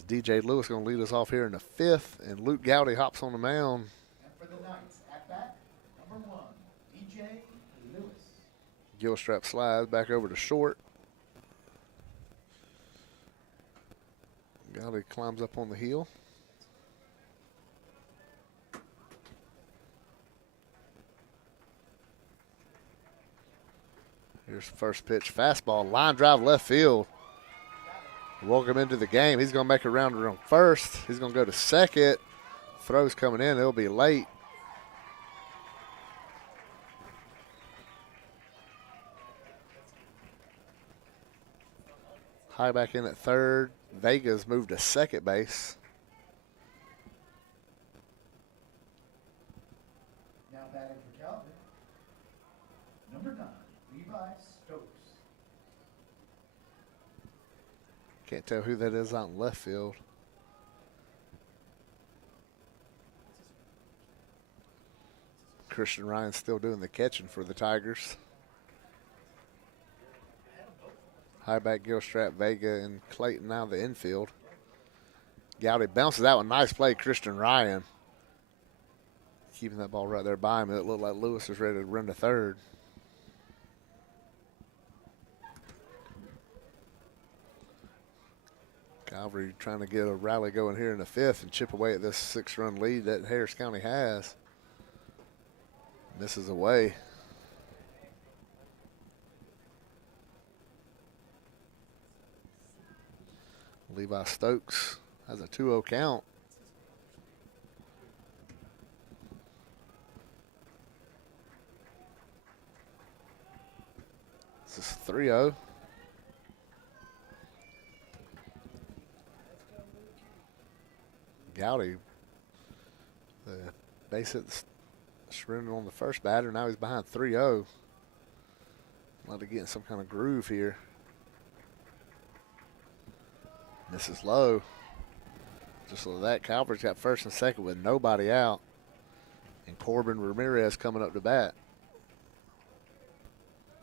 DJ Lewis going to lead us off here in the 5th, and Luke Gowdy hops on the mound. And for the Knights, at bat, number 1, DJ Lewis. Gilstrap slides back over to short. Gowdy climbs up on the hill. Here's the first pitch, fastball, line drive left field. Welcome into the game. He's going to make a rounder on first. He's going to go to second. Throw's coming in. It'll be late. High back in at third. Vega's moved to second base. Now batting for Calvary, number 9, Levi Stokes. Can't tell who that is out in left field. Christian Ryan still doing the catching for the Tigers. High back Gilstrap, Vega, and Clayton now the infield. Gowdy bounces out with nice play, Christian Ryan. Keeping that ball right there by him. It looked like Lewis was ready to run to third. Calvary trying to get a rally going here in the 5th and chip away at this 6-run lead that Harris County has. Misses away. Levi Stokes has a 2-0 count. This is 3-0. Gowdy, the base hit surrender on the first batter. Now he's behind 3-0. Let it get in some kind of groove here. Misses low. Just like that, Calver's got first and second with nobody out. And Corbin Ramirez coming up to bat.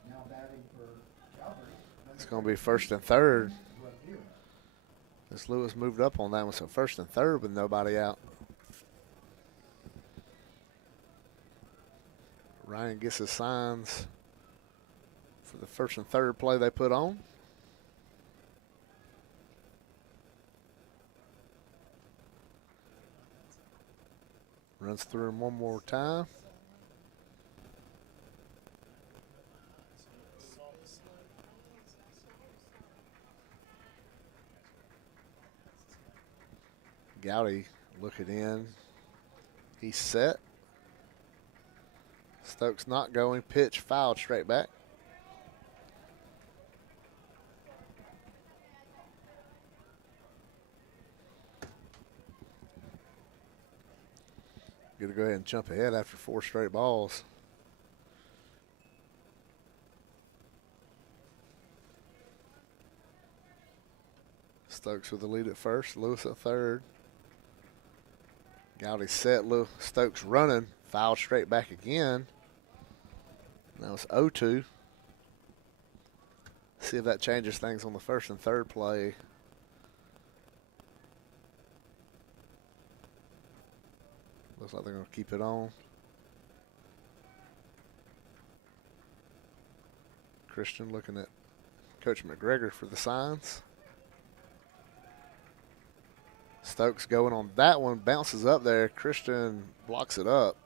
Now batting for Calvary. It's going to be first and third. This Lewis moved up on that one, so first and third with nobody out. Ryan gets his signs for the first and third play they put on. Runs through him one more time. Gowdy looking in. He's set. Stokes not going. Pitch fouled straight back. Going to go ahead and jump ahead after 4 straight balls. Stokes with the lead at first. Lewis at third. Gowdy set. Stokes running. Fouled straight back again. Now it's 0-2. See if that changes things on the first and third play. Looks like they're going to keep it on. Christian looking at Coach McGregor for the signs. Stokes going on that one, bounces up there. Christian blocks it up.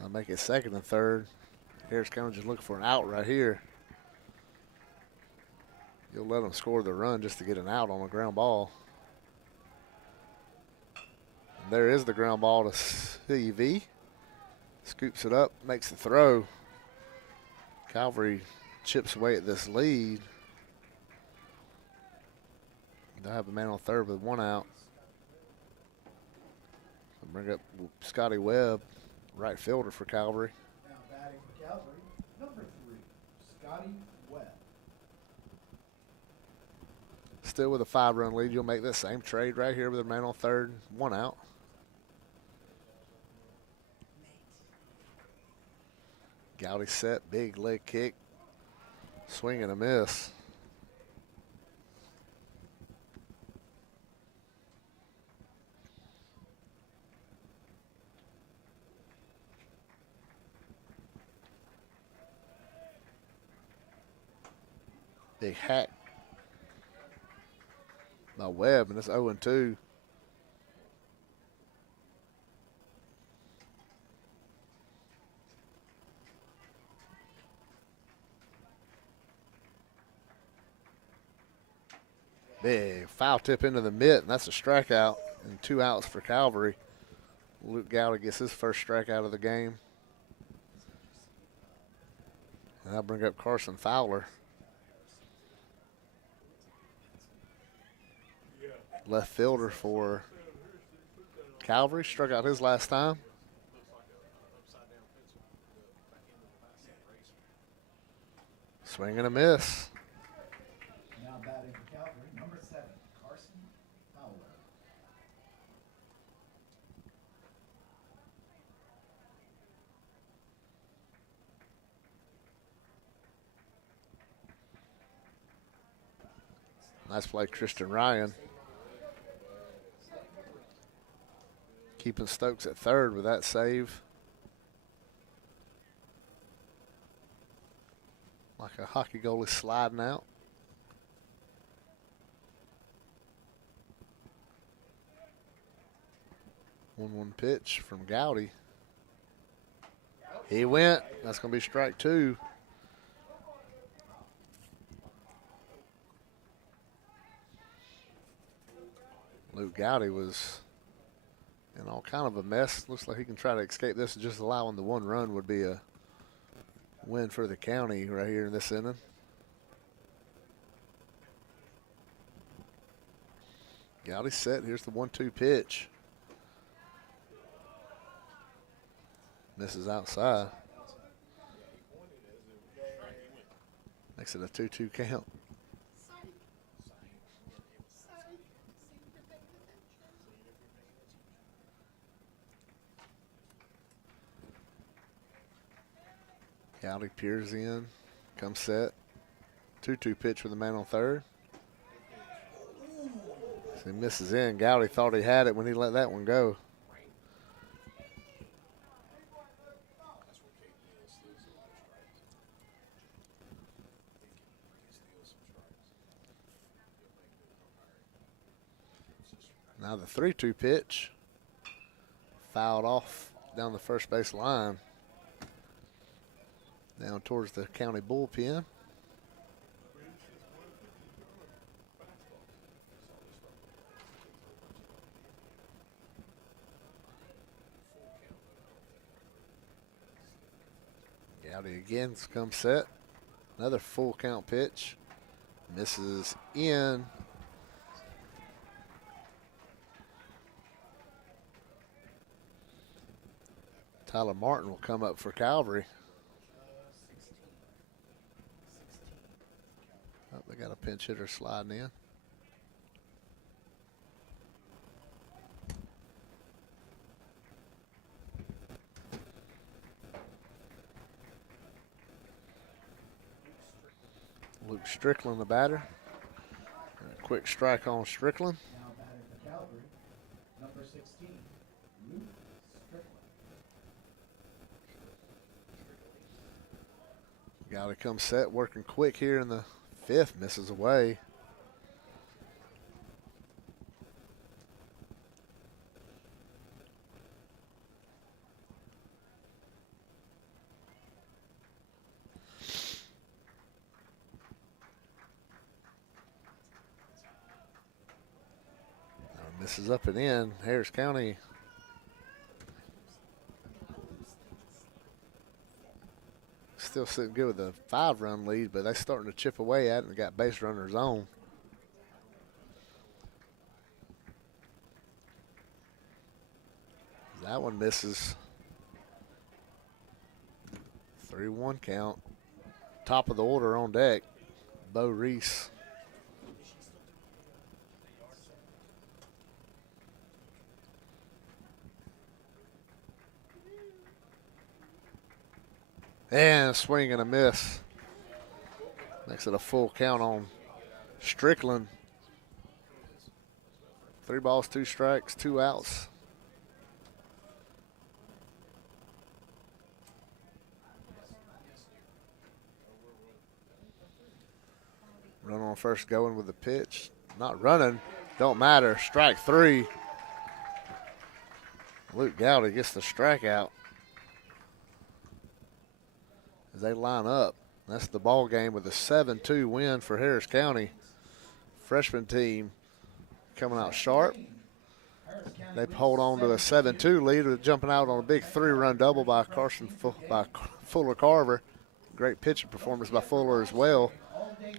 I'll make it second and third. Harris County just looking for an out right here. You'll let them score the run just to get an out on a ground ball. And there is the ground ball to CV. Scoops it up, makes the throw. Calvary chips away at this lead. They'll have a man on third with 1 out. Bring up Scotty Webb, right fielder for Calvary. Now batting for Calvary, number 3, Scotty Webb. Still with a 5-run lead. You'll make that same trade right here with a man on third, 1 out. Gowdy set, big leg kick. Swing and a miss. Big hack by Webb, and it's 0-2. Big foul tip into the mitt, and that's a strikeout, and 2 outs for Calvary. Luke Gowdy gets his first strikeout of the game. And that'll bring up Carson Fowler. Left fielder for Calvary, struck out his last time. Swing and a miss. Now batting for Calvary, number 7, Carson Fowler. Nice play, Christian Ryan. Keeping Stokes at third with that save. Like a hockey goalie sliding out. 1-1 pitch from Gowdy. He went. That's going to be strike 2. Luke Gowdy was in all kind of a mess. Looks like he can try to escape this. Just allowing the 1 run would be a win for the county right here in this inning. Gowdy set. Here's the 1-2 pitch. Misses outside. Makes it a 2-2 count. Gowdy peers in, comes set. 2-2 pitch with the man on third. So he misses in. Gowdy thought he had it when he let that one go. Now the 3-2 pitch. Fouled off down the first base line. Down towards the county bullpen. Gowdy again comes set. Another full count pitch. Misses in. Tyler Martin will come up for Calvary. Oh, they got a pinch hitter sliding in. Luke Strickland, the batter. And a quick strike on Strickland. Now batting for Calvary, number 16, Luke Strickland. Gowdy comes set, working quick here in the 5th, misses away. Misses up and in. Harris County still sitting good with a 5-run lead, but they're starting to chip away at it and got base runners on. That one misses. 3-1 count. Top of the order on deck, Bo Reese. And swing and a miss. Makes it a full count on Strickland. 3 balls, 2 strikes, 2 outs. Run on first going with the pitch. Not running. Don't matter. Strike 3. Luke Gowdy gets the strikeout as they line up. That's the ball game with a 7-2 win for Harris County. Freshman team coming out sharp. They hold on to a 7-2 lead with jumping out on a big 3-run double by Fuller Carver. Great pitching performance by Fuller as well.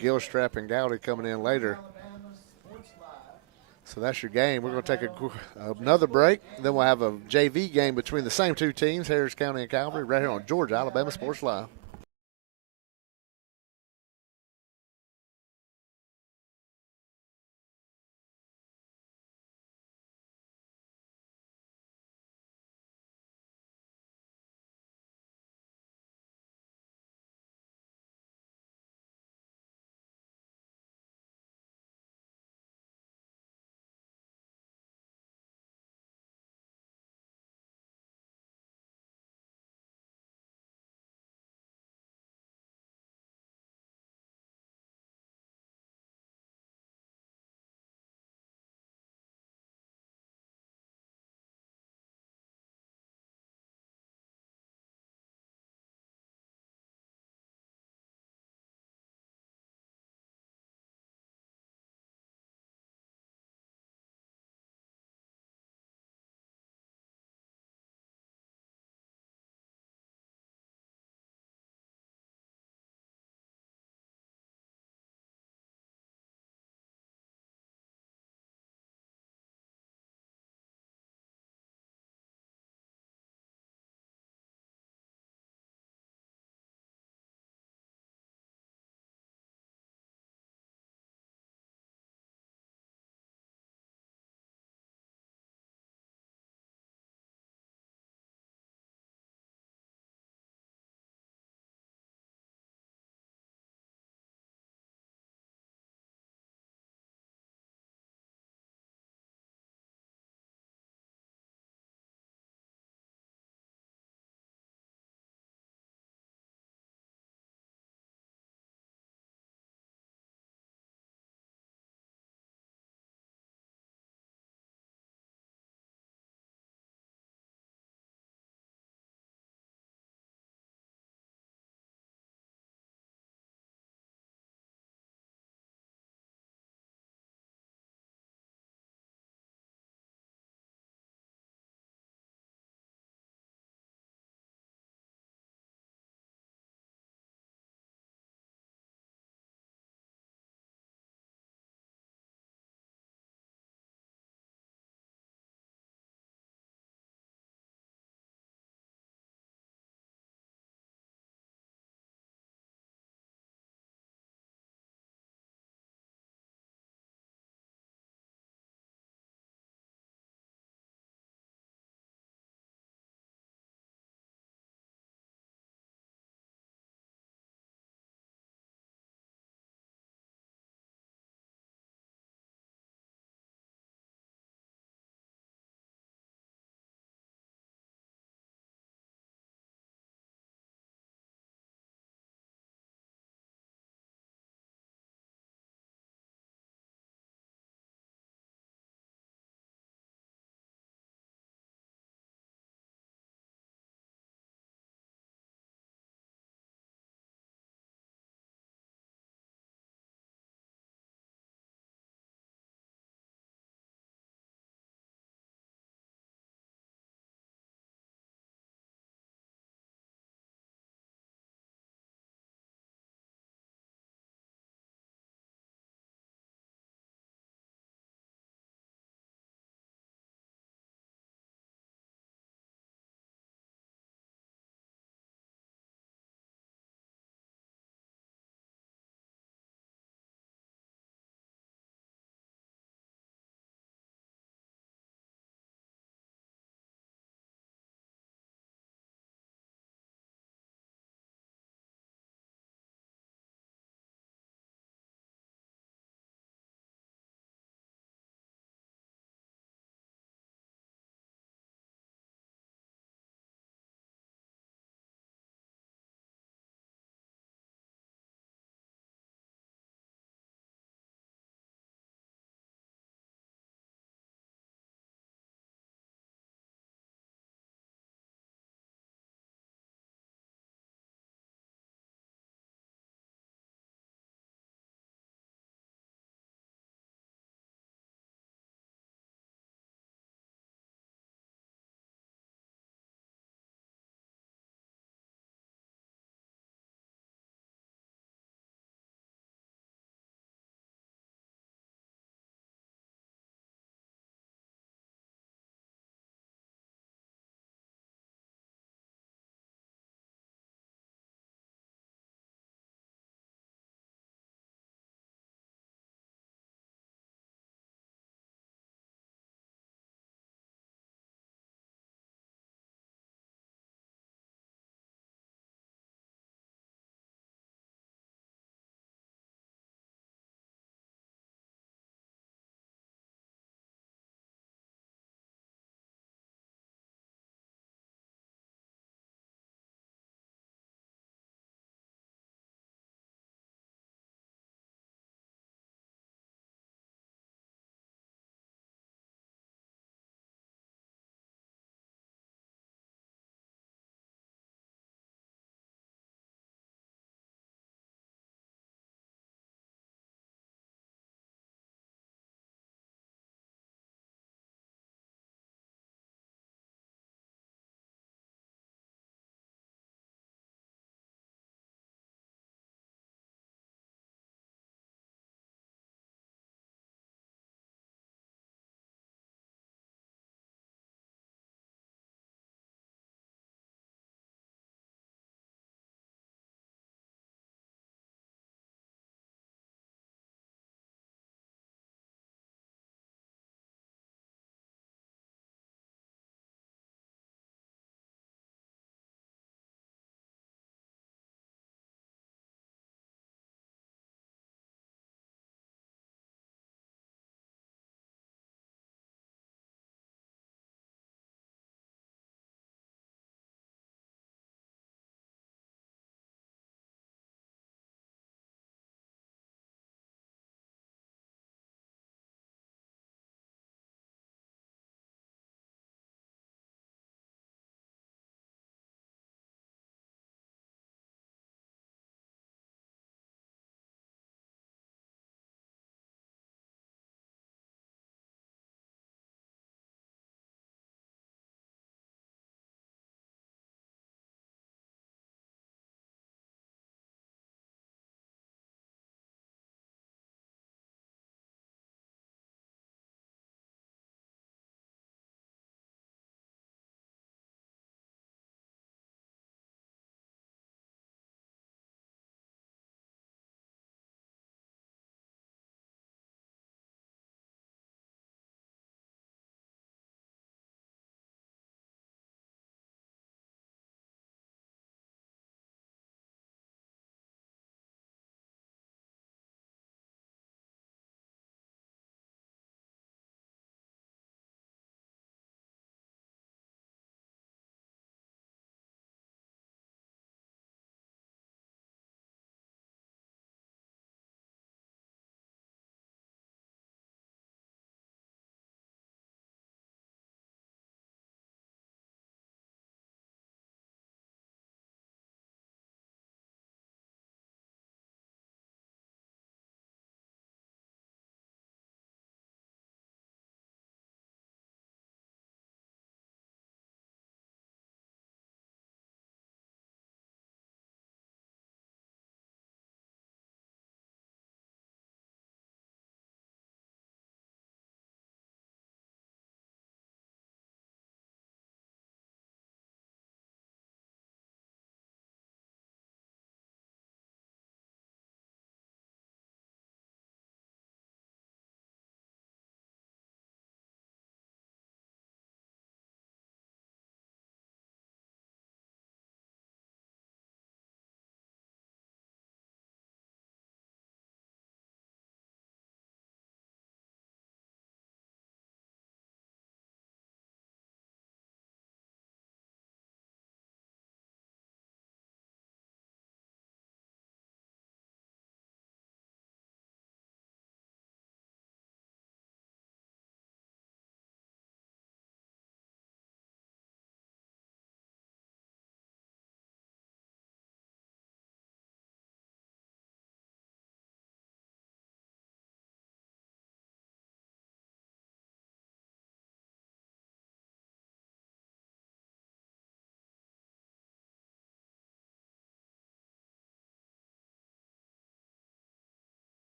Gilstrap and Gowdy coming in later. So that's your game. We're going to take another break. Then we'll have a JV game between the same 2 teams, Harris County and Calvary, right here on Georgia Alabama Sports Live.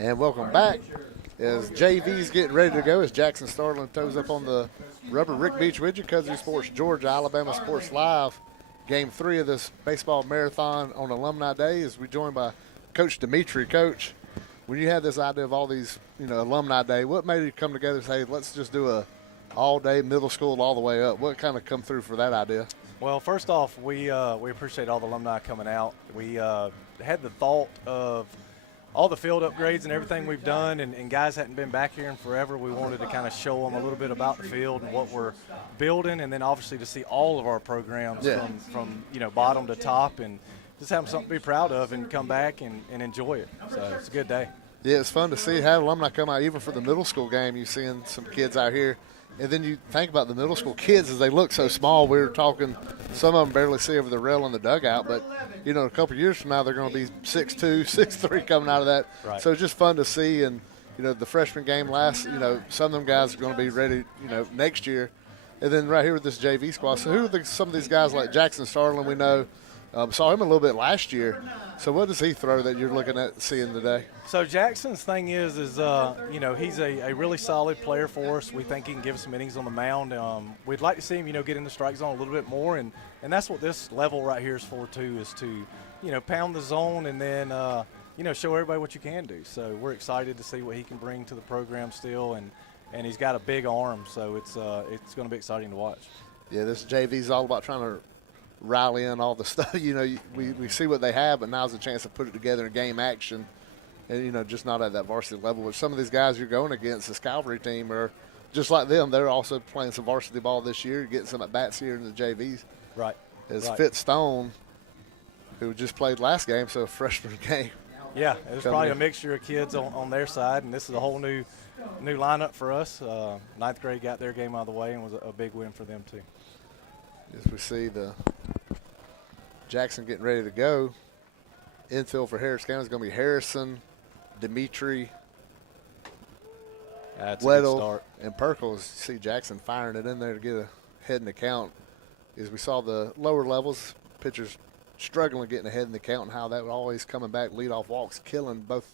And welcome back as JV's getting ready to go as Jackson Starling toes up on the rubber. Rick Beach with you, Cousin Sports Georgia, Alabama Sports Live. Game 3 of this baseball marathon on Alumni Day as we joined by Coach Dimitri. Coach, when you had this idea of all these, Alumni Day, what made you come together and say, let's just do a all-day middle school all the way up? What kind of come through for that idea? Well, first off, we appreciate all the alumni coming out. We had the thought of all the field upgrades and everything we've done, and guys hadn't been back here in forever. We wanted to kind of show them a little bit about the field and what we're building, and then obviously to see all of our programs from bottom to top, and just have something to be proud of and come back and enjoy it. So it's a good day. Yeah, it's fun to see how alumni come out. Even for the middle school game, you're seeing some kids out here. And then you think about the middle school kids as they look so small. We were talking, some of them barely see over the rail in the dugout, but, a couple of years from now they're going to be 6'2", 6'3" coming out of that. Right. So it's just fun to see. And, the freshman game last, some of them guys are going to be ready, next year. And then right here with this JV squad. So who are some of these guys like Jackson Starling we know? Saw him a little bit last year. So what does he throw that you're looking at seeing today? So Jackson's thing is he's a really solid player for us. We think he can give us some innings on the mound. We'd like to see him, get in the strike zone a little bit more, and that's what this level right here is for too, is to, pound the zone and then, show everybody what you can do. So we're excited to see what he can bring to the program still, and he's got a big arm, so it's going to be exciting to watch. Yeah, this JV's all about trying to rally in all the stuff. We see what they have, but now's a chance to put it together in game action, and just not at that varsity level. But some of these guys you're going against, this Calvary team, are just like them. They're also playing some varsity ball this year, getting some at bats here in the JVs. Right. As Fitz Stone, who just played last game, so a freshman game. Yeah, it was probably a mixture of kids on their side, and this is a whole new lineup for us. Ninth grade got their game out of the way and was a big win for them too. As we see the Jackson getting ready to go. Infield for Harris County is going to be Harrison, Dimitri, Weddle, and Perkles. See Jackson firing it in there to get ahead in the count. As we saw the lower levels, pitchers struggling getting ahead in the count, and how that was always coming back, leadoff walks, killing both.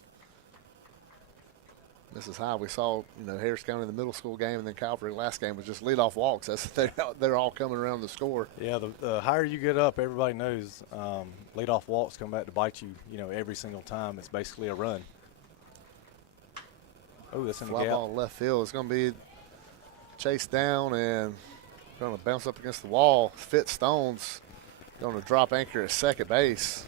This is how we saw, Harris County in the middle school game, and then Calvary last game was just leadoff walks. They're all coming around the score. Yeah, the higher you get up, everybody knows leadoff walks come back to bite you. Every single time. It's basically a run. Oh, that's in the fly gap. Ball left field. It's going to be chased down and going to bounce up against the wall. Fitz Stone's going to drop anchor at second base.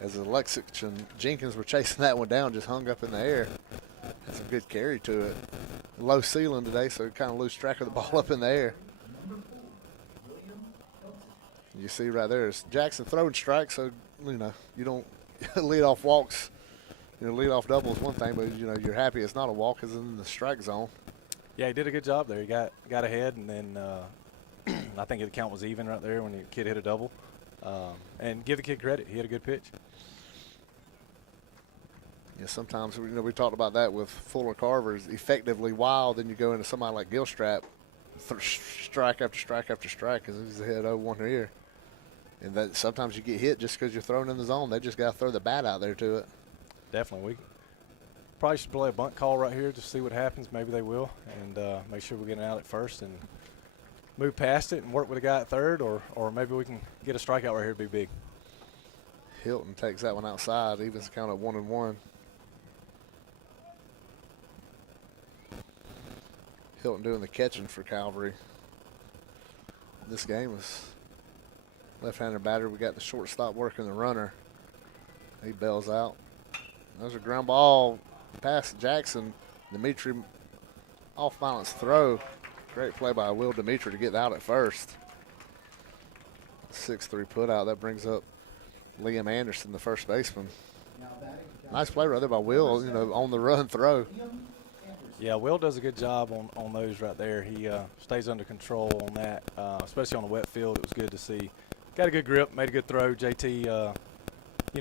As Alexis and Jenkins were chasing that one down, just hung up in the air. That's a good carry to it. Low ceiling today, so kind of lose track of the ball up in the air. You see right there, it's Jackson throwing strikes, so, you don't lead off walks. Lead off double is one thing, but, you're happy it's not a walk because it's in the strike zone. Yeah, he did a good job there. He got ahead, and then I think the count was even right there when the kid hit a double. And give the kid credit. He had a good pitch. Yeah, sometimes, we talked about that with Fuller Carver's effectively wild, then you go into somebody like Gilstrap, strike after strike after strike because he's ahead 0-1 here. And that sometimes you get hit just because you're thrown in the zone. They just got to throw the bat out there to it. Definitely. We probably should play a bunt call right here just to see what happens. Maybe they will. And make sure we're getting out at first and move past it and work with a guy at third, or maybe we can get a strikeout right here to be big. Hilton takes that one outside, evens count at 1-1. Hilton doing the catching for Calvary. This game was left-handed batter. We got the shortstop working the runner. He bails out. There's a ground ball past Jackson. Dimitri off balance throw. Great play by Will Dimitri to get out at first. 6-3 put out. That brings up Liam Anderson, the first baseman. Nice play right there by Will, on the run throw. Yeah, Will does a good job on those right there. He stays under control on that, especially on the wet field. It was good to see. Got a good grip, made a good throw. JT,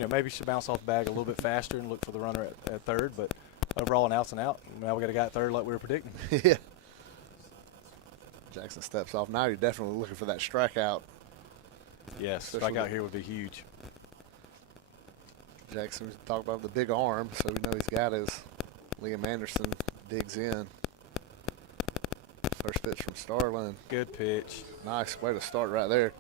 maybe should bounce off the bag a little bit faster and look for the runner at third, but overall an outs and out. Now we got a guy at third like we were predicting. Yeah. Jackson steps off. Now you're definitely looking for that strikeout. Yes, strikeout here would be huge. Jackson talked about the big arm, so we know he's got his. Liam Anderson digs in. First pitch from Starlin. Good pitch. Nice way to start right there.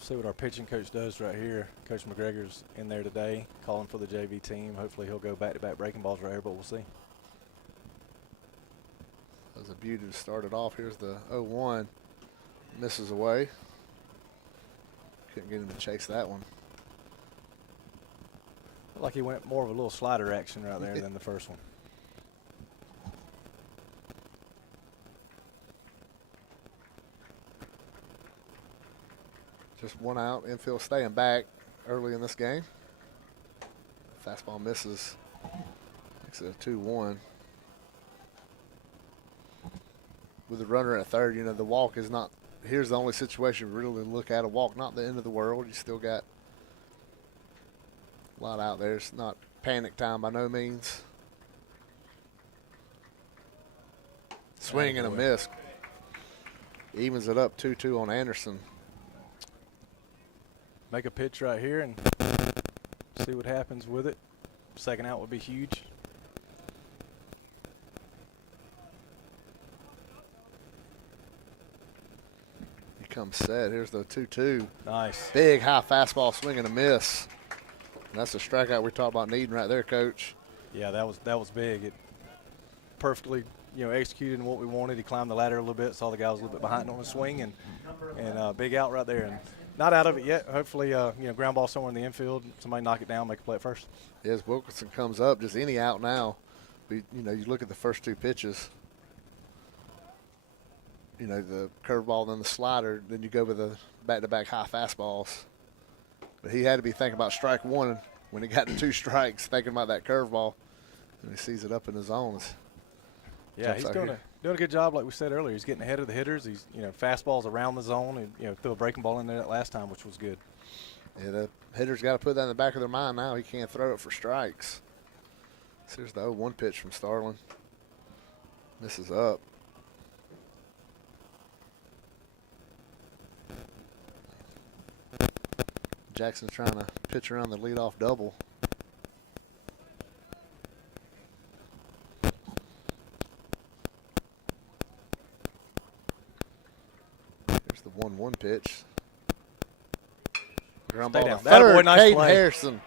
See what our pitching coach does right here. Coach McGregor's in there today, calling for the JV team. Hopefully he'll go back-to-back breaking balls right here, but we'll see. That was a beauty to start it off. Here's the 0-1. Misses away. Couldn't get him to chase that one. Like he went more of a little slider action right there than the first one. Just one out, infield staying back early in this game. Fastball misses. Makes it a 2-1. With the runner at third, you know, the walk is not, here's the only situation we really look at. A walk, not the end of the world. You still got a lot out there. It's not panic time by no means. Swing and a miss. Evens it up 2-2 on Anderson. Make a pitch right here and see what happens with it. Second out would be huge. He comes set. Here's the 2-2. Nice. Big high fastball swing and a miss. And that's the strikeout we talked about needing right there, Coach. Yeah, that was big. It perfectly, you know, executed in what we wanted. He climbed the ladder a little bit, saw the guy was a little bit behind on the swing, and big out right there. And not out of it yet. Hopefully, you know, ground ball somewhere in the infield. Somebody knock it down, make a play at first. As Wilkinson comes up, just any out now. You know, you look at the first two pitches. You know, the curveball, then the slider, then you go with the back-to-back high fastballs. But he had to be thinking about strike one when he got to 2 strikes, thinking about that curveball, and he sees it up in his zones. Yeah, he's doing a good job, like we said earlier. He's getting ahead of the hitters. He's, you know, fastballs around the zone, and, you know, threw a breaking ball in there that last time, which was good. Yeah, the hitter's got to put that in the back of their mind now. He can't throw it for strikes. So here's the 0-1 pitch from Starlin. Misses up. Jackson's trying to pitch around the leadoff double. Here's the 1-1 pitch. Ground ball to third. Nice Caden play. Harrison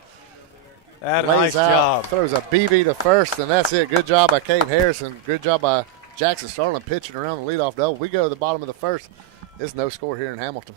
That a lays nice out, job. throws a BB to first, and that's it. Good job by Caden Harrison. Good job by Jackson Starlin pitching around the leadoff double. We go to the bottom of the first. It's no score here in Hamilton.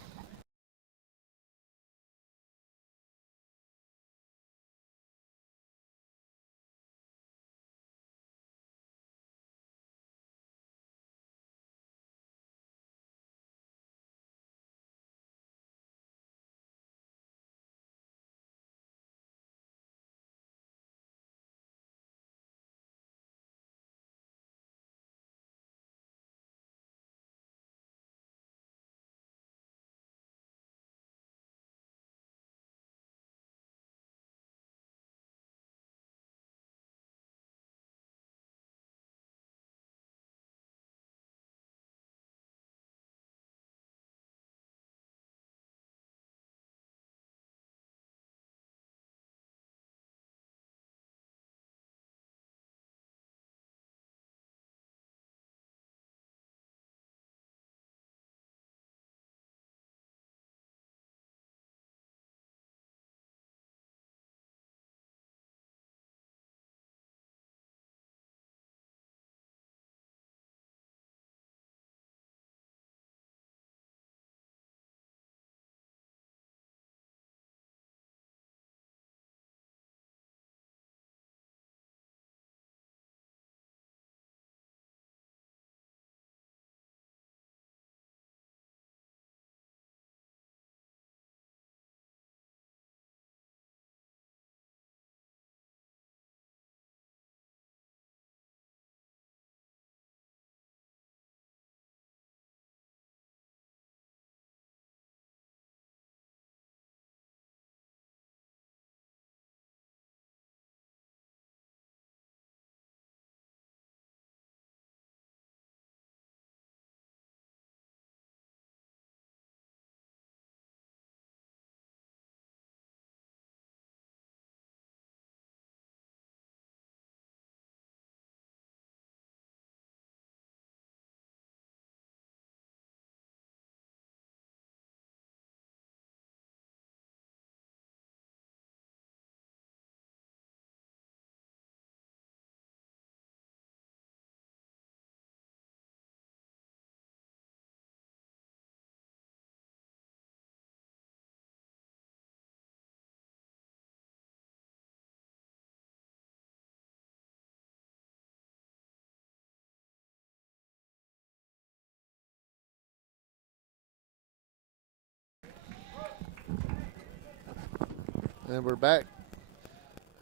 And we're back.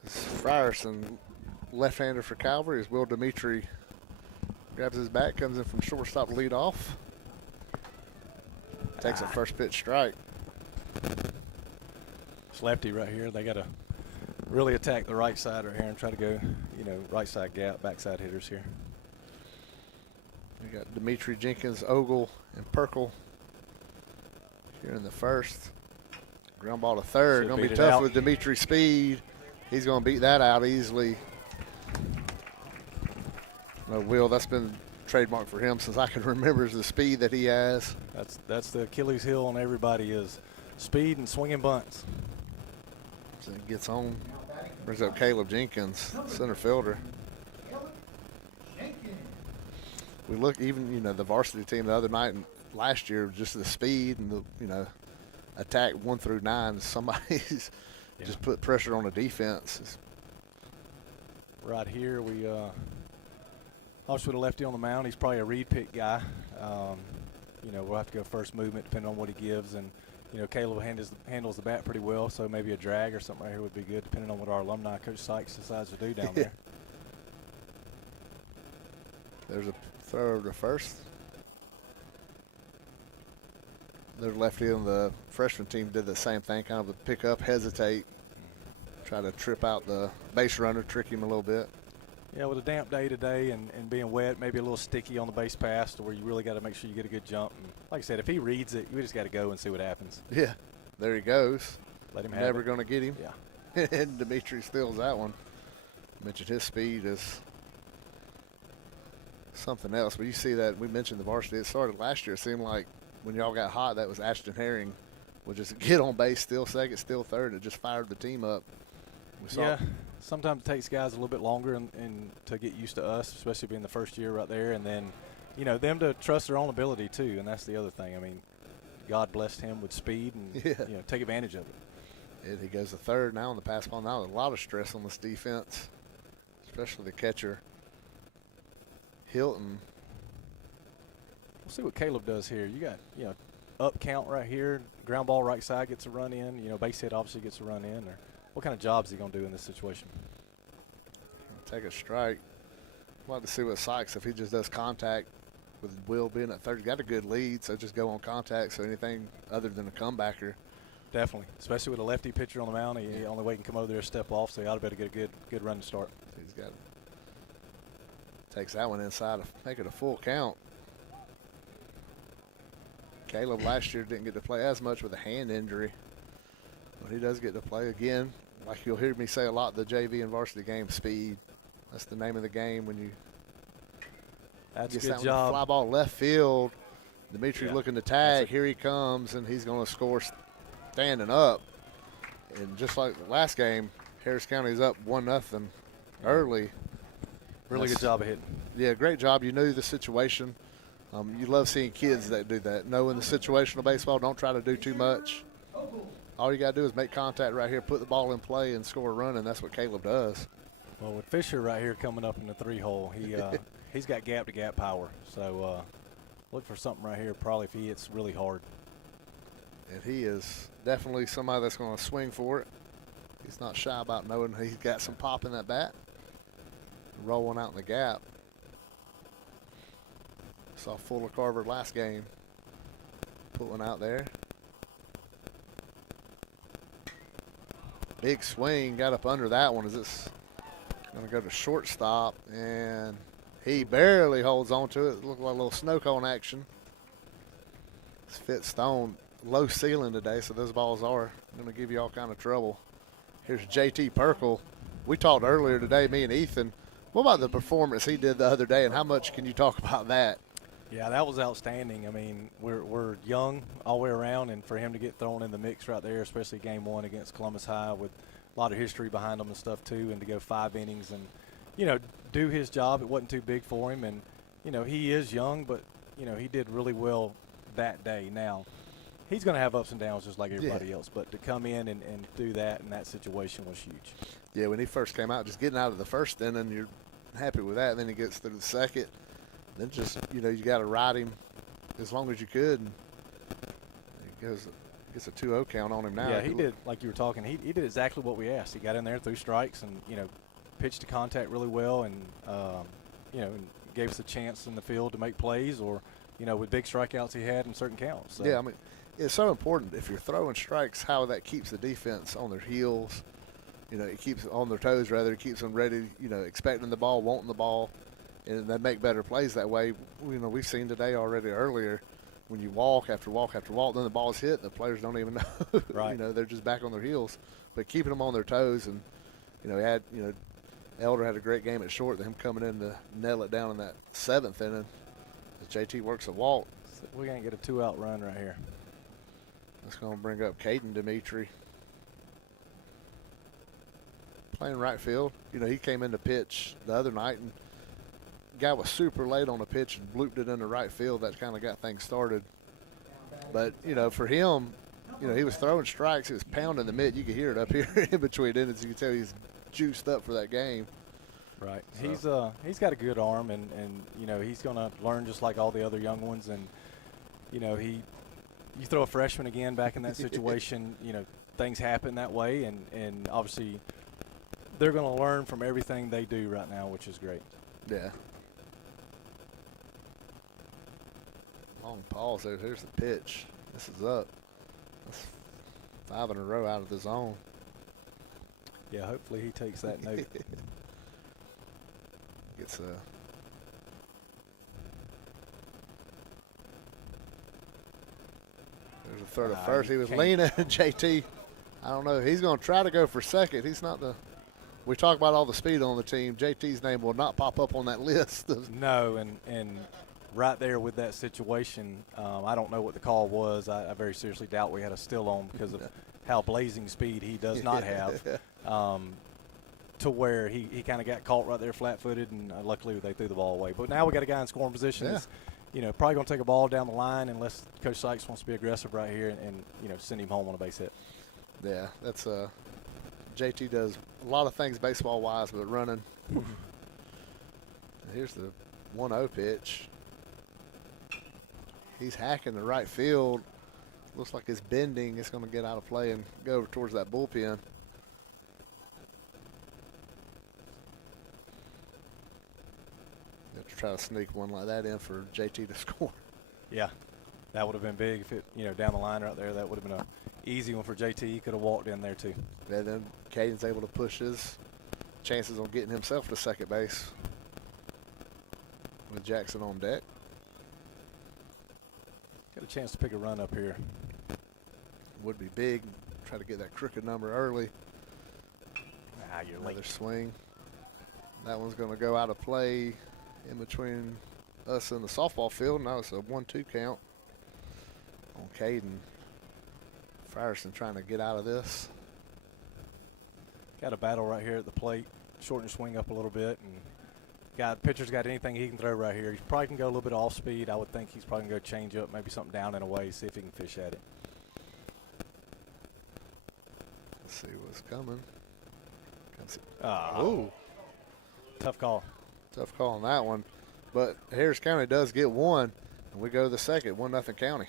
This is Frierson, left-hander for Calvary, as Will Dimitri grabs his bat, comes in from shortstop to lead off. Takes a first pitch strike. It's lefty right here. They got to really attack the right side right here and try to go, right side gap, backside hitters here. We got Dimitri, Jenkins, Ogle, and Perkle here in the first. Ground ball to third. Going to be tough with Dimitri's speed. He's going to beat that out easily. Will, that's been trademark for him since I can remember, is the speed that he has. That's the Achilles heel on everybody, is speed and swinging bunts. So he gets on, brings up Caleb Jenkins, center fielder. We look even, the varsity team the other night and last year, just the speed and the, attack 1 through 9. Somebody's just put pressure on the defense. Right here, we obviously with a lefty on the mound, he's probably a read pick guy. We'll have to go first movement depending on what he gives, and Caleb handles the bat pretty well, so maybe a drag or something right here would be good depending on what our alumni coach Sykes decides to do down there. There's a throw to first. Their lefty on the freshman team did the same thing, kind of a pick up, hesitate, try to trip out the base runner, trick him a little bit. Yeah, with a damp day today and being wet, maybe a little sticky on the base pass to where you really got to make sure you get a good jump. And like I said, if he reads it, you just got to go and see what happens. Yeah, there he goes. Let him have Never it. going to get him. Yeah. And Dimitri steals that one. Mentioned his speed is something else. But you see that, we mentioned the varsity. It started last year. It seemed like when y'all got hot, that was Ashton Herring would just get on base, steal second, steal third. It just fired the team up. Yeah, sometimes it takes guys a little bit longer and to get used to us, especially being the first year right there. And then, them to trust their own ability too. And that's the other thing. I mean, God blessed him with speed and, take advantage of it. And he goes to third now on the pass ball. Now a lot of stress on this defense, especially the catcher, Hilton. We'll see what Caleb does here. You got, up count right here. Ground ball right side gets a run in. Base hit obviously gets a run in. Or what kind of job is he going to do in this situation? Take a strike. I'd like to see what Sykes, if he just does contact with Will being at third. He's got a good lead, so just go on contact. So anything other than a comebacker. Definitely, especially with a lefty pitcher on the mound. He only way he can come over there, step off, so he ought to be able to get a good run to start. He's got takes that one inside to make it a full count. Caleb last year didn't get to play as much with a hand injury, but he does get to play again. Like you'll hear me say a lot, the JV and varsity game, speed. That's the name of the game. When you that's a get good job. Fly ball left field. Dimitri looking to tag. Here he comes, and he's going to score standing up. And just like the last game, Harris County's up 1-0 early. Really good job of hitting. Yeah, great job. You knew the situation. You love seeing kids that do that. Knowing the situational baseball, don't try to do too much. All you got to do is make contact right here, put the ball in play, and score a run, and that's what Caleb does. Well, with Fisher right here coming up in the 3-hole, he's got gap-to-gap power. So look for something right here probably if he hits really hard. And he is definitely somebody that's going to swing for it. He's not shy about knowing he's got some pop in that bat. Roll one out in the gap. Saw Fuller Carver last game. Put one out there. Big swing, got up under that one. Is this going to go to shortstop? And he barely holds on to it. Looked like a little snow cone action. It's Fitz Stone. Low ceiling today, so those balls are going to give you all kind of trouble. Here's JT Perkle. We talked earlier today, me and Ethan. What about the performance he did the other day, and how much can you talk about that? Yeah, that was outstanding. I mean, we're young all the way around, and for him to get thrown in the mix right there, especially game one against Columbus High with a lot of history behind him and stuff too, and to go 5 innings and, do his job. It wasn't too big for him, and, he is young, but, he did really well that day. Now, he's going to have ups and downs just like everybody else, but to come in and do that in that situation was huge. Yeah, when he first came out, just getting out of the first inning, you're happy with that. And then he gets through the second. Then just, you got to ride him as long as you could. And he goes Gets a 2-0 count on him now. Yeah, he did, like you were talking, he did exactly what we asked. He got in there, threw strikes, and, pitched to contact really well, and, and gave us a chance in the field to make plays, or, with big strikeouts he had in certain counts. So. Yeah, I mean, it's so important if you're throwing strikes, how that keeps the defense on their heels. It keeps on their toes, rather. It keeps them ready, expecting the ball, wanting the ball, and they make better plays that way. We've seen today already earlier, when you walk after walk after walk, then the ball's hit, the players don't even know. Right. They're just back on their heels. But keeping them on their toes, and, Elder had a great game at short, him coming in to nail it down in that 7th inning. As JT works a walk. So we're going to get a 2-out run right here. That's going to bring up Caden Dimitri. Playing right field. He came in to pitch the other night, and guy was super late on the pitch and blooped it into right field. That kind of got things started. But, for him, he was throwing strikes. He was pounding the mitt. You could hear it up here in between innings. You could tell he's juiced up for that game. Right. So. He's got a good arm, and he's going to learn just like all the other young ones. And, you throw a freshman again back in that situation, things happen that way. And obviously they're going to learn from everything they do right now, which is great. Yeah. Long pause there. Here's the pitch. This is up. That's 5 in a row out of the zone. Yeah, hopefully he takes that note. Gets there's a throw to first. He was leaning. JT, I don't know. He's going to try to go for second. He's not the. We talk about all the speed on the team. JT's name will not pop up on that list. No, and right there with that situation, I don't know what the call was. I very seriously doubt we had a still on because of how blazing speed he does not have. To where he kind of got caught right there flat-footed, and luckily they threw the ball away. But now we got a guy in scoring position that's, probably going to take a ball down the line unless Coach Sykes wants to be aggressive right here and send him home on a base hit. Yeah, that's JT does a lot of things baseball-wise, but running. Here's the 1-0 pitch. He's hacking the right field. Looks like it's bending. It's going to get out of play and go over towards that bullpen. Try to sneak one like that in for JT to score. Yeah, that would have been big if it, down the line right there. That would have been an easy one for JT. He could have walked in there too. And then Caden's able to push his chances on getting himself to second base with Jackson on deck. Got a chance to pick a run up here. Would be big. Try to get that crooked number early. You're Another late. swing. That one's going to go out of play in between us and the softball field. Now it's a 1-2 count on Caden. Frierson trying to get out of this. Got a battle right here at the plate. Shorten your swing up a little bit, and pitcher's got anything he can throw right here. He probably can go a little bit off speed. I would think he's probably going to go change up, maybe something down and away, see if he can fish at it. Let's see what's coming. Oh, tough call. Tough call on that one. But Harris County does get one, and we go to the second, 1-0 County.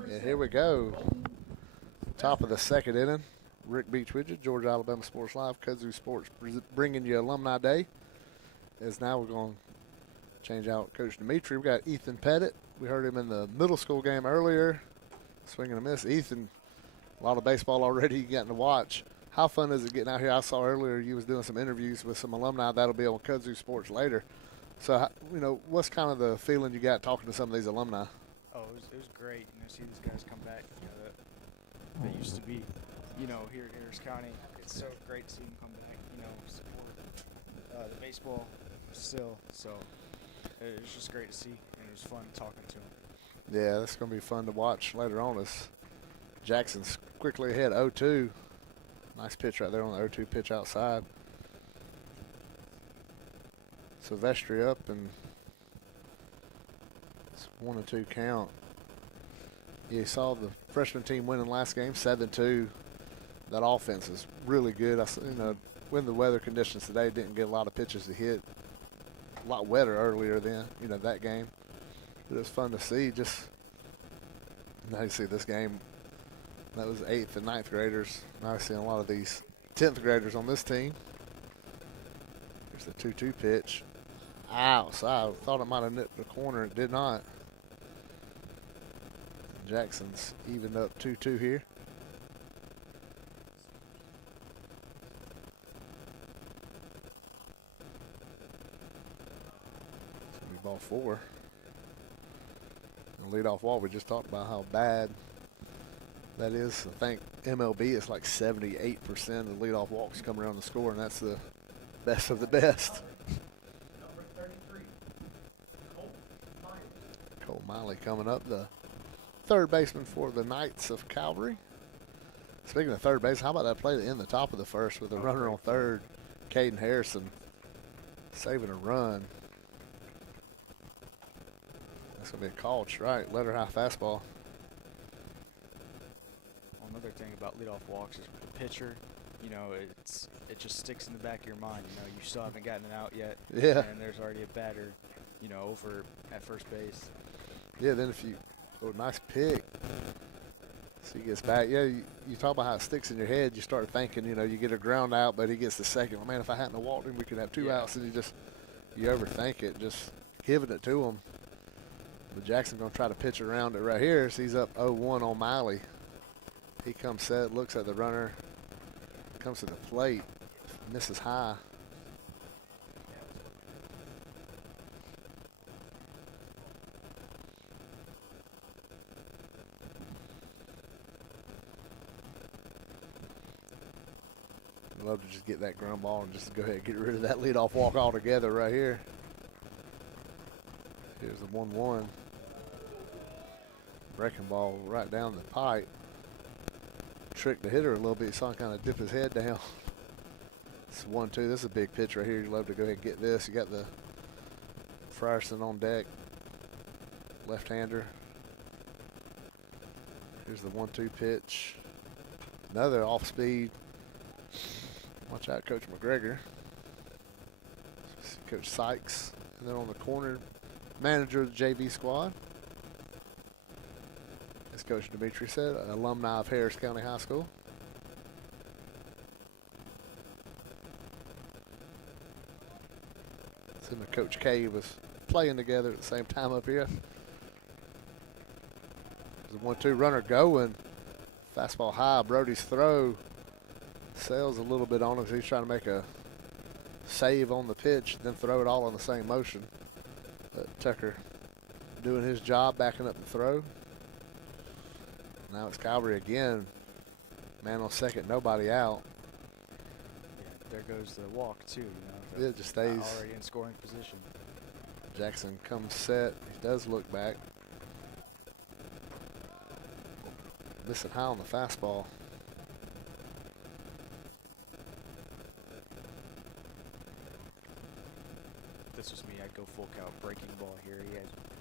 And here we go. Top of the second inning. Rick Beach with you, Georgia Alabama Sports Live, Kudzu Sports bringing you Alumni Day. As now we're going to change out Coach Dimitri. We got Ethan Pettit. We heard him in the middle school game earlier. Swing and a miss. Ethan, a lot of baseball already you getting to watch. How fun is it getting out here? I saw earlier you was doing some interviews with some alumni. That'll be on Kudzu Sports later. So, what's kind of the feeling you got talking to some of these alumni? Oh, it was great. See these guys come back. They used to be, here at Harris County. It's so great to see them come back. Support the baseball still. So it was just great to see, and it was fun talking to them. Yeah, that's going to be fun to watch later on as Jackson's quickly ahead 0-2. Nice pitch right there on the 0-2 pitch outside. Silvestri up, and it's 1-2 count. Yeah, you saw the freshman team winning last game 7-2. That offense is really good. When the weather conditions today didn't get a lot of pitches to hit. A lot wetter earlier than, that game. It was fun to see. Just now you see this game. That was 8th and 9th graders. Now I see a lot of these 10th graders on this team. Here's the 2-2 pitch. Outside. I thought it might have nipped the corner. It did not. Jackson's evened up 2-2 here. It's going to be ball 4. And leadoff wall, we just talked about how bad that is. I think MLB is like 78% of the leadoff walks come around the score, and that's the best of the best. Number 33, Cole Miley coming up, the third baseman for the Knights of Calvary. Speaking of third base, how about that play in the top of the first with a runner on third, Caden Harrison saving a run. That's going to be a called strike, letter high fastball. Another thing about leadoff walks is with the pitcher, it just sticks in the back of your mind. You still haven't gotten it out yet. Yeah. And there's already a batter, over at first base. Yeah, then if you nice pick. So he gets back. Yeah, you talk about how it sticks in your head. You start thinking, you get a ground out, but he gets the second. Well, man, if I hadn't have walked him, we could have 2 outs. And you overthink it, just giving it to him. But Jackson's going to try to pitch around it right here. So he's up 0-1 on Miley. He comes set, looks at the runner, comes to the plate, misses high. I'd love to just get that ground ball and just go ahead and get rid of that leadoff walk altogether right here. Here's the 1-1. Breaking ball right down the pipe. Tricked the hitter a little bit. Saw him kind of dip his head down. It's 1-2. This is a big pitch right here. You'd love to go ahead and get this. You got the Frierson on deck. Left-hander. Here's the 1-2 pitch. Another off-speed. Watch out, Coach McGregor. Coach Sykes. And then on the corner, manager of the JV squad. As Coach Dimitri said, an alumni of Harris County High School. Him and Coach K was playing together at the same time up here. There's a 1-2 runner going. Fastball high. Brody's throw sails a little bit on him. He's trying to make a save on the pitch, then throw it all in the same motion. But Tucker doing his job, backing up the throw. Now it's Calvary again. Man on second, nobody out. Yeah, there goes the walk too. It just stays. Already in scoring position. Jackson comes set. He does look back. Missing high on the fastball. If this was me, I'd go full count breaking ball here. He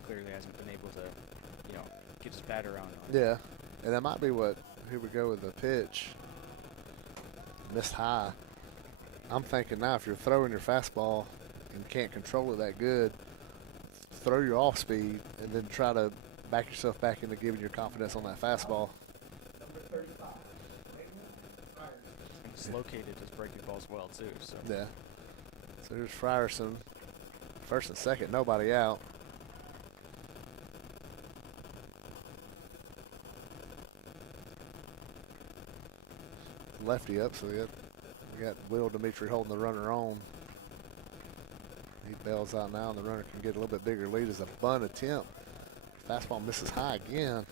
clearly hasn't been able to, get his bat around on it. Yeah, and that might be what. Here we go with the pitch. Missed high. I'm thinking now, if you're throwing your fastball and can't control it that good, throw your off speed and then try to back yourself back into giving your confidence on that fastball. And he's located his breaking balls well too. So Yeah. So here's Frierson. First and second, nobody out. Lefty up, so we got Will Dimitri holding the runner on. He bails out now, and the runner can get a little bit bigger lead as a bunt attempt. Fastball misses high again.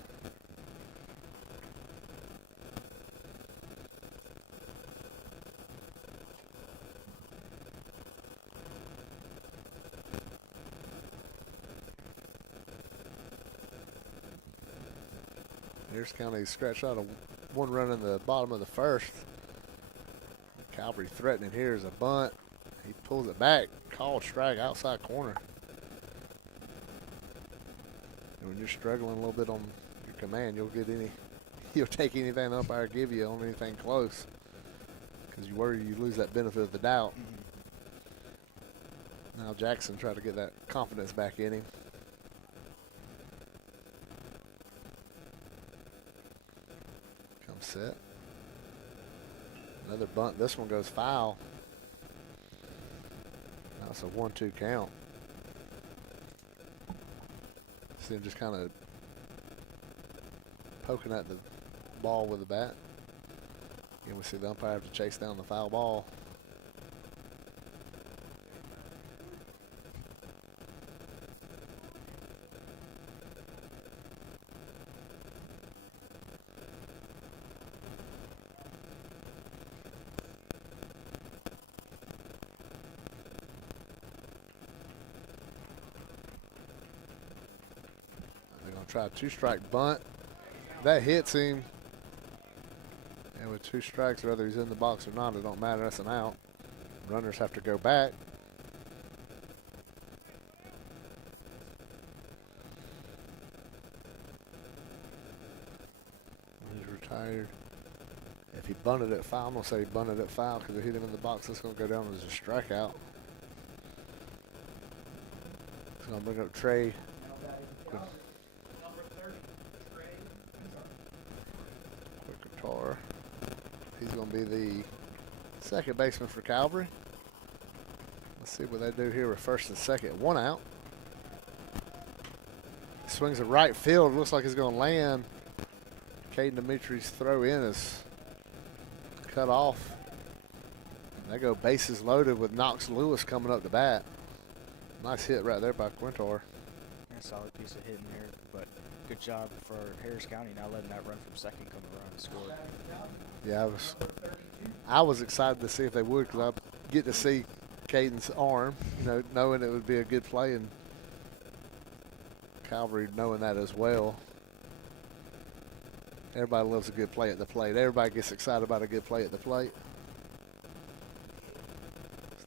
Harris County scratched out a one run in the bottom of the first. Calvary threatening here is a bunt. He pulls it back. Called strike, outside corner. And when you're struggling a little bit on your command, you'll take anything the umpire give you on anything close, because you worry you lose that benefit of the doubt. Now Jackson tried to get that confidence back in him. Comes set. Another bunt. This one goes foul. Now it's a 1-2 count. See him just kind of poking at the ball with the bat. And we see the umpire have to chase down the foul ball. Try a two-strike bunt. That hits him. And with two strikes, whether he's in the box or not, it don't matter. That's an out. Runners have to go back. He's retired. If he bunted it foul, I'm going to say he bunted it foul because it hit him in the box. That's going to go down as a strikeout. It's going to bring up Trey. He's going to be the second baseman for Calvary. Let's see what they do here with first and second. One out. Swings to right field. Looks like he's going to land. Caden Dimitri's throw in is cut off. And they go bases loaded with Knox Lewis coming up to bat. Nice hit right there by Quintor. a solid piece of hitting there, but good job for Harris County not letting that run from second come around and score. Yeah, I was excited to see if they would, because I get to see Caden's arm, you know, knowing it would be a good play, and Calvary knowing that as well. Everybody loves a good play at the plate. Everybody gets excited about a good play at the plate.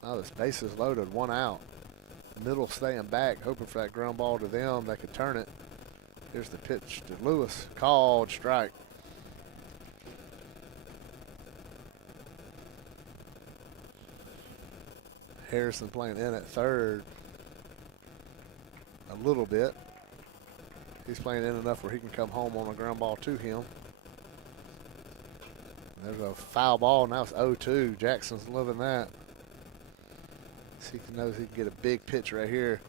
Now this base is loaded, one out. Middle staying back, hoping for that ground ball to them. They could turn it. Here's the pitch to Lewis. Called strike. Harrison playing in at third a little bit. He's playing in enough where he can come home on a ground ball to him. There's a foul ball. Now it's 0-2. Jackson's loving that. He knows he can get a big pitch right here,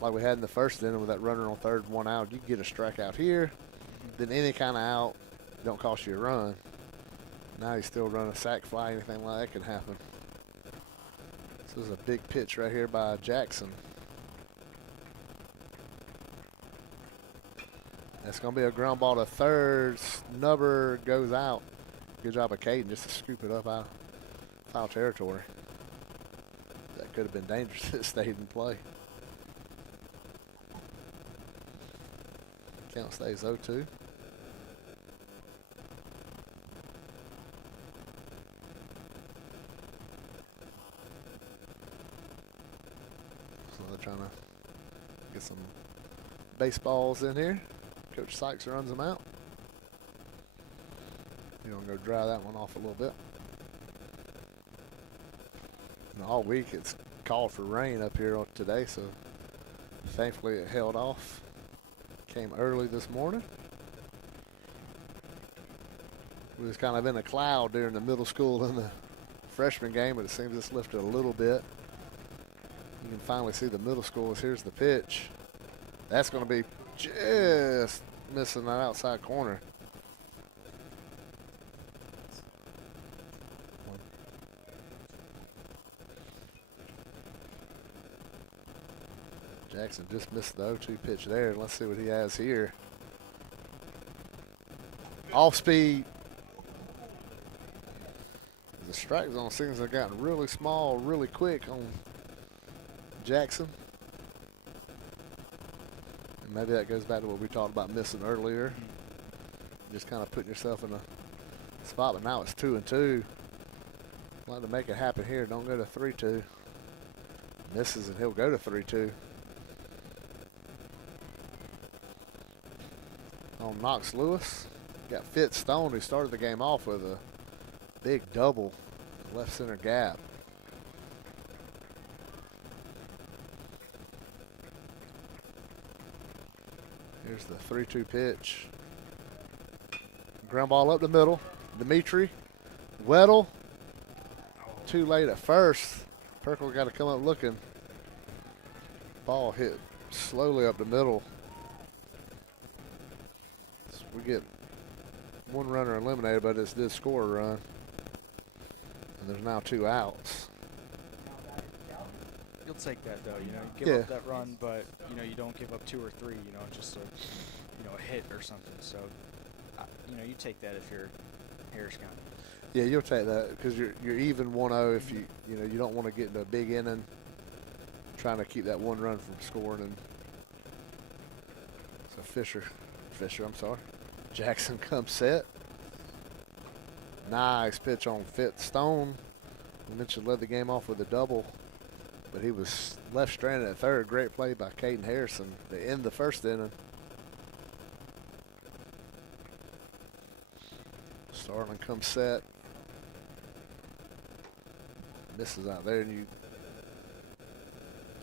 like we had in the first inning with that runner on third, one out. You can get a strikeout here, then any kind of out don't cost you a run. Now he's still running a sac fly, anything like that can happen. This is a big pitch right here by Jackson. That's going to be a ground ball to third. Snubber goes out. Good job of Caden just to scoop it up out of foul territory. That could have been dangerous if it stayed in play. Count stays 0-2. So they're trying to get some baseballs in here. Coach Sykes runs them out. You're going to go dry that one off a little bit. And all week it's called for rain up here today, so thankfully it held off. Came early this morning. We was kind of in a cloud during the middle school and the freshman game, but it seems it's lifted a little bit. You can finally see the middle schools. Here's the pitch. That's going to be just missing that outside corner. Jackson just missed the 0-2 pitch there. Let's see what he has here. Off speed. The strike zone seems to have gotten really small, really quick on Jackson. And maybe that goes back to what we talked about missing earlier. Just kind of putting yourself in a spot, but now it's 2-2. I'd like to make it happen here. Don't go to 3-2. Misses and he'll go to 3-2. On Knox Lewis. Got Fitz Stone, who started the game off with a big double left center gap. Here's the 3-2 pitch. Ground ball up the middle. Dimitri. Weddle. Too late at first. Perkle got to come up looking. Ball hit slowly up the middle. So we get one runner eliminated, but it did score a run. And there's now 2 outs. You'll take that though, you know, you give up that run, but you know, you don't give up 2 or 3, you know, just a hit or something. So, you know, you take that if you're Harris County. Yeah, you'll take that because you're even 1-0 if you don't want to get into a big inning, trying to keep that 1 run from scoring. And so Fisher, I'm sorry. Jackson comes set. Nice pitch on Fitz Stone. We mentioned led the game off with a double, but he was left stranded at third. Great play by Caden Harrison to end the first inning. Starling comes set. Misses out there, and you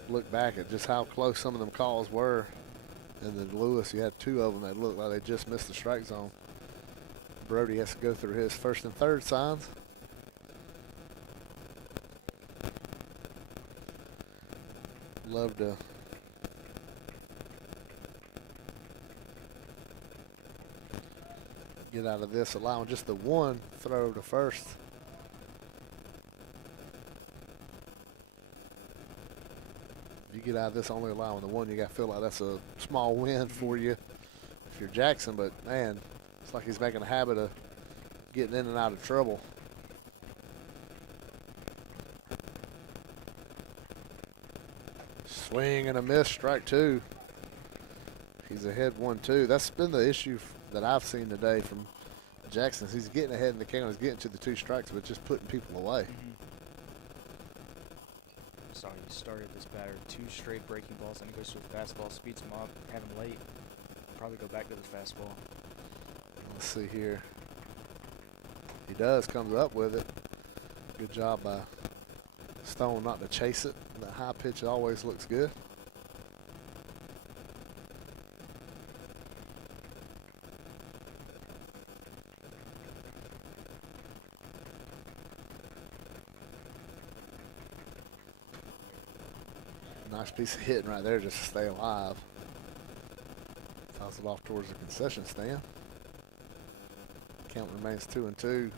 look back at just how close some of them calls were. And then Lewis, you had 2 of them that looked like they just missed the strike zone. Brody has to go through his first and third signs. Love to get out of this, allowing just the 1 throw to first. If you get out of this only allowing the 1, you got to feel like that's a small win for you if you're Jackson. But, man, it's like he's making a habit of getting in and out of trouble. Swing and a miss, strike 2. He's ahead 1-2. That's been the issue that I've seen today from Jackson. He's getting ahead in the count. He's getting to the 2 strikes, but just putting people away. So he started this batter 2 straight breaking balls, and he goes to a fastball, speeds him up, have him late. Probably go back to the fastball. Let's see here. He does, comes up with it. Good job by Stone not to chase it. That high pitch always looks good. Nice piece of hitting right there just to stay alive. Fouls it off towards the concession stand. Count remains 2-2.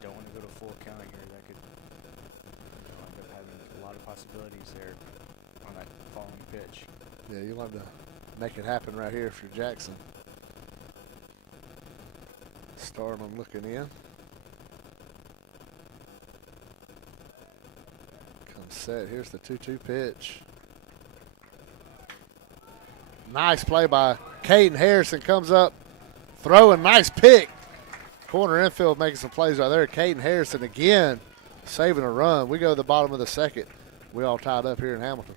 Don't want to go to full count here. That could end up having a lot of possibilities there on that following pitch. Yeah, you'll have to make it happen right here if you're Jackson. Starling looking in. Comes set. Here's the 2-2 pitch. Nice play by Caden Harrison. Comes up, throwing, nice pick. Corner infield making some plays right there. Caden Harrison again saving a run. We go to the bottom of the second. We all tied up here in Hamilton.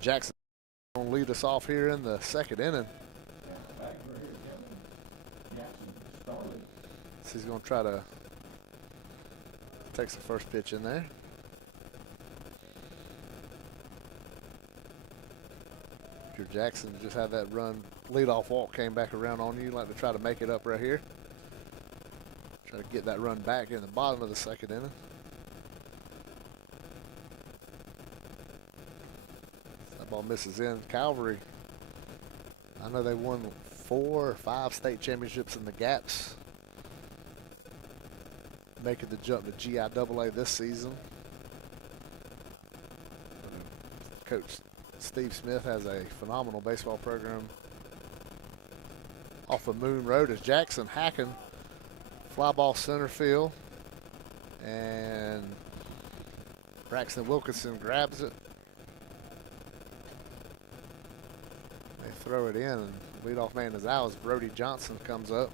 Jackson gonna lead us off here in the second inning. So he's gonna try to takes the first pitch in there. If you're Jackson, just had that run leadoff walk came back around on you, like to try to make it up right here. Try to get that run back in the bottom of the second inning. That ball misses in. Calvary, I know they won 4 or 5 state championships in the gaps, making the jump to GIAA this season. Coach Steve Smith has a phenomenal baseball program off of Moon Road as Jackson hacking. Fly ball center field. And Braxton Wilkinson grabs it. They throw it in, and leadoff man is out as Brody Johnson comes up.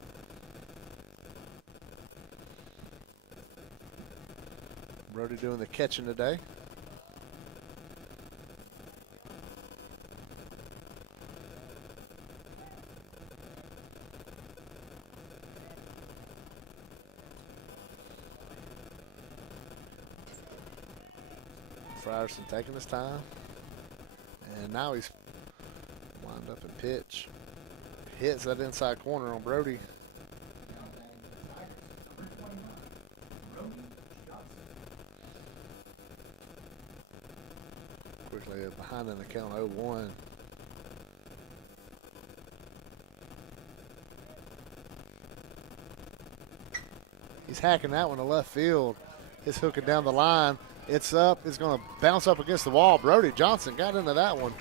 Brody doing the catching today. Frierson taking his time. And now he's lined up and pitch. Hits that inside corner on Brody. Quickly behind in the count 0-1. He's hacking that one to left field. It's hooking down the line. It's up. It's going to bounce up against the wall. Brody Johnson got into that one.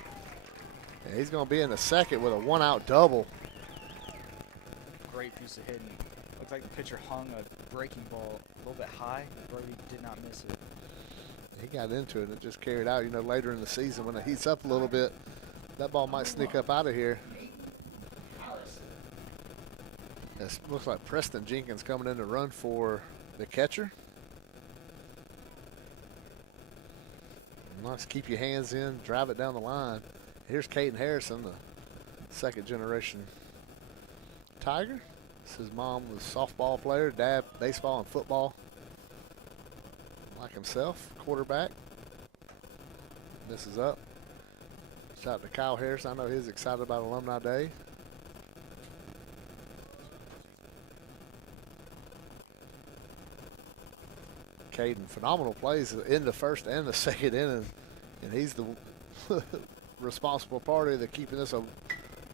And he's going to be in the second with a 1-out double. Great piece of hitting. Looked like the pitcher hung a breaking ball a little bit high. Brody did not miss it. He got into it and it just carried out. You know, later in the season when it heats up a little bit, that ball might sneak up out of here. It looks like Preston Jenkins coming in to run for the catcher. Nice, keep your hands in, drive it down the line. Here's Caden Harrison, the second generation Tiger. His mom was a softball player, dad baseball and football. Like himself, quarterback. This is up. Shout out to Kyle Harrison. I know he's excited about Alumni Day. Caden, phenomenal plays in the first and the second inning, and he's the responsible party to keeping this a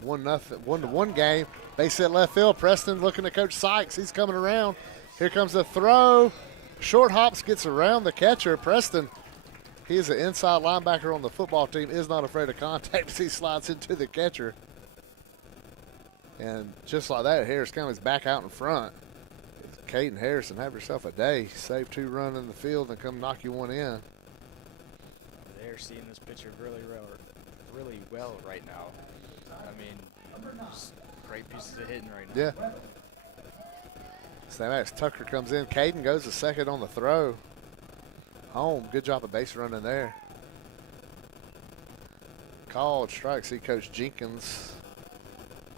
1-1 game. Base hit left field. Preston looking at Coach Sykes. He's coming around. Here comes the throw. Short hops, gets around the catcher. Preston, he is an inside linebacker on the football team, is not afraid of contact as he slides into the catcher. And just like that, Harris comes back out in front. Caden Harrison, have yourself a day. Save 2 runs in the field and come knock you one in. They're seeing this pitcher really well right now. I mean, just great pieces of hitting right now. Yeah. Same as Tucker comes in. Caden goes to second on the throw. Home. Good job of base running there. Called strike. See Coach Jenkins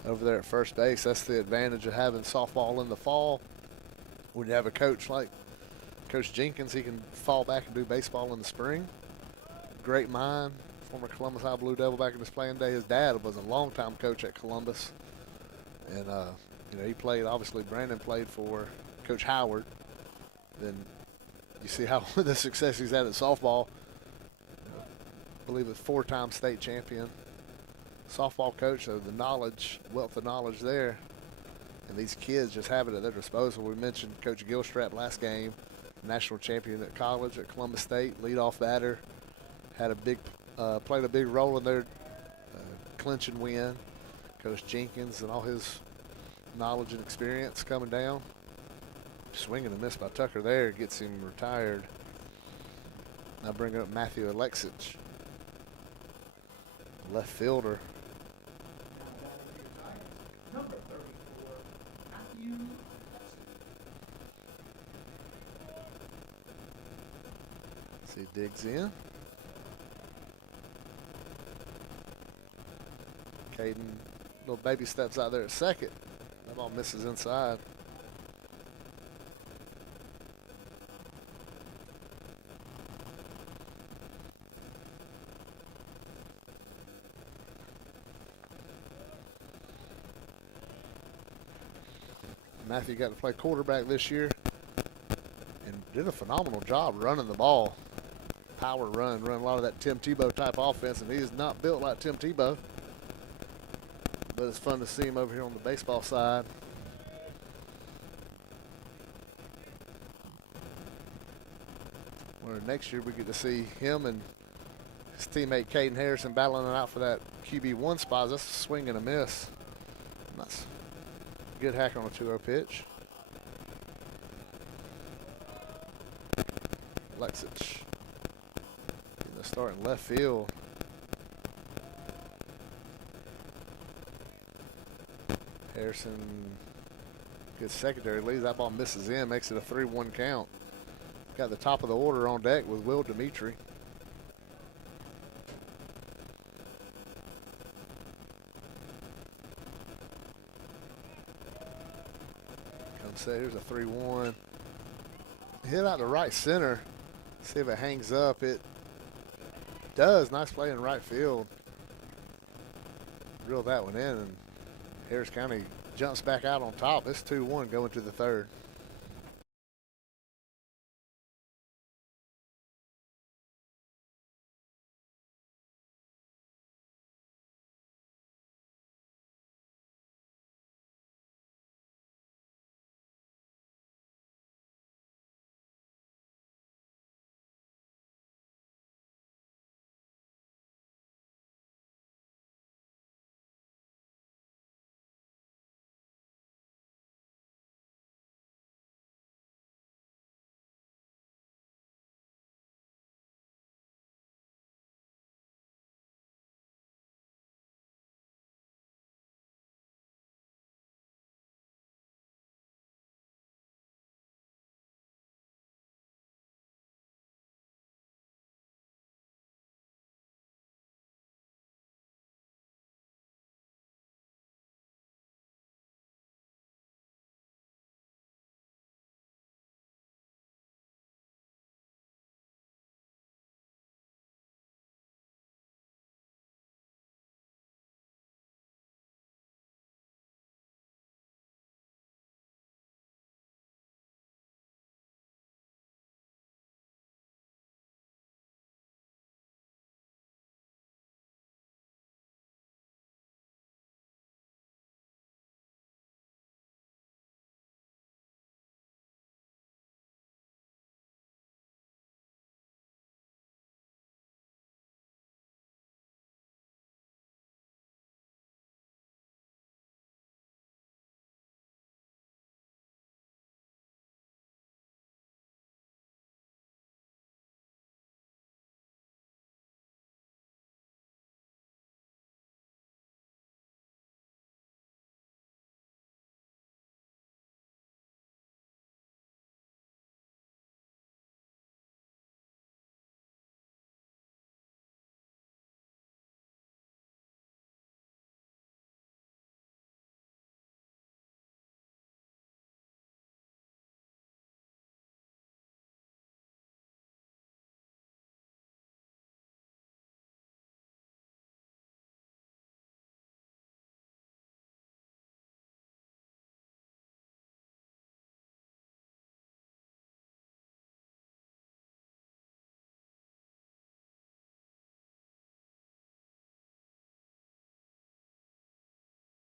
over there at first base. That's the advantage of having softball in the fall. When you have a coach like Coach Jenkins, he can fall back and do baseball in the spring. Great mind. Former Columbus High Blue Devil back in his playing day. His dad was a longtime coach at Columbus. And, you know, he played, obviously, Brandon played for Coach Howard. Then you see how the success he's had at softball. I believe a 4-time state champion. Softball coach, so the knowledge, wealth of knowledge there. And these kids just have it at their disposal. We mentioned Coach Gilstrap last game, national champion at college at Columbus State, leadoff batter, had a big, played a big role in their clinching win. Coach Jenkins and all his knowledge and experience coming down. Swinging and miss by Tucker there, gets him retired. Now bringing up Matthew Alexich, left fielder. See, digs in. Caden, little baby steps out there at second. That ball misses inside. Matthew got to play quarterback this year and did a phenomenal job running the ball. Power run a lot of that Tim Tebow type offense, and he is not built like Tim Tebow. But it's fun to see him over here on the baseball side. Where next year we get to see him and his teammate Caden Harrison battling it out for that QB1 spot. That's a swing and a miss. That's a good hack on a 2-0 pitch. Lexich in the start in left field. Harrison gets secondary leads. That ball misses in, makes it a 3-1 count. Got the top of the order on deck with Will Dimitri. Comes set. Here's a 3-1. Hit out to right center. See if it hangs up. It does. Nice play in right field. Drilled that one in, and Harris County jumps back out on top. It's 2-1 going to the third.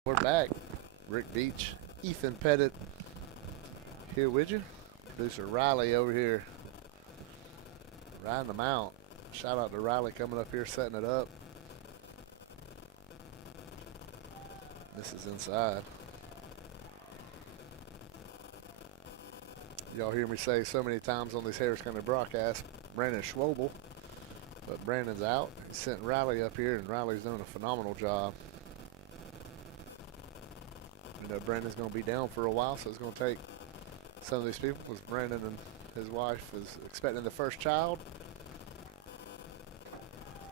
We're back. Rick Beach, Ethan Pettit here with you. Producer Riley over here riding them out. Shout out to Riley coming up here setting it up. This is inside. Y'all hear me say so many times on these Harris County broadcasts, Brandon Schwobel, but Brandon's out. He's sent Riley up here, and Riley's doing a phenomenal job. You know, Brandon's going to be down for a while, so it's going to take some of these people, because Brandon and his wife is expecting the first child.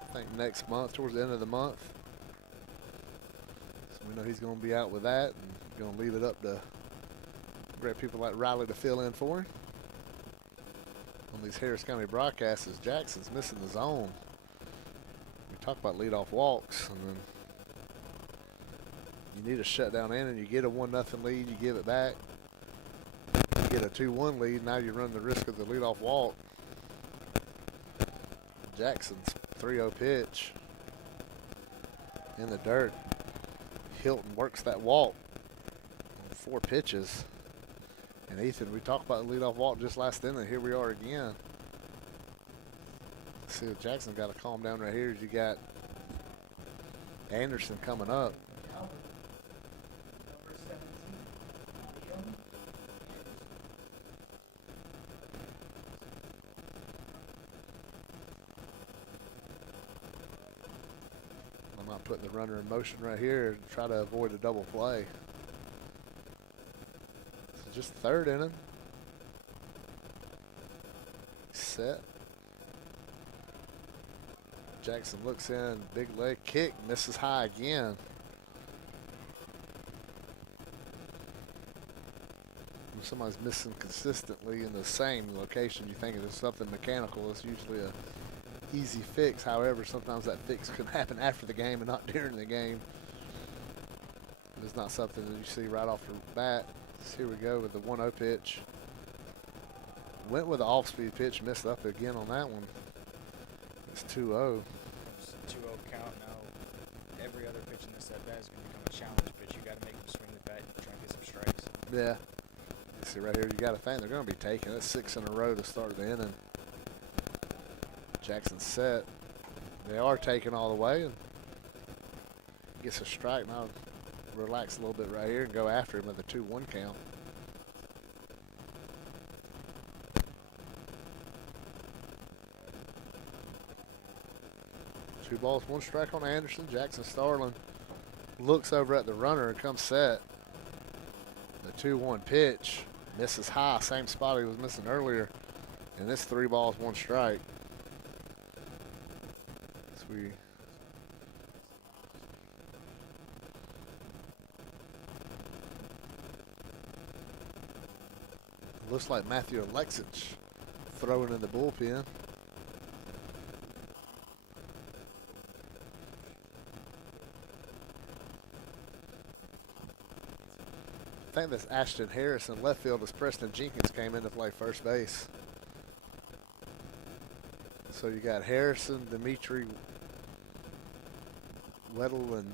I think next month, towards the end of the month. know he's going to be out with that and going to leave it up to great people like Riley to fill in for him. On these Harris County broadcasts, Jackson's missing the zone. We talk about leadoff walks, and then you need a shutdown in, and you get a 1-0 lead, you give it back. You get a 2-1 lead, now you run the risk of the leadoff walk. Jackson's 3-0 pitch in the dirt. Hilton works that walk on 4 pitches. And Ethan, we talked about the leadoff walk just last inning. Here we are again. See if Jackson got to calm down right here. You got Anderson coming up. Calvary, number 17, Marion. I'm not putting the runner in motion right here and try to avoid a double play. So just third inning. Set. Jackson looks in, big leg kick, misses high again. When somebody's missing consistently in the same location, you think it's something mechanical. It's usually a easy fix. However, sometimes that fix can happen after the game and not during the game. It's not something that you see right off the bat. So here we go with the 1-0 pitch. Went with the off-speed pitch, missed up again on that one. It's 2-0. It's a 2-0 count now. Every other pitch in this at bat is going to become a challenge pitch. You got to make them swing the bat and try and get some strikes. Yeah. You see right here, you got to think they're going to be taking it. 6 in a row to start the inning. Jackson set. They are taking all the way and gets a strike. Now relax a little bit right here and go after him with a 2-1 count. Two balls, 1 strike on Anderson. Jackson Starling looks over at the runner and comes set. The 2-1 pitch misses high, same spot he was missing earlier. And this 3 balls, 1 strike. So we looks like Matthew Alexich throwing in the bullpen. I think that's Ashton Harris in left field as Preston Jenkins came in to play first base. So you got Harrison, Dimitri, Weddle, and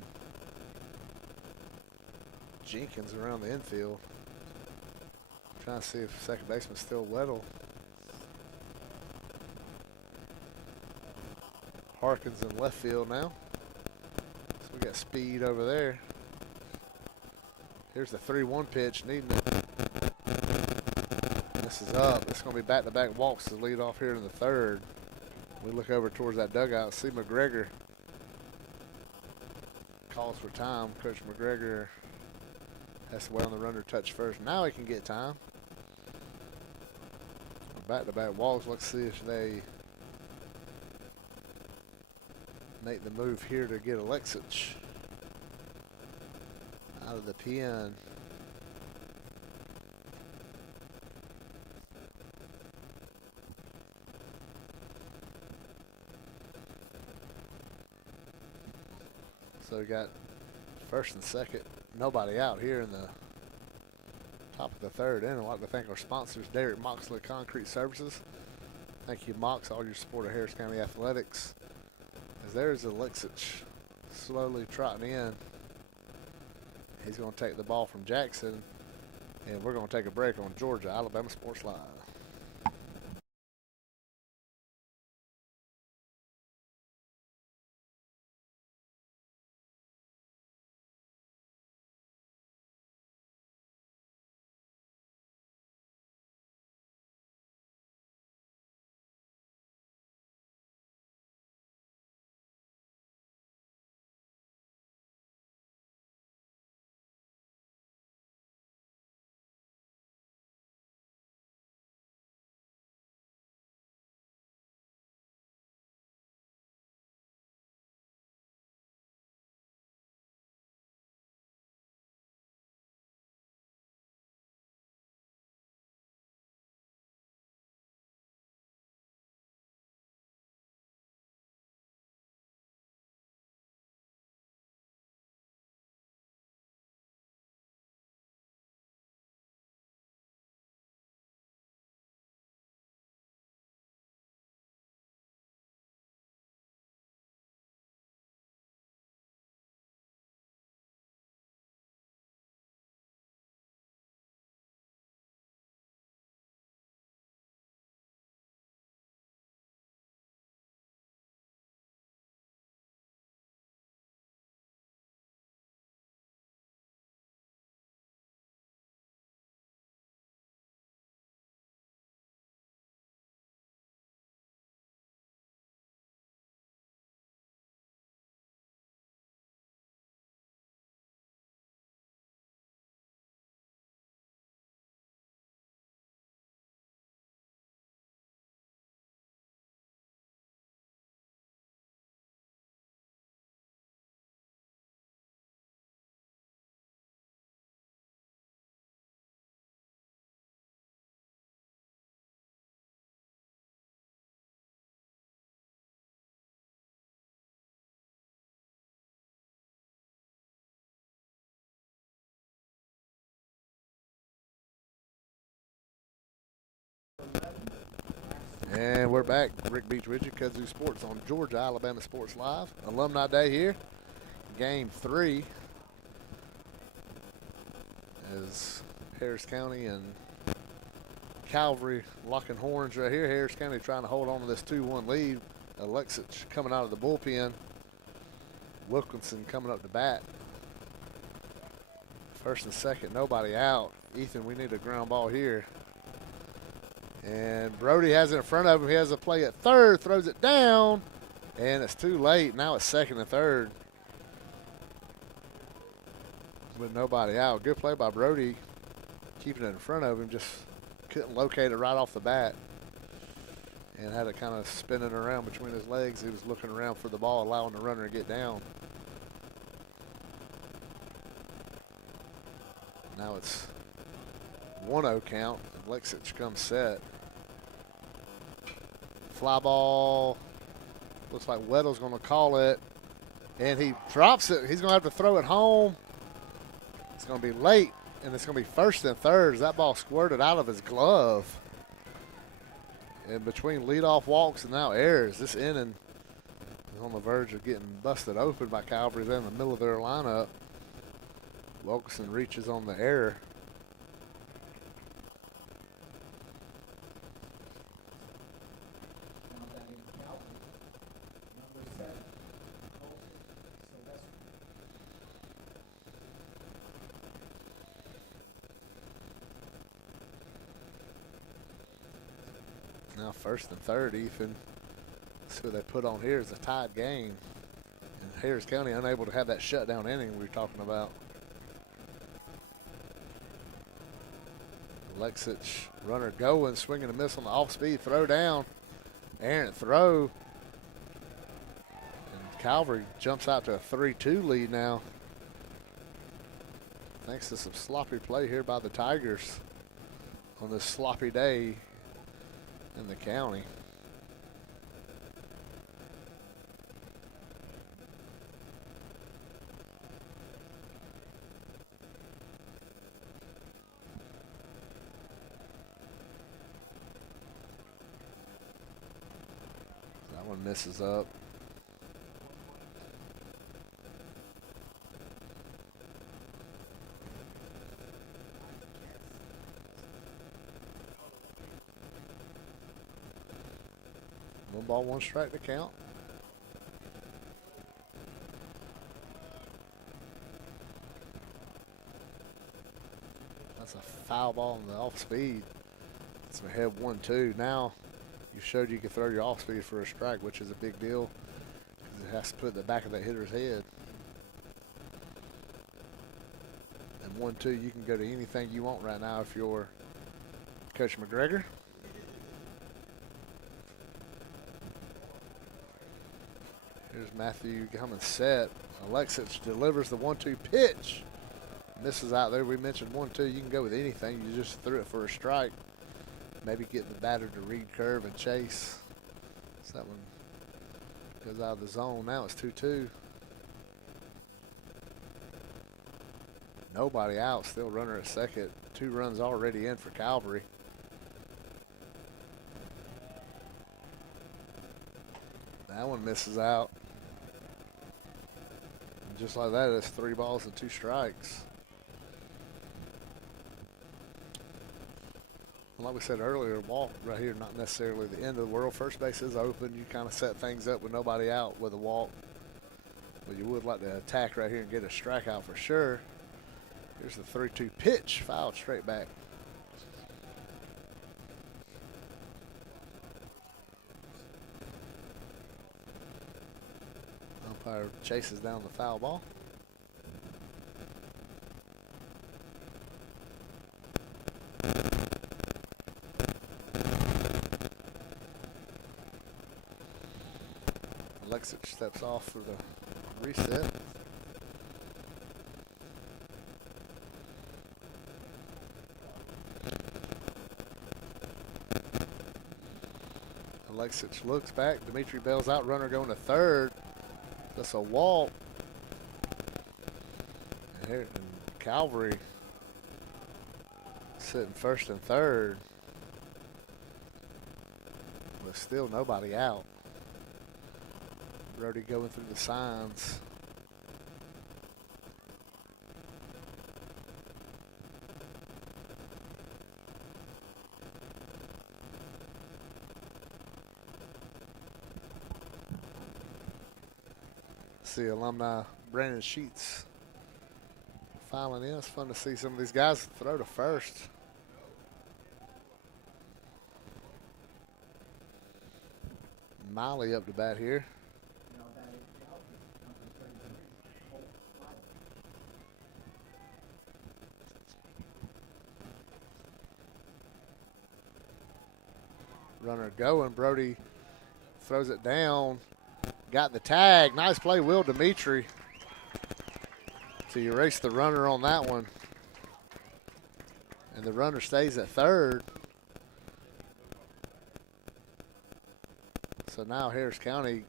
Jenkins around the infield. Trying to see if second baseman's still Weddle. Harkins in left field now. So we got speed over there. Here's the 3-1 pitch, needing it. This is up. It's going to be back-to-back walks to lead off here in the third. We look over towards that dugout, see McGregor calls for time. Coach McGregor has to wait on the runner to touch first. Now he can get time. Back-to-back walks. Let's see if they make the move here to get Alexich out of the pen. So we got first and second, nobody out here in the top of the third inning. I'd like to thank our sponsors, Derek Moxley Concrete Services. Thank you, Mox, all your support of Harris County Athletics. As there's Alexich slowly trotting in. He's going to take the ball from Jackson, and we're going to take a break on Georgia Alabama Sports Live. And we're back. Rick Beach with you, Kudzu Sports on Georgia Alabama Sports Live. Alumni Day here. Game 3 as Harris County and Calvary locking horns right here. Harris County trying to hold on to this 2-1 lead. Alexich coming out of the bullpen. Wilkinson coming up to bat. First and second, nobody out. Ethan, we need a ground ball here. And Brody has it in front of him. He has a play at third, throws it down, and it's too late. Now it's second and third with nobody out. Good play by Brody, keeping it in front of him. Just couldn't locate it right off the bat and had it kind of spinning around between his legs. He was looking around for the ball, allowing the runner to get down. Now it's 1-0 count. Alexich comes set. Fly ball. Looks like Weddle's going to call it. And he drops it. He's going to have to throw it home. It's going to be late, and it's going to be first and third as that ball squirted out of his glove. And between leadoff walks and now errors, this inning is on the verge of getting busted open by Calvary. They're in the middle of their lineup. Wilkinson reaches on the error. Now first and third, Ethan. See what they put on here is a tied game. And Harris County unable to have that shutdown inning we were talking about. Alexich, runner going, swinging a miss on the off-speed throw down. Errant throw. And Calvary jumps out to a 3-2 lead now. Thanks to some sloppy play here by the Tigers on this sloppy day in the county. That one misses up. One ball, one strike to count. That's a foul ball on the off speed. It's ahead 1-2. Now you showed you could throw your off speed for a strike, which is a big deal because it has to put in the back of that hitter's head. And 1-2, you can go to anything you want right now if you're Coach McGregor. Here's Matthew coming set. Alexich delivers the 1-2 pitch. Misses out there. We mentioned 1-2. You can go with anything. You just threw it for a strike. Maybe get the batter to read curve and chase. So that one goes out of the zone. Now it's 2-2. Nobody out. Still runner at second. 2 runs already in for Calvary. That one misses out. And just like that, it's 3 balls and 2 strikes. And like we said earlier, walk right here, not necessarily the end of the world. First base is open. You kind of set things up with nobody out with a walk. But you would like to attack right here and get a strikeout for sure. Here's the 3-2 pitch, fouled straight back. Umpire chases down the foul ball. Alexich steps off for the reset. Alexich looks back. Dimitri Bell's out, runner going to third. That's a walk. And here, and Calvary sitting first and third with with still nobody out. Brody going through the signs. See Alumni Brandon Sheets filing in. It's fun to see some of these guys throw to first. Miley up to bat here. Runner going. Brody throws it down. Got the tag. Nice play, Will Dimitri, to erase the runner on that one. And the runner stays at third. So now Harris County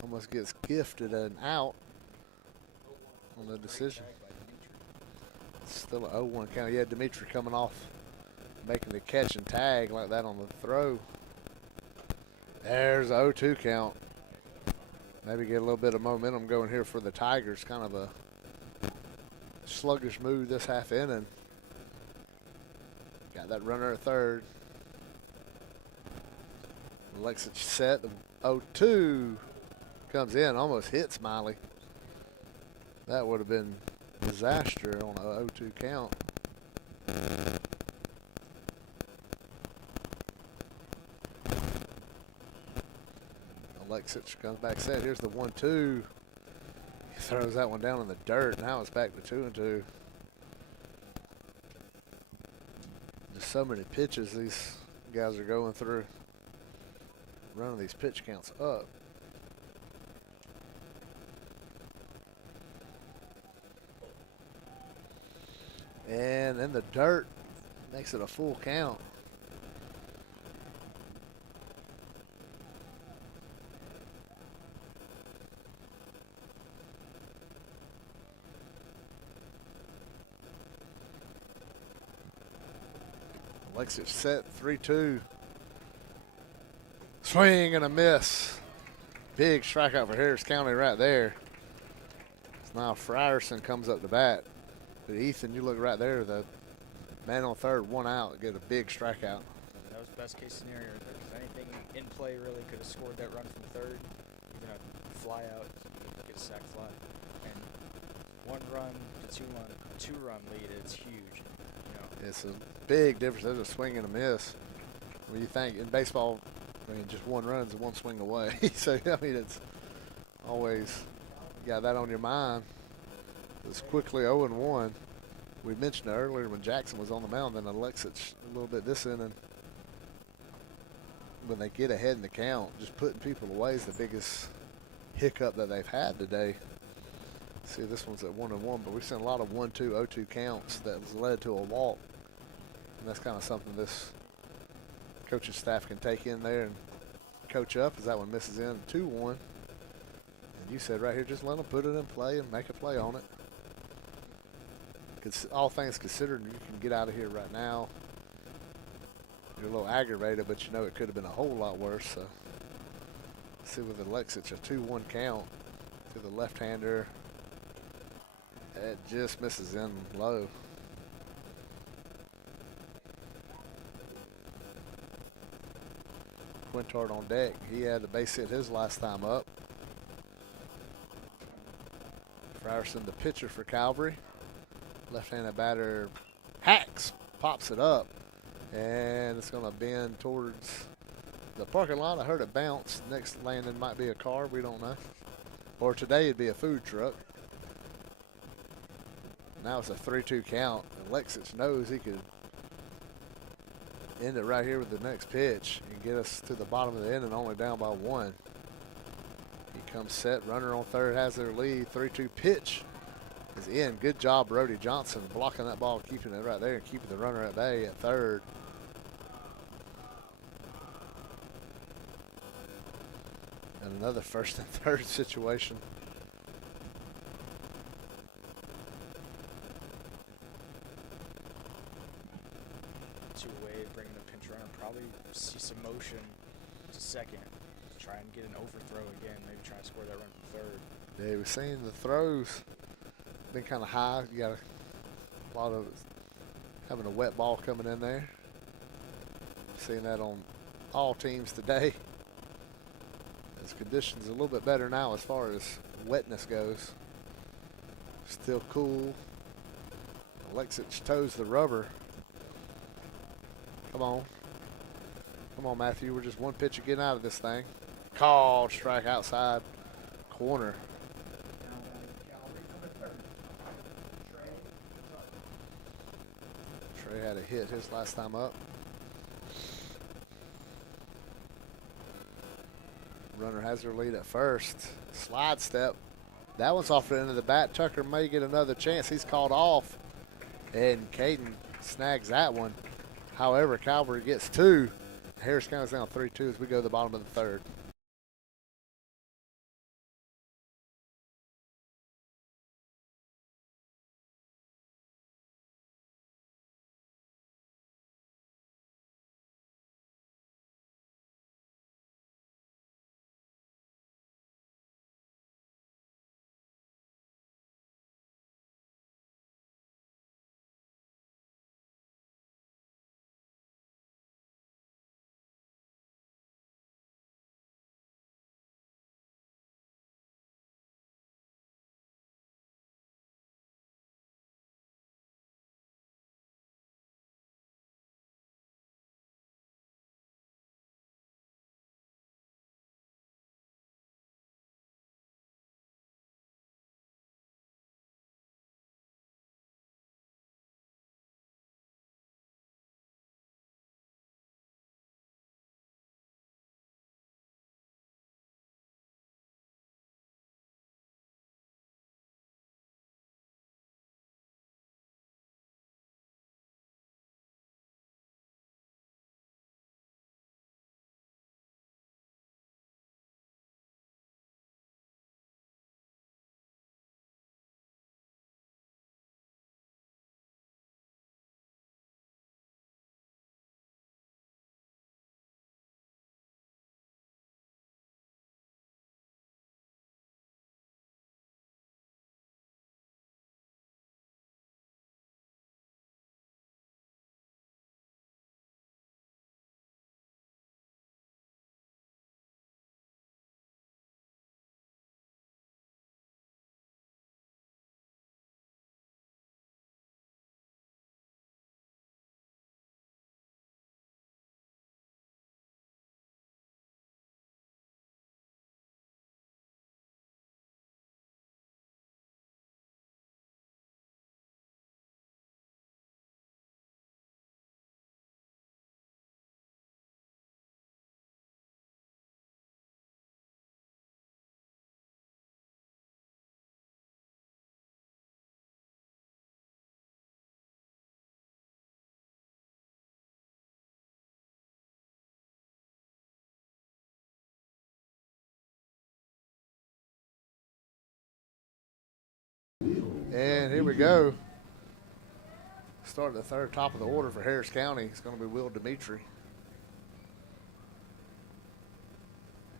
almost gets gifted an out on the decision. It's still an 0-1 count. Yeah, Dimitri coming off, making the catch and tag like that on the throw. There's a 0-2 count. Maybe get a little bit of momentum going here for the Tigers. Kind of a sluggish move this half inning. Got that runner at third. Alexis set. The 0-2 comes in, almost hits Miley. That would have been disaster on a 0-2 count. Alexis comes back set. Here's the 1-2. He throws that one down in the dirt. Now it's back to 2-2. Just so many pitches these guys are going through. Running these pitch counts up. And in the dirt makes it a full count. Alexis set, 3-2. Swing and a miss. Big strikeout for Harris County right there. So now Frierson comes up to bat. But Ethan, you look right there, the man on third, one out, get a big strikeout. That was best case scenario. If there was anything in play, really could have scored that run from third. Even a fly out, get a sac fly. And 1 run to 2-run lead, it's huge. You know. It's a big difference. There's a swing and a miss. When you think in baseball, I mean, just 1 run's 1 swing away. So, I mean, it's always, you got that on your mind. It's quickly 0-1. We mentioned it earlier when Jackson was on the mound, then Alexis a little bit this inning. When they get ahead in the count, just putting people away is the biggest hiccup that they've had today. See, this one's at 1-1, but we've seen a lot of 1-2, 0-2 counts that has led to a walk. And that's kind of something this coaching staff can take in there and coach up, as that one misses in 2-1. And you said right here, just let them put it in play and make a play on it. All things considered, you can get out of here right now. You're a little aggravated, but you know it could have been a whole lot worse. So, see with Alexis, a 2-1 count to the left-hander. It just misses in low. Quintard on deck. He had the base hit his last time up. Frierson, the pitcher for Calvary. Left-handed batter hacks, pops it up, and it's going to bend towards the parking lot. I heard it bounce. Next landing might be a car. We don't know. Or today it'd be a food truck. Now it's a 3-2 count. Alexis knows he could end it right here with the next pitch and get us to the bottom of the inning, only down by 1. He comes set. Runner on third has their lead. 3-2 pitch is in. Good job, Brody Johnson, blocking that ball, keeping it right there, and keeping the runner at bay at third. And another first and third situation. Two away, bringing the pinch runner. Probably see some motion to second, try and get an overthrow again, maybe try and score that run from third. Yeah, we're seeing the throws been kind of high. You got a lot of having a wet ball coming in there. Seeing that on all teams today. As conditions a little bit better now as far as wetness goes. Still cool. Alexich toes the rubber. Come on. Come on, Matthew. We're just one pitch of getting out of this thing. Called strike outside corner. Trey had a hit his last time up. Runner has their lead at first. Slide step. That one's off the end of the bat. Tucker may get another chance. He's called off. And Caden snags that one. However, Calvary gets two. Harris County's down 3-2 as we go to the bottom of the third. And here we go. Starting the third, top of the order for Harris County. It's going to be Will Dimitri.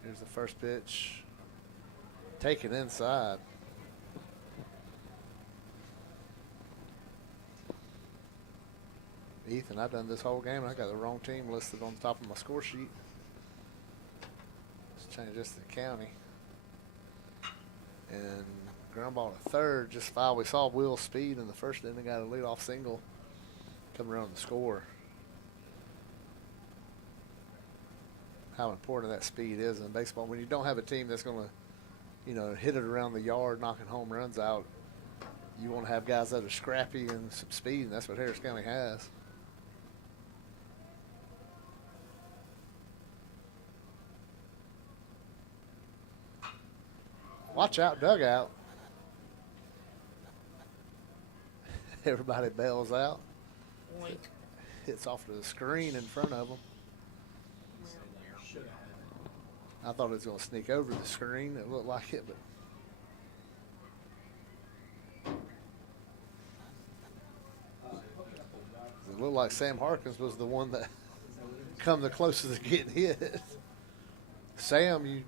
Here's the first pitch. Taken inside. Ethan, I've done this whole game and I got the wrong team listed on the top of my score sheet. Let's change this to the county. And ground ball to third, just foul. We saw Will's speed in the first inning, got a leadoff single coming around the score. How important that speed is in baseball. When you don't have a team that's going to, hit it around the yard, knocking home runs out, you want to have guys that are scrappy and some speed, and that's what Harris County has. Watch out, dugout. Everybody bails out. Oink. Hits off to the screen in front of them. I thought it was going to sneak over the screen. It looked like it, but it looked like Sam Harkins was the one that come the closest to getting hit. Sam, you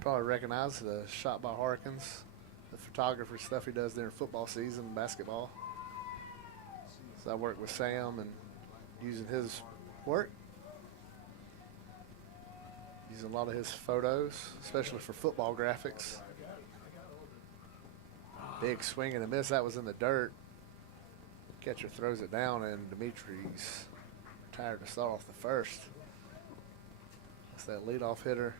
probably recognize the Shot by Harkins, the photographer stuff he does during football season, basketball. So I work with Sam and using his work, using a lot of his photos, especially for football graphics. Big swing and a miss. That was in the dirt. Catcher throws it down, and Dimitri's tired to start off the first. That's that leadoff hitter.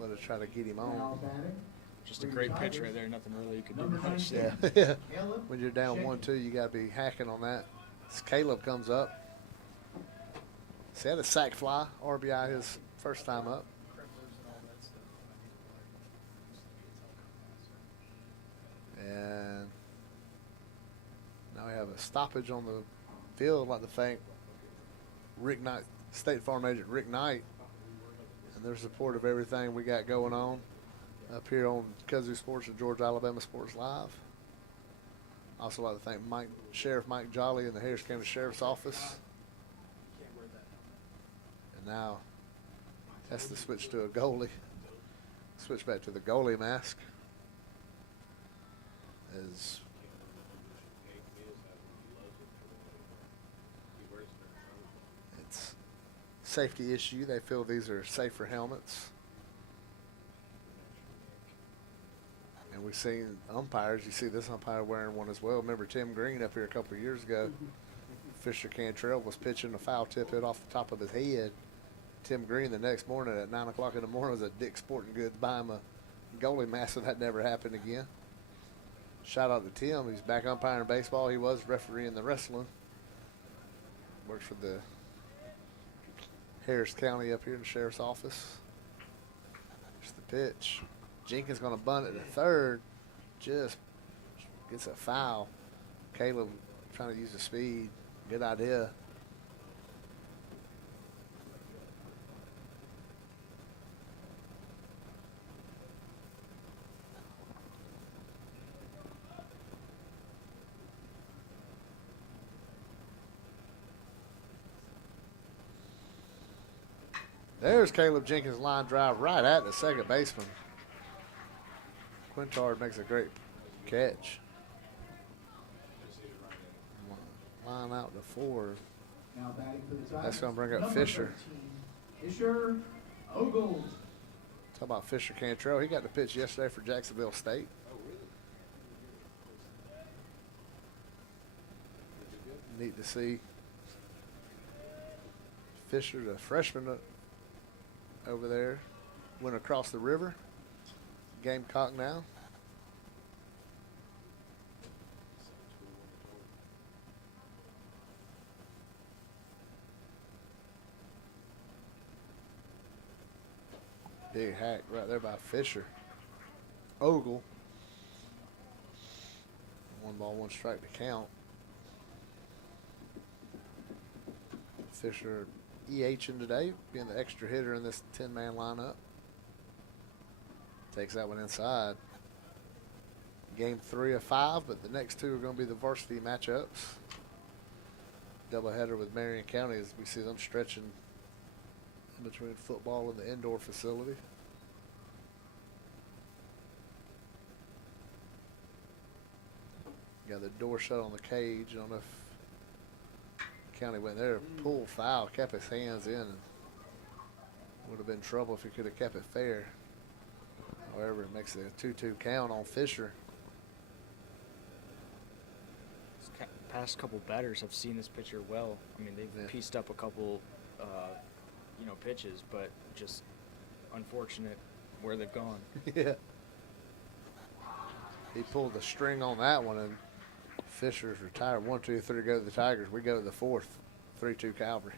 Let us try to get him on. Just a great pitch right there. Nothing really you could do much Yeah, there. yeah. When you're down 1-2, you got to be hacking on that. As Caleb comes up. So he had a sac fly, RBI his first time up. And now we have a stoppage on the field. I'd like to thank Rick Knight, State Farm agent Rick Knight, and their support of everything we got going on up here on Kazoo Sports and Georgia Alabama Sports Live. Also like to thank Sheriff Mike Jolly in the Harris County Sheriff's Office. And now has to switch to a goalie. Switch back to the goalie mask. As it's safety issue. They feel these are safer helmets. And we've seen umpires. You see this umpire wearing one as well. Remember Tim Green up here a couple of years ago. Fisher Cantrell was pitching a foul tip hit off the top of his head. Tim Green the next morning at 9 o'clock in the morning was at Dick's Sporting Goods buying him a goalie mask, so that never happened again. Shout out to Tim. He's back umpiring baseball. He was refereeing the wrestling. Works for the Harris County up here in the sheriff's office. Here's the pitch. Jenkins going to bunt it to third. Just gets a foul. Caleb trying to use the speed. Good idea. There's Caleb Jenkins' line drive right at the second baseman. Quintard makes a great catch. Line out to 4. That's going to bring up Fisher. Fisher Ogles. Talk about Fisher Cantrell. He got the pitch yesterday for Jacksonville State. Neat to see Fisher, the freshman over there, went across the river. Gamecock now. Big hack right there by Fisher. Ogle. 1 ball, 1 strike to count. Fisher EHing today, being the extra hitter in this 10-man lineup. Takes that one inside. Game 3 of 5, but the next 2 are going to be the varsity matchups. Doubleheader with Marion County as we see them stretching in between football and the indoor facility. Got the door shut on the cage. I don't know if County went there, pulled foul, kept his hands in, and would have been trouble if he could have kept it fair. However, it makes a 2-2 count on Fisher. Past couple batters have seen this pitcher well. I mean, they've pieced up a couple, pitches, but just unfortunate where they've gone. Yeah. He pulled the string on that one, and Fisher's retired. 1, 2, 3 go to the Tigers. We go to the 4th, 3-2 Calvary.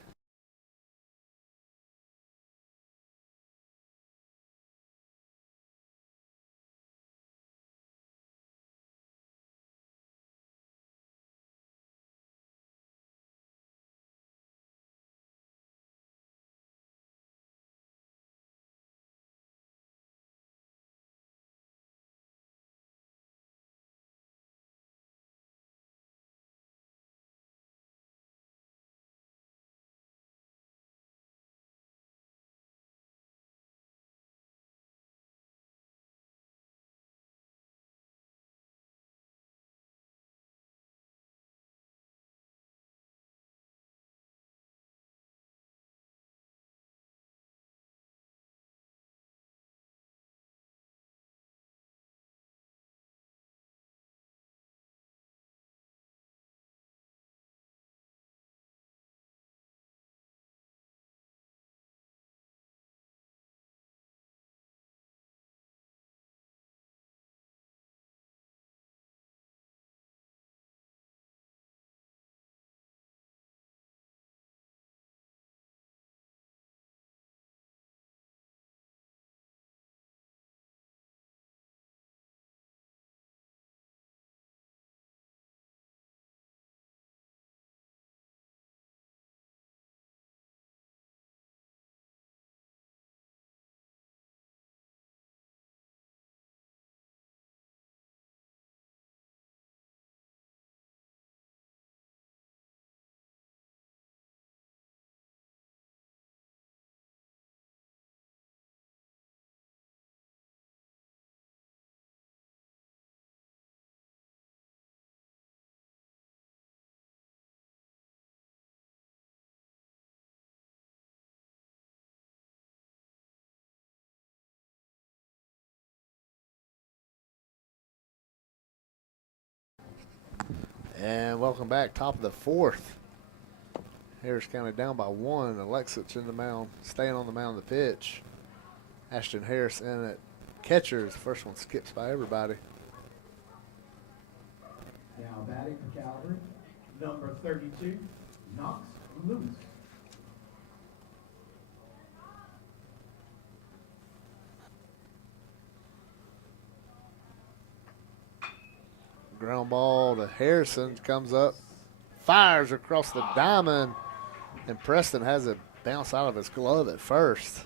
And welcome back, top of the fourth. Harris County down by 1. Alexich in the mound, staying on the mound of the pitch. Ashton Harris in at catcher. The first one skips by everybody. Now batting for Calvary, number 32, Knox Lewis. Ground ball to Harrison, comes up, fires across the diamond, and Preston has it bounce out of his glove at first.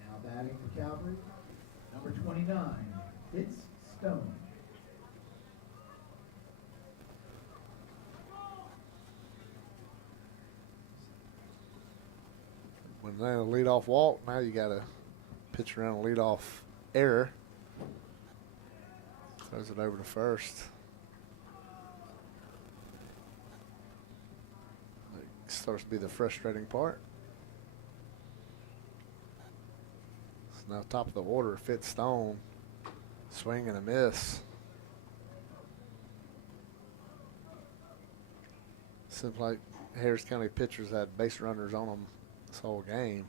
Now batting for Calvary, number 29, Fitz Stone. When they lead off walk, now you got to pitch around a leadoff error. Throws it over to first. It starts to be the frustrating part. So now top of the order, Fitz Stone. Swing and a miss. Seems like Harris County pitchers had base runners on them this whole game.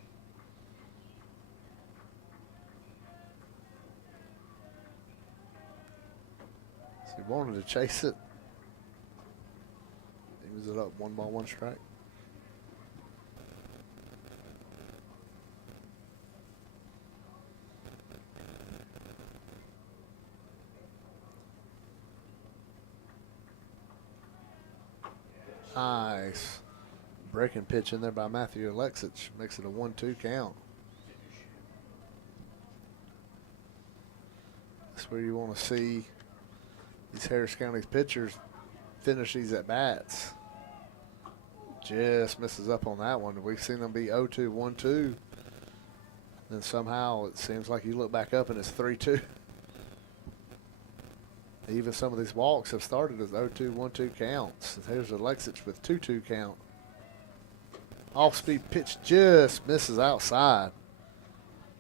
So he wanted to chase it. He was it up 1 ball, 1 strike. Nice. Breaking pitch in there by Matthew Alexich makes it a 1-2 count. That's where you want to see these Harris County pitchers finish these at bats. Just misses up on that one. We've seen them be 0-2, 1-2. Then somehow it seems like you look back up and it's 3-2. Even some of these walks have started as 0-2, 1-2 counts. Here's Alexich with 2-2 count. Off-speed pitch just misses outside.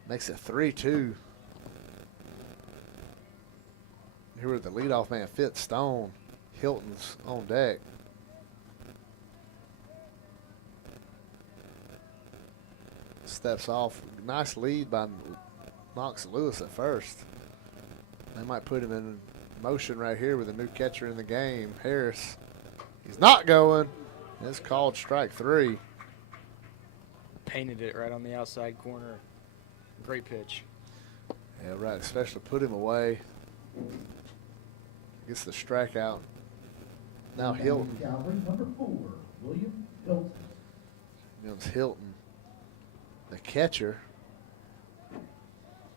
Makes it 3-2. Here with the leadoff man, Fitz Stone. Hilton's on deck. Steps off. Nice lead by Knox Lewis at first. They might put him in motion right here with a new catcher in the game, Harris. He's not going. It's called strike 3. Painted it right on the outside corner. Great pitch. Yeah, right. Especially put him away. Gets the strikeout. Now Hilton. Calvary, number 4, William Hilton. Williams Hilton, the catcher.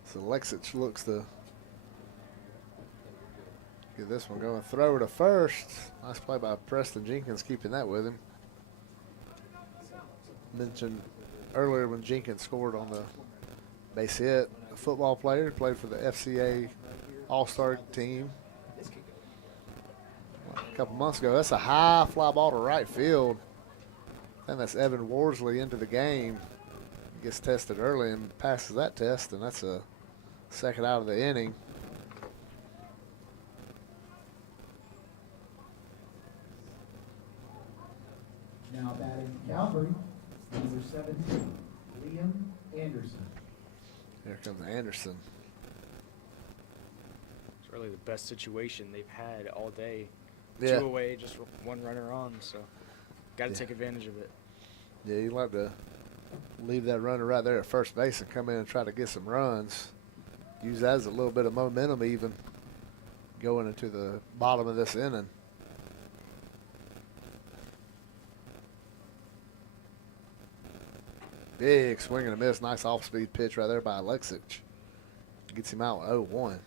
So Alexich looks to get this one going. Throw to first. Nice play by Preston Jenkins, keeping that with him. Mentioned earlier when Jenkins scored on the base hit. A football player, played for the FCA All-Star team a couple months ago. That's a high fly ball to right field. I think that's Evan Worsley into the game. He gets tested early and passes that test, and that's a second out of the inning. Now batting Calvary, number 17, Liam Anderson. Here comes Anderson. It's really the best situation they've had all day. Yeah. 2 away, just 1 runner on, so got to take advantage of it. Yeah, you'd like to leave that runner right there at first base and come in and try to get some runs. Use that as a little bit of momentum even going into the bottom of this inning. Big swing and a miss. Nice off-speed pitch right there by Alexich. Gets him out 0-1.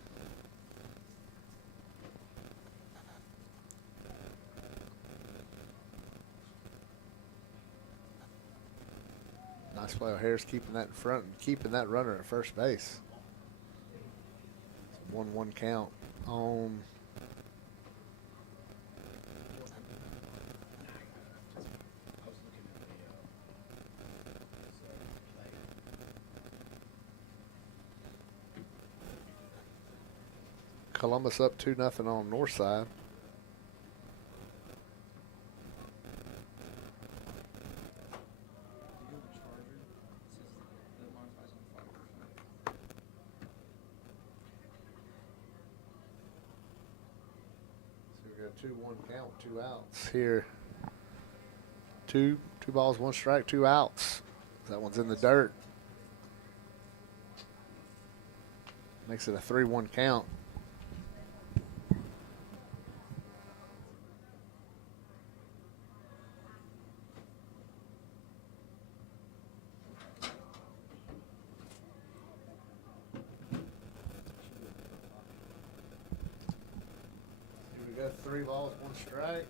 Nice play. Harris keeping that in front and keeping that runner at first base. 1-1 count on Columbus up 2-0 on north side. So we got 2-1 count, 2 outs here. Two balls, 1 strike, 2 outs. That one's in the dirt. Makes it a 3-1 count. Here we go, 3 balls, 1 strike.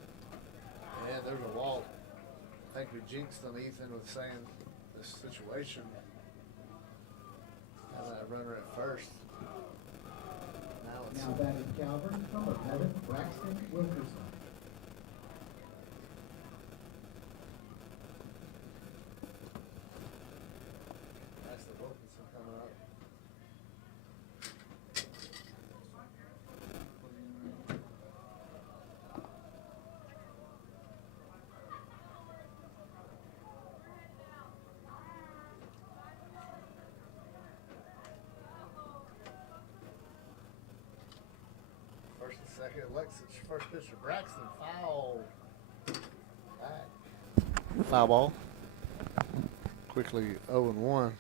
And there's a walk. I think we jinxed them, Ethan, with saying this situation. Have that runner at first. Now batting Calvary, number 11, Braxton Wilkerson. That's the Wilkinson coming up. First and second, Alexis. First pitcher, Braxton, foul. Back. Foul ball. Quickly 0-1.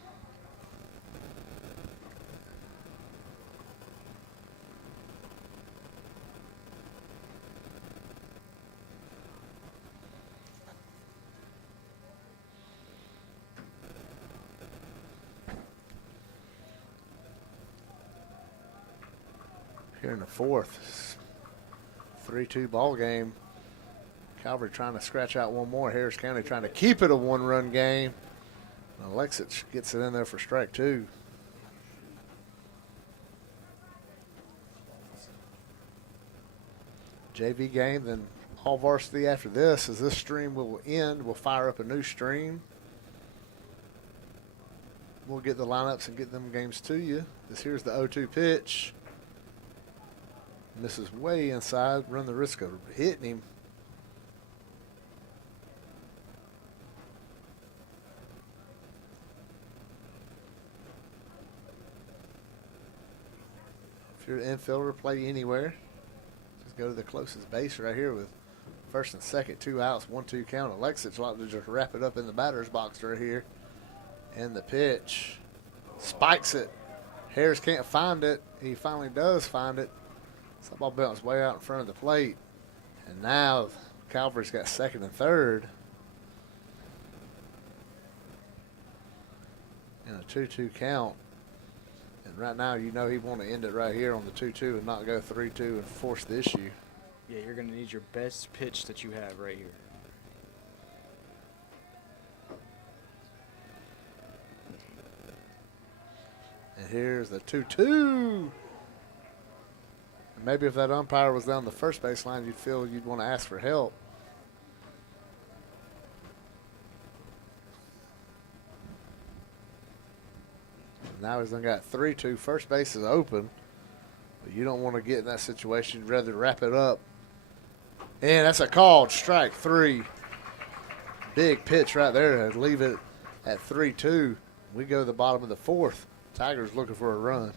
Here in the fourth, 3-2 ball game. Calvary trying to scratch out one more. Harris County trying to keep it a 1-run game. Alexis gets it in there for strike 2. JV game, then all varsity after this. As this stream will end, we'll fire up a new stream. We'll get the lineups and get them games to you. This here's the 0-2 pitch. Misses way inside, run the risk of hitting him. If you're an infielder, play anywhere. Just go to the closest base right here with first and second, 2 outs, 1-2 count. Alexis like to just wrap it up in the batter's box right here. And the pitch spikes it. Harris can't find it. He finally does find it. That ball bounced way out in front of the plate. And now Calvary's got second and third. And a 2-2 count. And right now, you know he want to end it right here on the 2-2 and not go 3-2 and force the issue. Yeah, you're going to need your best pitch that you have right here. And here's the 2-2. Maybe if that umpire was down the first baseline, you'd feel you'd want to ask for help. Now he's done got 3-2. First base is open, but you don't want to get in that situation. You'd rather wrap it up. And that's a called strike 3. Big pitch right there to leave it at 3-2. We go to the bottom of the fourth. Tigers looking for a run.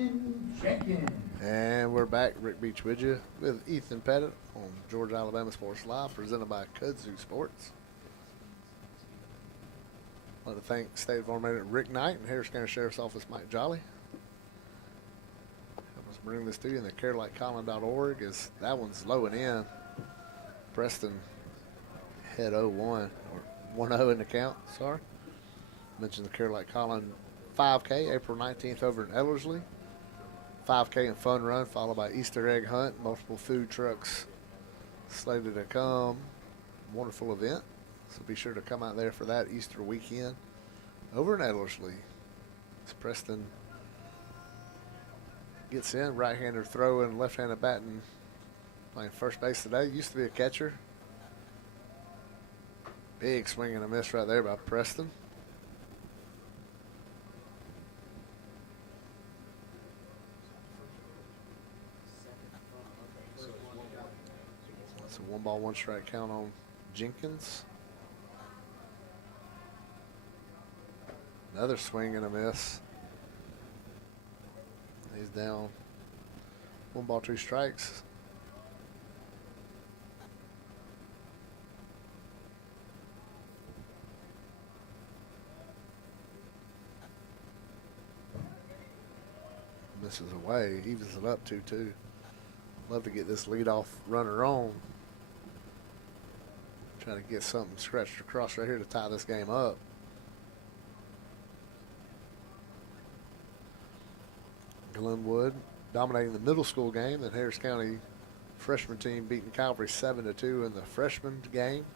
Jenkins. And we're back. Rick Beach with you with Ethan Pettit on Georgia Alabama Sports Live, presented by Kudzu Sports. I'd like to thank State Farm Agent Rick Knight and Harris County Sheriff's Office Mike Jolly. Help us bring this to you in the CareLikeColin.org as that one's low and in. Preston head 0-1 or 1-0 in the count. Sorry. Mentioned the CareLikeColin 5K April 19th over in Ellerslie. 5K and fun run followed by Easter egg hunt. Multiple food trucks slated to come. Wonderful event. So be sure to come out there for that Easter weekend over in Ellerslie. As Preston gets in, right-hander throwing, left-handed batting, playing first base today. Used to be a catcher. Big swing and a miss right there by Preston. It's a 1-ball, 1-strike count on Jenkins. Another swing and a miss. He's down 1 ball, 2 strikes. Misses away, evens it up 2-2. Love to get this leadoff runner on. Trying to get something scratched across right here to tie this game up. Glenwood dominating the middle school game. The Harris County freshman team beating Calvary 7-2 in the freshman game.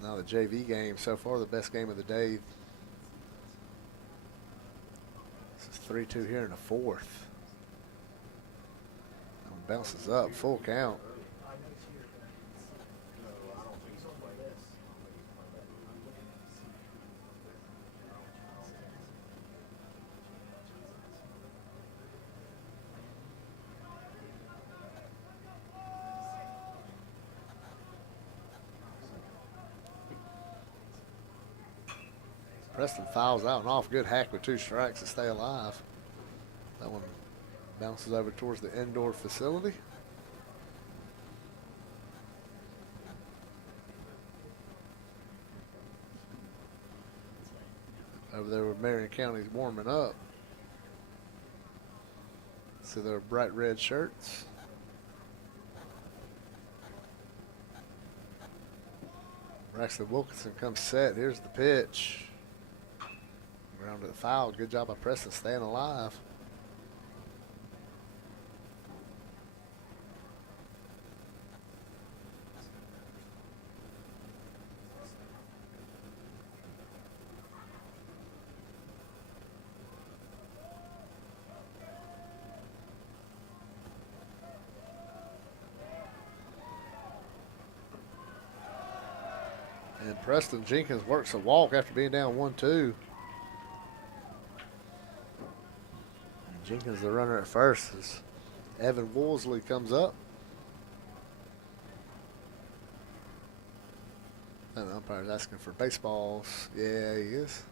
Now the JV game, so far the best game of the day. This is 3-2 here in the fourth. And bounces up, full count. Preston fouls out and off. Good hack with 2 strikes to stay alive. That one bounces over towards the indoor facility. Over there with Marion County's warming up. See their bright red shirts. Braxton Wilkinson comes set. Here's the pitch. Ground to the foul. Good job by Preston staying alive. And Preston Jenkins works a walk after being down 1-2. Jenkins the runner at first as Evan Woolsey comes up. And the umpire's asking for baseballs. Yeah, he is.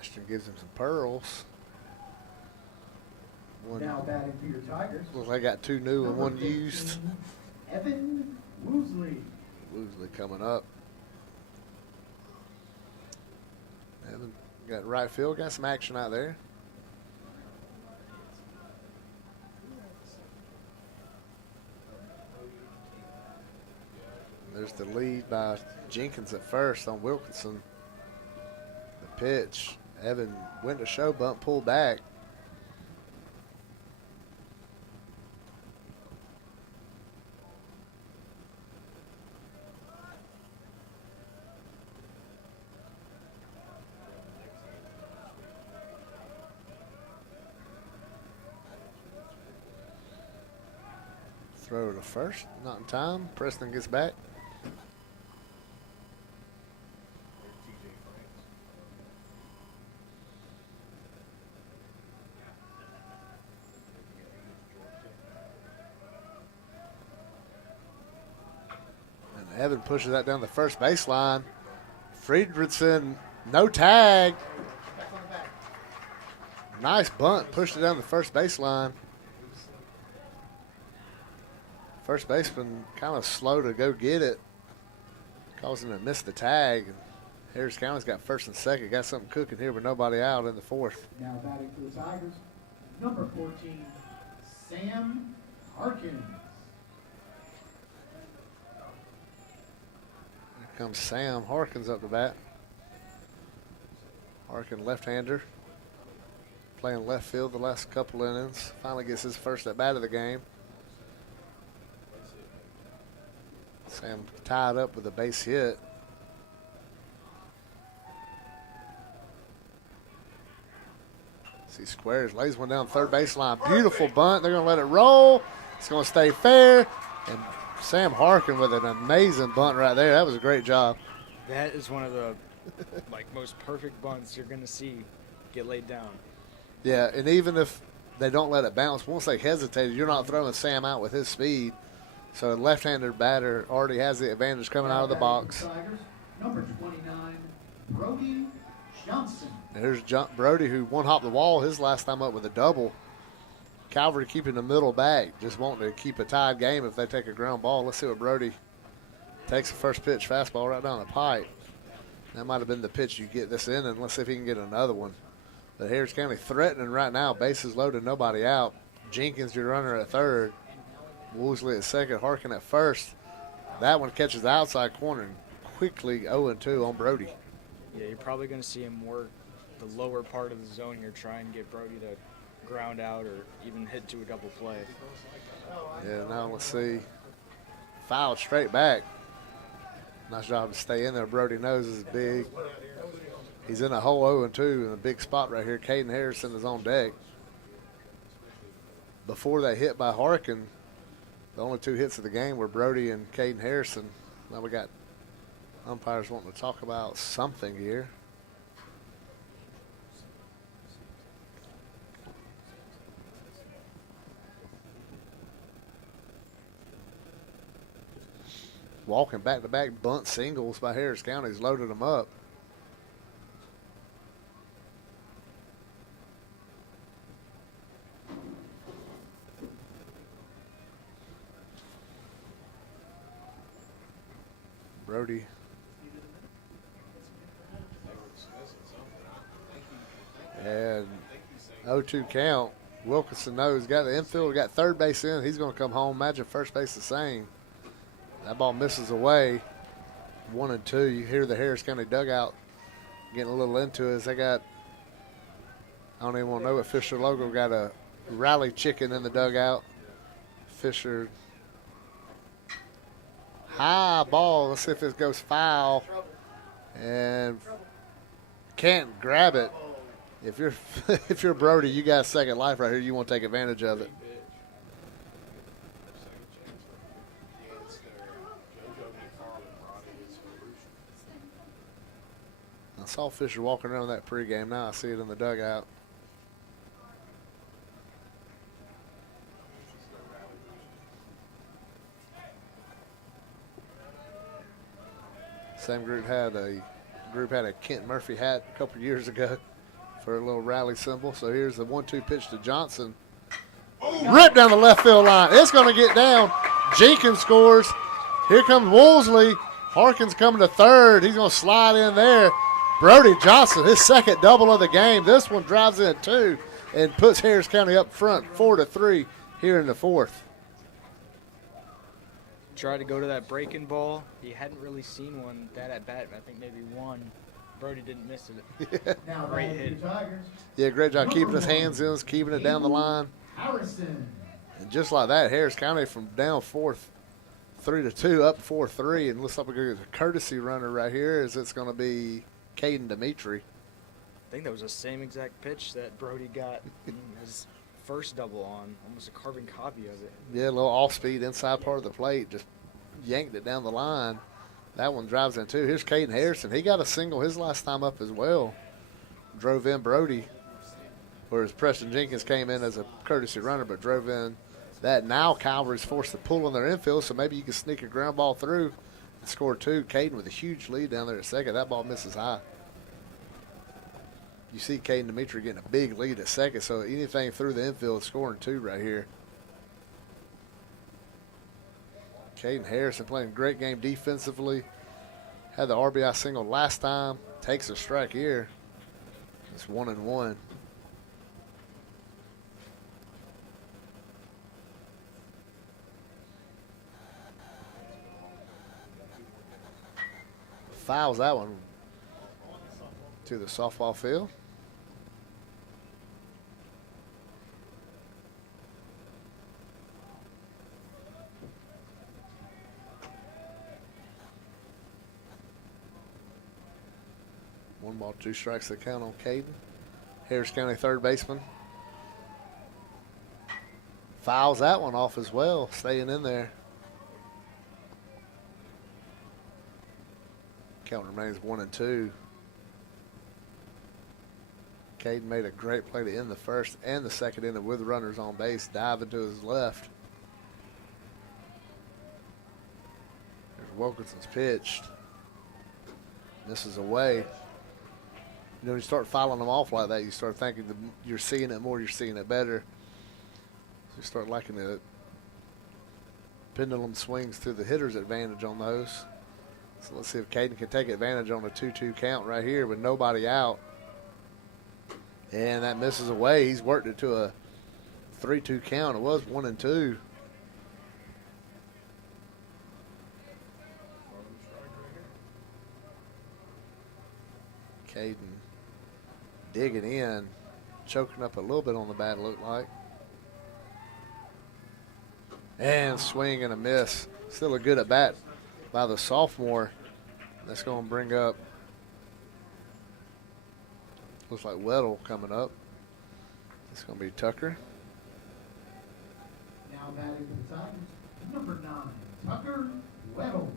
Ashton gives him some pearls. Now batting for your Tigers. Looks like I got 2 new and 1 15, used. Evan Woosley. Woolsey coming up. Evan got right field, got some action out there. There's the lead by Jenkins at first on Wilkinson. The pitch. Evan went to show bump, pulled back. Throw to first, not in time. Preston gets back. Evan pushes that down the first baseline. Friedrichsen, no tag. Nice bunt. Pushed it down the first baseline. First baseman kind of slow to go get it, causing him to miss the tag. Harris County's got first and second. Got something cooking here with nobody out in the fourth. Now batting for the Tigers, number 14, Sam Harkins. Here comes Sam Harkins up the bat. Harkin, left-hander, playing left field the last couple innings. Finally gets his first at bat of the game. Sam tied up with a base hit. See squares, lays one down third baseline. Beautiful bunt. They're going to let it roll. It's going to stay fair. And Sam Harkin with an amazing bunt right there. That was a great job. That is one of the most perfect bunts you're going to see get laid down. Yeah, and even if they don't let it bounce, once they hesitated, you're not throwing Sam out with his speed. So a left-handed batter already has the advantage coming out of the box. Tigers, number 29, Brody Johnson. And here's Brody, who one-hopped the wall his last time up with a double. Calvary keeping the middle back, just wanting to keep a tied game if they take a ground ball. Let's see what Brody takes. The first pitch, fastball right down the pipe. That might have been the pitch you get this inning. Let's see if he can get another one. But Harris County threatening right now. Bases loaded, nobody out. Jenkins, your runner at third. Woolsey at second, Harkin at first. That one catches the outside corner and quickly 0-2 on Brody. Yeah, you're probably going to see him work the lower part of the zone here, try and get Brody to ground out or even hit to a double play. Yeah, now let's see. Fouled straight back. Nice job to stay in there. Brody nose is big. He's in a hole 0-2 in a big spot right here. Caden Harrison is on deck. Before that hit by Harkin, the only two hits of the game were Brody and Caden Harrison. Now we got umpires wanting to talk about something here. Walking back-to-back bunt singles by Harris County's loaded them up. Brody. And 0-2 count. Wilkinson knows. Got the infield, got third base in. He's going to come home. Imagine first base the same. That ball misses away. 1-2. You hear the Harris County dugout getting a little into it. They got, I don't even want to know what Fisher logo, got a rally chicken in the dugout. Fisher. High ball. Let's see if it goes foul. And can't grab it. If you're Brody, you got second life right here. You want to take advantage of it. I saw Fisher walking around that pregame. Now I see it in the dugout. Same group had a Kent Murphy hat a couple years ago for a little rally symbol. So here's the 1-2 pitch to Johnson. Ripped down the left field line. It's going to get down. Jenkins scores. Here comes Woolsey. Harkins coming to third. He's going to slide in there. Brody Johnson, his second double of the game. This one drives in two and puts Harris County up front 4-3 here in the fourth. Tried to go to that breaking ball. He hadn't really seen one that at bat. I think maybe one. Brody didn't miss it. Now Great batting hit. for the Tigers, Yeah, great job keeping his hands in, keeping it down the line. Harrison. And just like that, Harris County from down 3-2 up 4-3. And looks like we're going to get a courtesy runner right here as it's going to be Caden Dimitri. I think that was the same exact pitch that Brody got in his first double on, almost a carbon copy of it. Yeah, a little off-speed inside part of the plate, just yanked it down the line. That one drives in two. Here's Caden Harrison. He got a single his last time up as well. Drove in Brody, whereas Preston Jenkins came in as a courtesy runner but drove in that. Now Calvary's forced to pull on their infield, so maybe you can sneak a ground ball through and score two. Caden with a huge lead down there at second. That ball misses high. you see Caden Dimitri getting a big lead at second, so anything through the infield, scoring 2 right here. Caden Harrison playing a great game defensively. Had the RBI single last time. Takes a strike here. It's 1-1. Fouls that one to the softball field. One ball, 2 strikes to count on Caden. Harris County third baseman. Fouls that one off as well, staying in there. Count remains 1-2. Caden made a great play to end the first and the second inning with runners on base, diving to his left. There's Wilkinson's pitched. Misses away. You know, when you start fouling them off like that, you start thinking you're seeing it more, you're seeing it better. So you start liking the pendulum swings to the hitter's advantage on those. So let's see if Caden can take advantage on a 2-2 count right here with nobody out. And that misses away. He's worked it to a 3-2 count. It was 1-2. Caden digging in, choking up a little bit on the bat, it looked like. And swing and a miss. Still a good at bat by the sophomore. That's going to bring up, looks like Weddle coming up. It's going to be Tucker. Now batting for the Tigers, number 9, Tucker Weddle.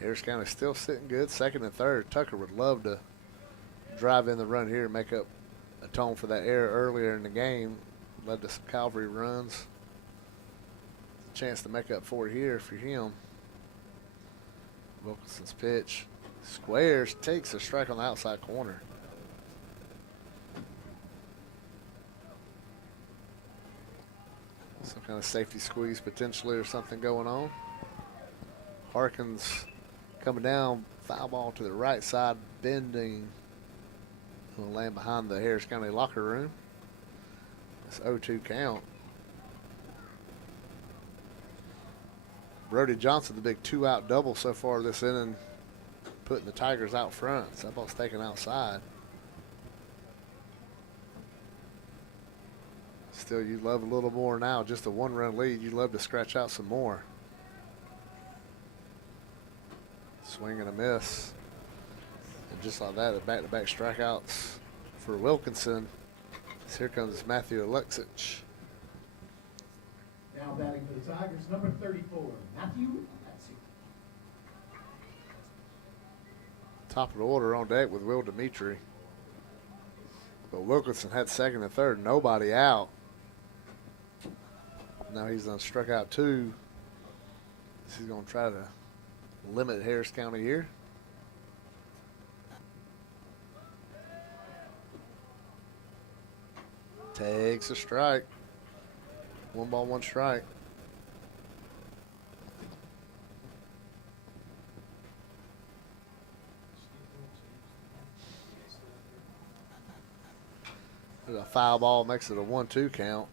Harris County still sitting good, second and third. Tucker would love to drive in the run here and make up atone for that error earlier in the game. Led to some Calvary runs. Chance to make up for it here for him. Wilkinson's pitch. Squares, takes a strike on the outside corner. Some kind of safety squeeze potentially or something going on. Harkins coming down, foul ball to the right side, bending. Will land behind the Harris County locker room. It's 0-2 count. Brody Johnson, the big 2-out double so far this inning, putting the Tigers out front. So that ball's taken outside. Still, you'd love a little more now. Just a 1-run lead. You'd love to scratch out some more. Swing and a miss. And just like that, the back-to-back strikeouts for Wilkinson. So here comes Matthew Alexich. Now batting for the Tigers, number 34, Matthew Alexich. Top of the order on deck with Will Dimitri. But Wilkinson had second and third, nobody out. Now he's done struck out 2. He's going to try to limit Harris County here. Takes a strike. 1 ball, 1 strike. There's a foul ball, makes it a 1-2 count.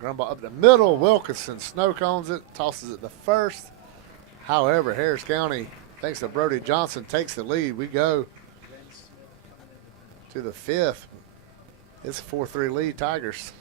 Ground ball up the middle. Wilkinson snow cones it, tosses it to first. However, Harris County, thanks to Brody Johnson, takes the lead. We go to the 5th. It's a 4-3 lead, Tigers.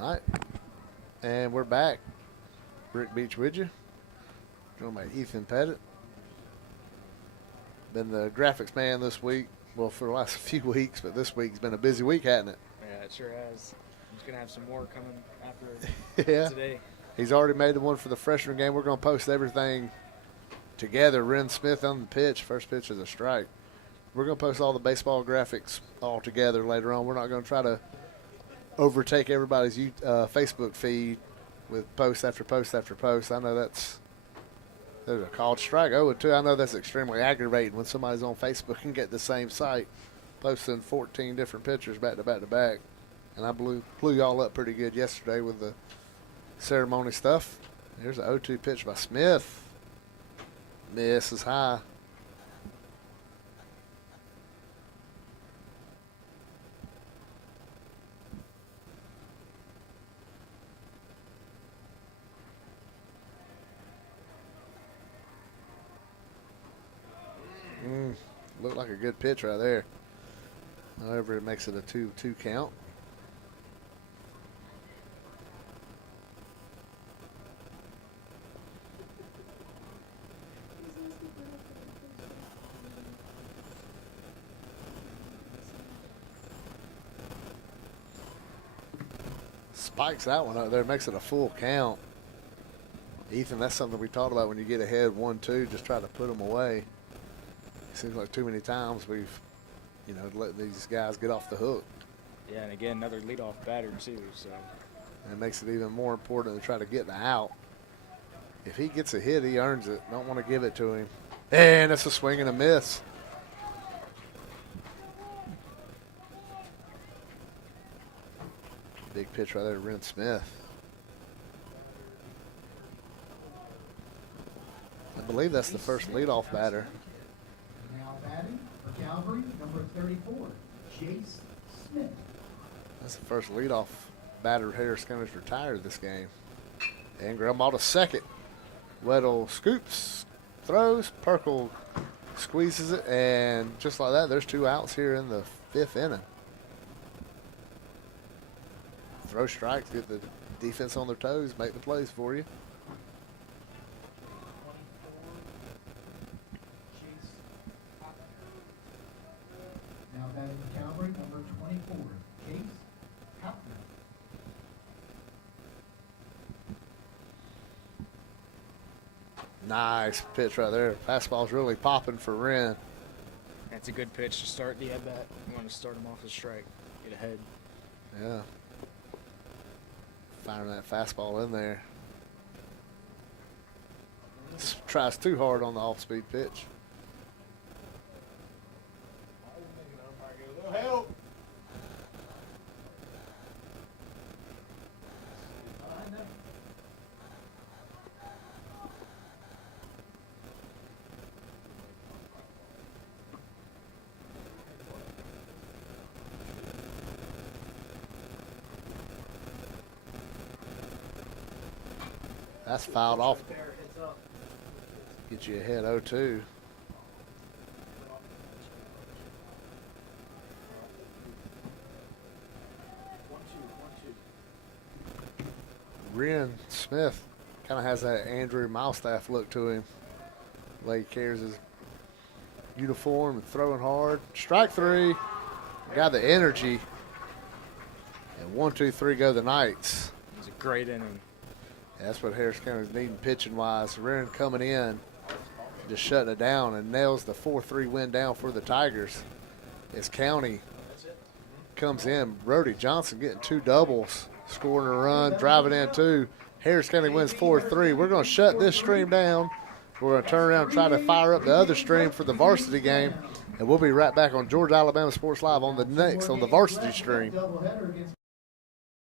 All right. And we're back. Brick Beach with you. Joined by Ethan Pettit. Been the graphics man this week. Well, for the last few weeks, but this week's been a busy week, hasn't it? Yeah, it sure has. I'm just going to have some more coming after Yeah. today. He's already made the one for the freshman game. We're going to post everything together. Ren Smith on the pitch. First pitch is a strike. We're going to post all the baseball graphics all together later on. We're not going to try to overtake everybody's Facebook feed with post after post after post. I know there's a called strike. 0-2. I know that's extremely aggravating when somebody's on Facebook and get the same site posting 14 different pictures back to back to back. And I blew y'all up pretty good yesterday with the ceremony stuff. Here's an 0-2 pitch by Smith. Miss is high. Looked like a good pitch right there. However, it makes it a 2-2 count. Spikes that one up there, makes it a full count. Ethan, that's something we talked about when you get ahead 1-2, just try to put them away. Seems like too many times we've, let these guys get off the hook. Yeah, and again, another leadoff batter, too. So. And it makes it even more important to try to get the out. If he gets a hit, he earns it. Don't want to give it to him. And it's a swing and a miss. Big pitch right there to Ren Smith. I believe that's the first leadoff batter. Now batting for Calvary, number 34, Jace Smith. That's the first leadoff batter Harris County's retired this game. And ground ball to second. Weddle scoops, throws, Perkle squeezes it, and just like that, there's 2 outs here in the 5th inning. Throw strikes, get the defense on their toes, make the plays for you. Now batting for Calvary, number 24, Chase Hapner. Nice pitch right there. Fastball's really popping for Ren. That's a good pitch to start the at-bat. You want to start him off with a strike, get ahead. Yeah. Firing that fastball in there. Tries too hard on the off-speed pitch. Help! That's fouled off. Get you ahead 0-2. Ren Smith kind of has that Andrew Milestaff look to him. The way he carries his uniform and throwing hard. Strike 3. Got the energy. And 1-2-3 go the Knights. It was a great inning. That's what Harris County's needing pitching-wise. Ren coming in, just shutting it down, and nails the 4-3 win down for the Tigers. As County comes in, Brody Johnson getting 2 doubles, scoring a run, driving in 2. Harris County wins 4-3. We're going to shut this stream down. We're going to turn around and try to fire up the other stream for the varsity game, and we'll be right back on Georgia Alabama Sports Live on the Varsity stream.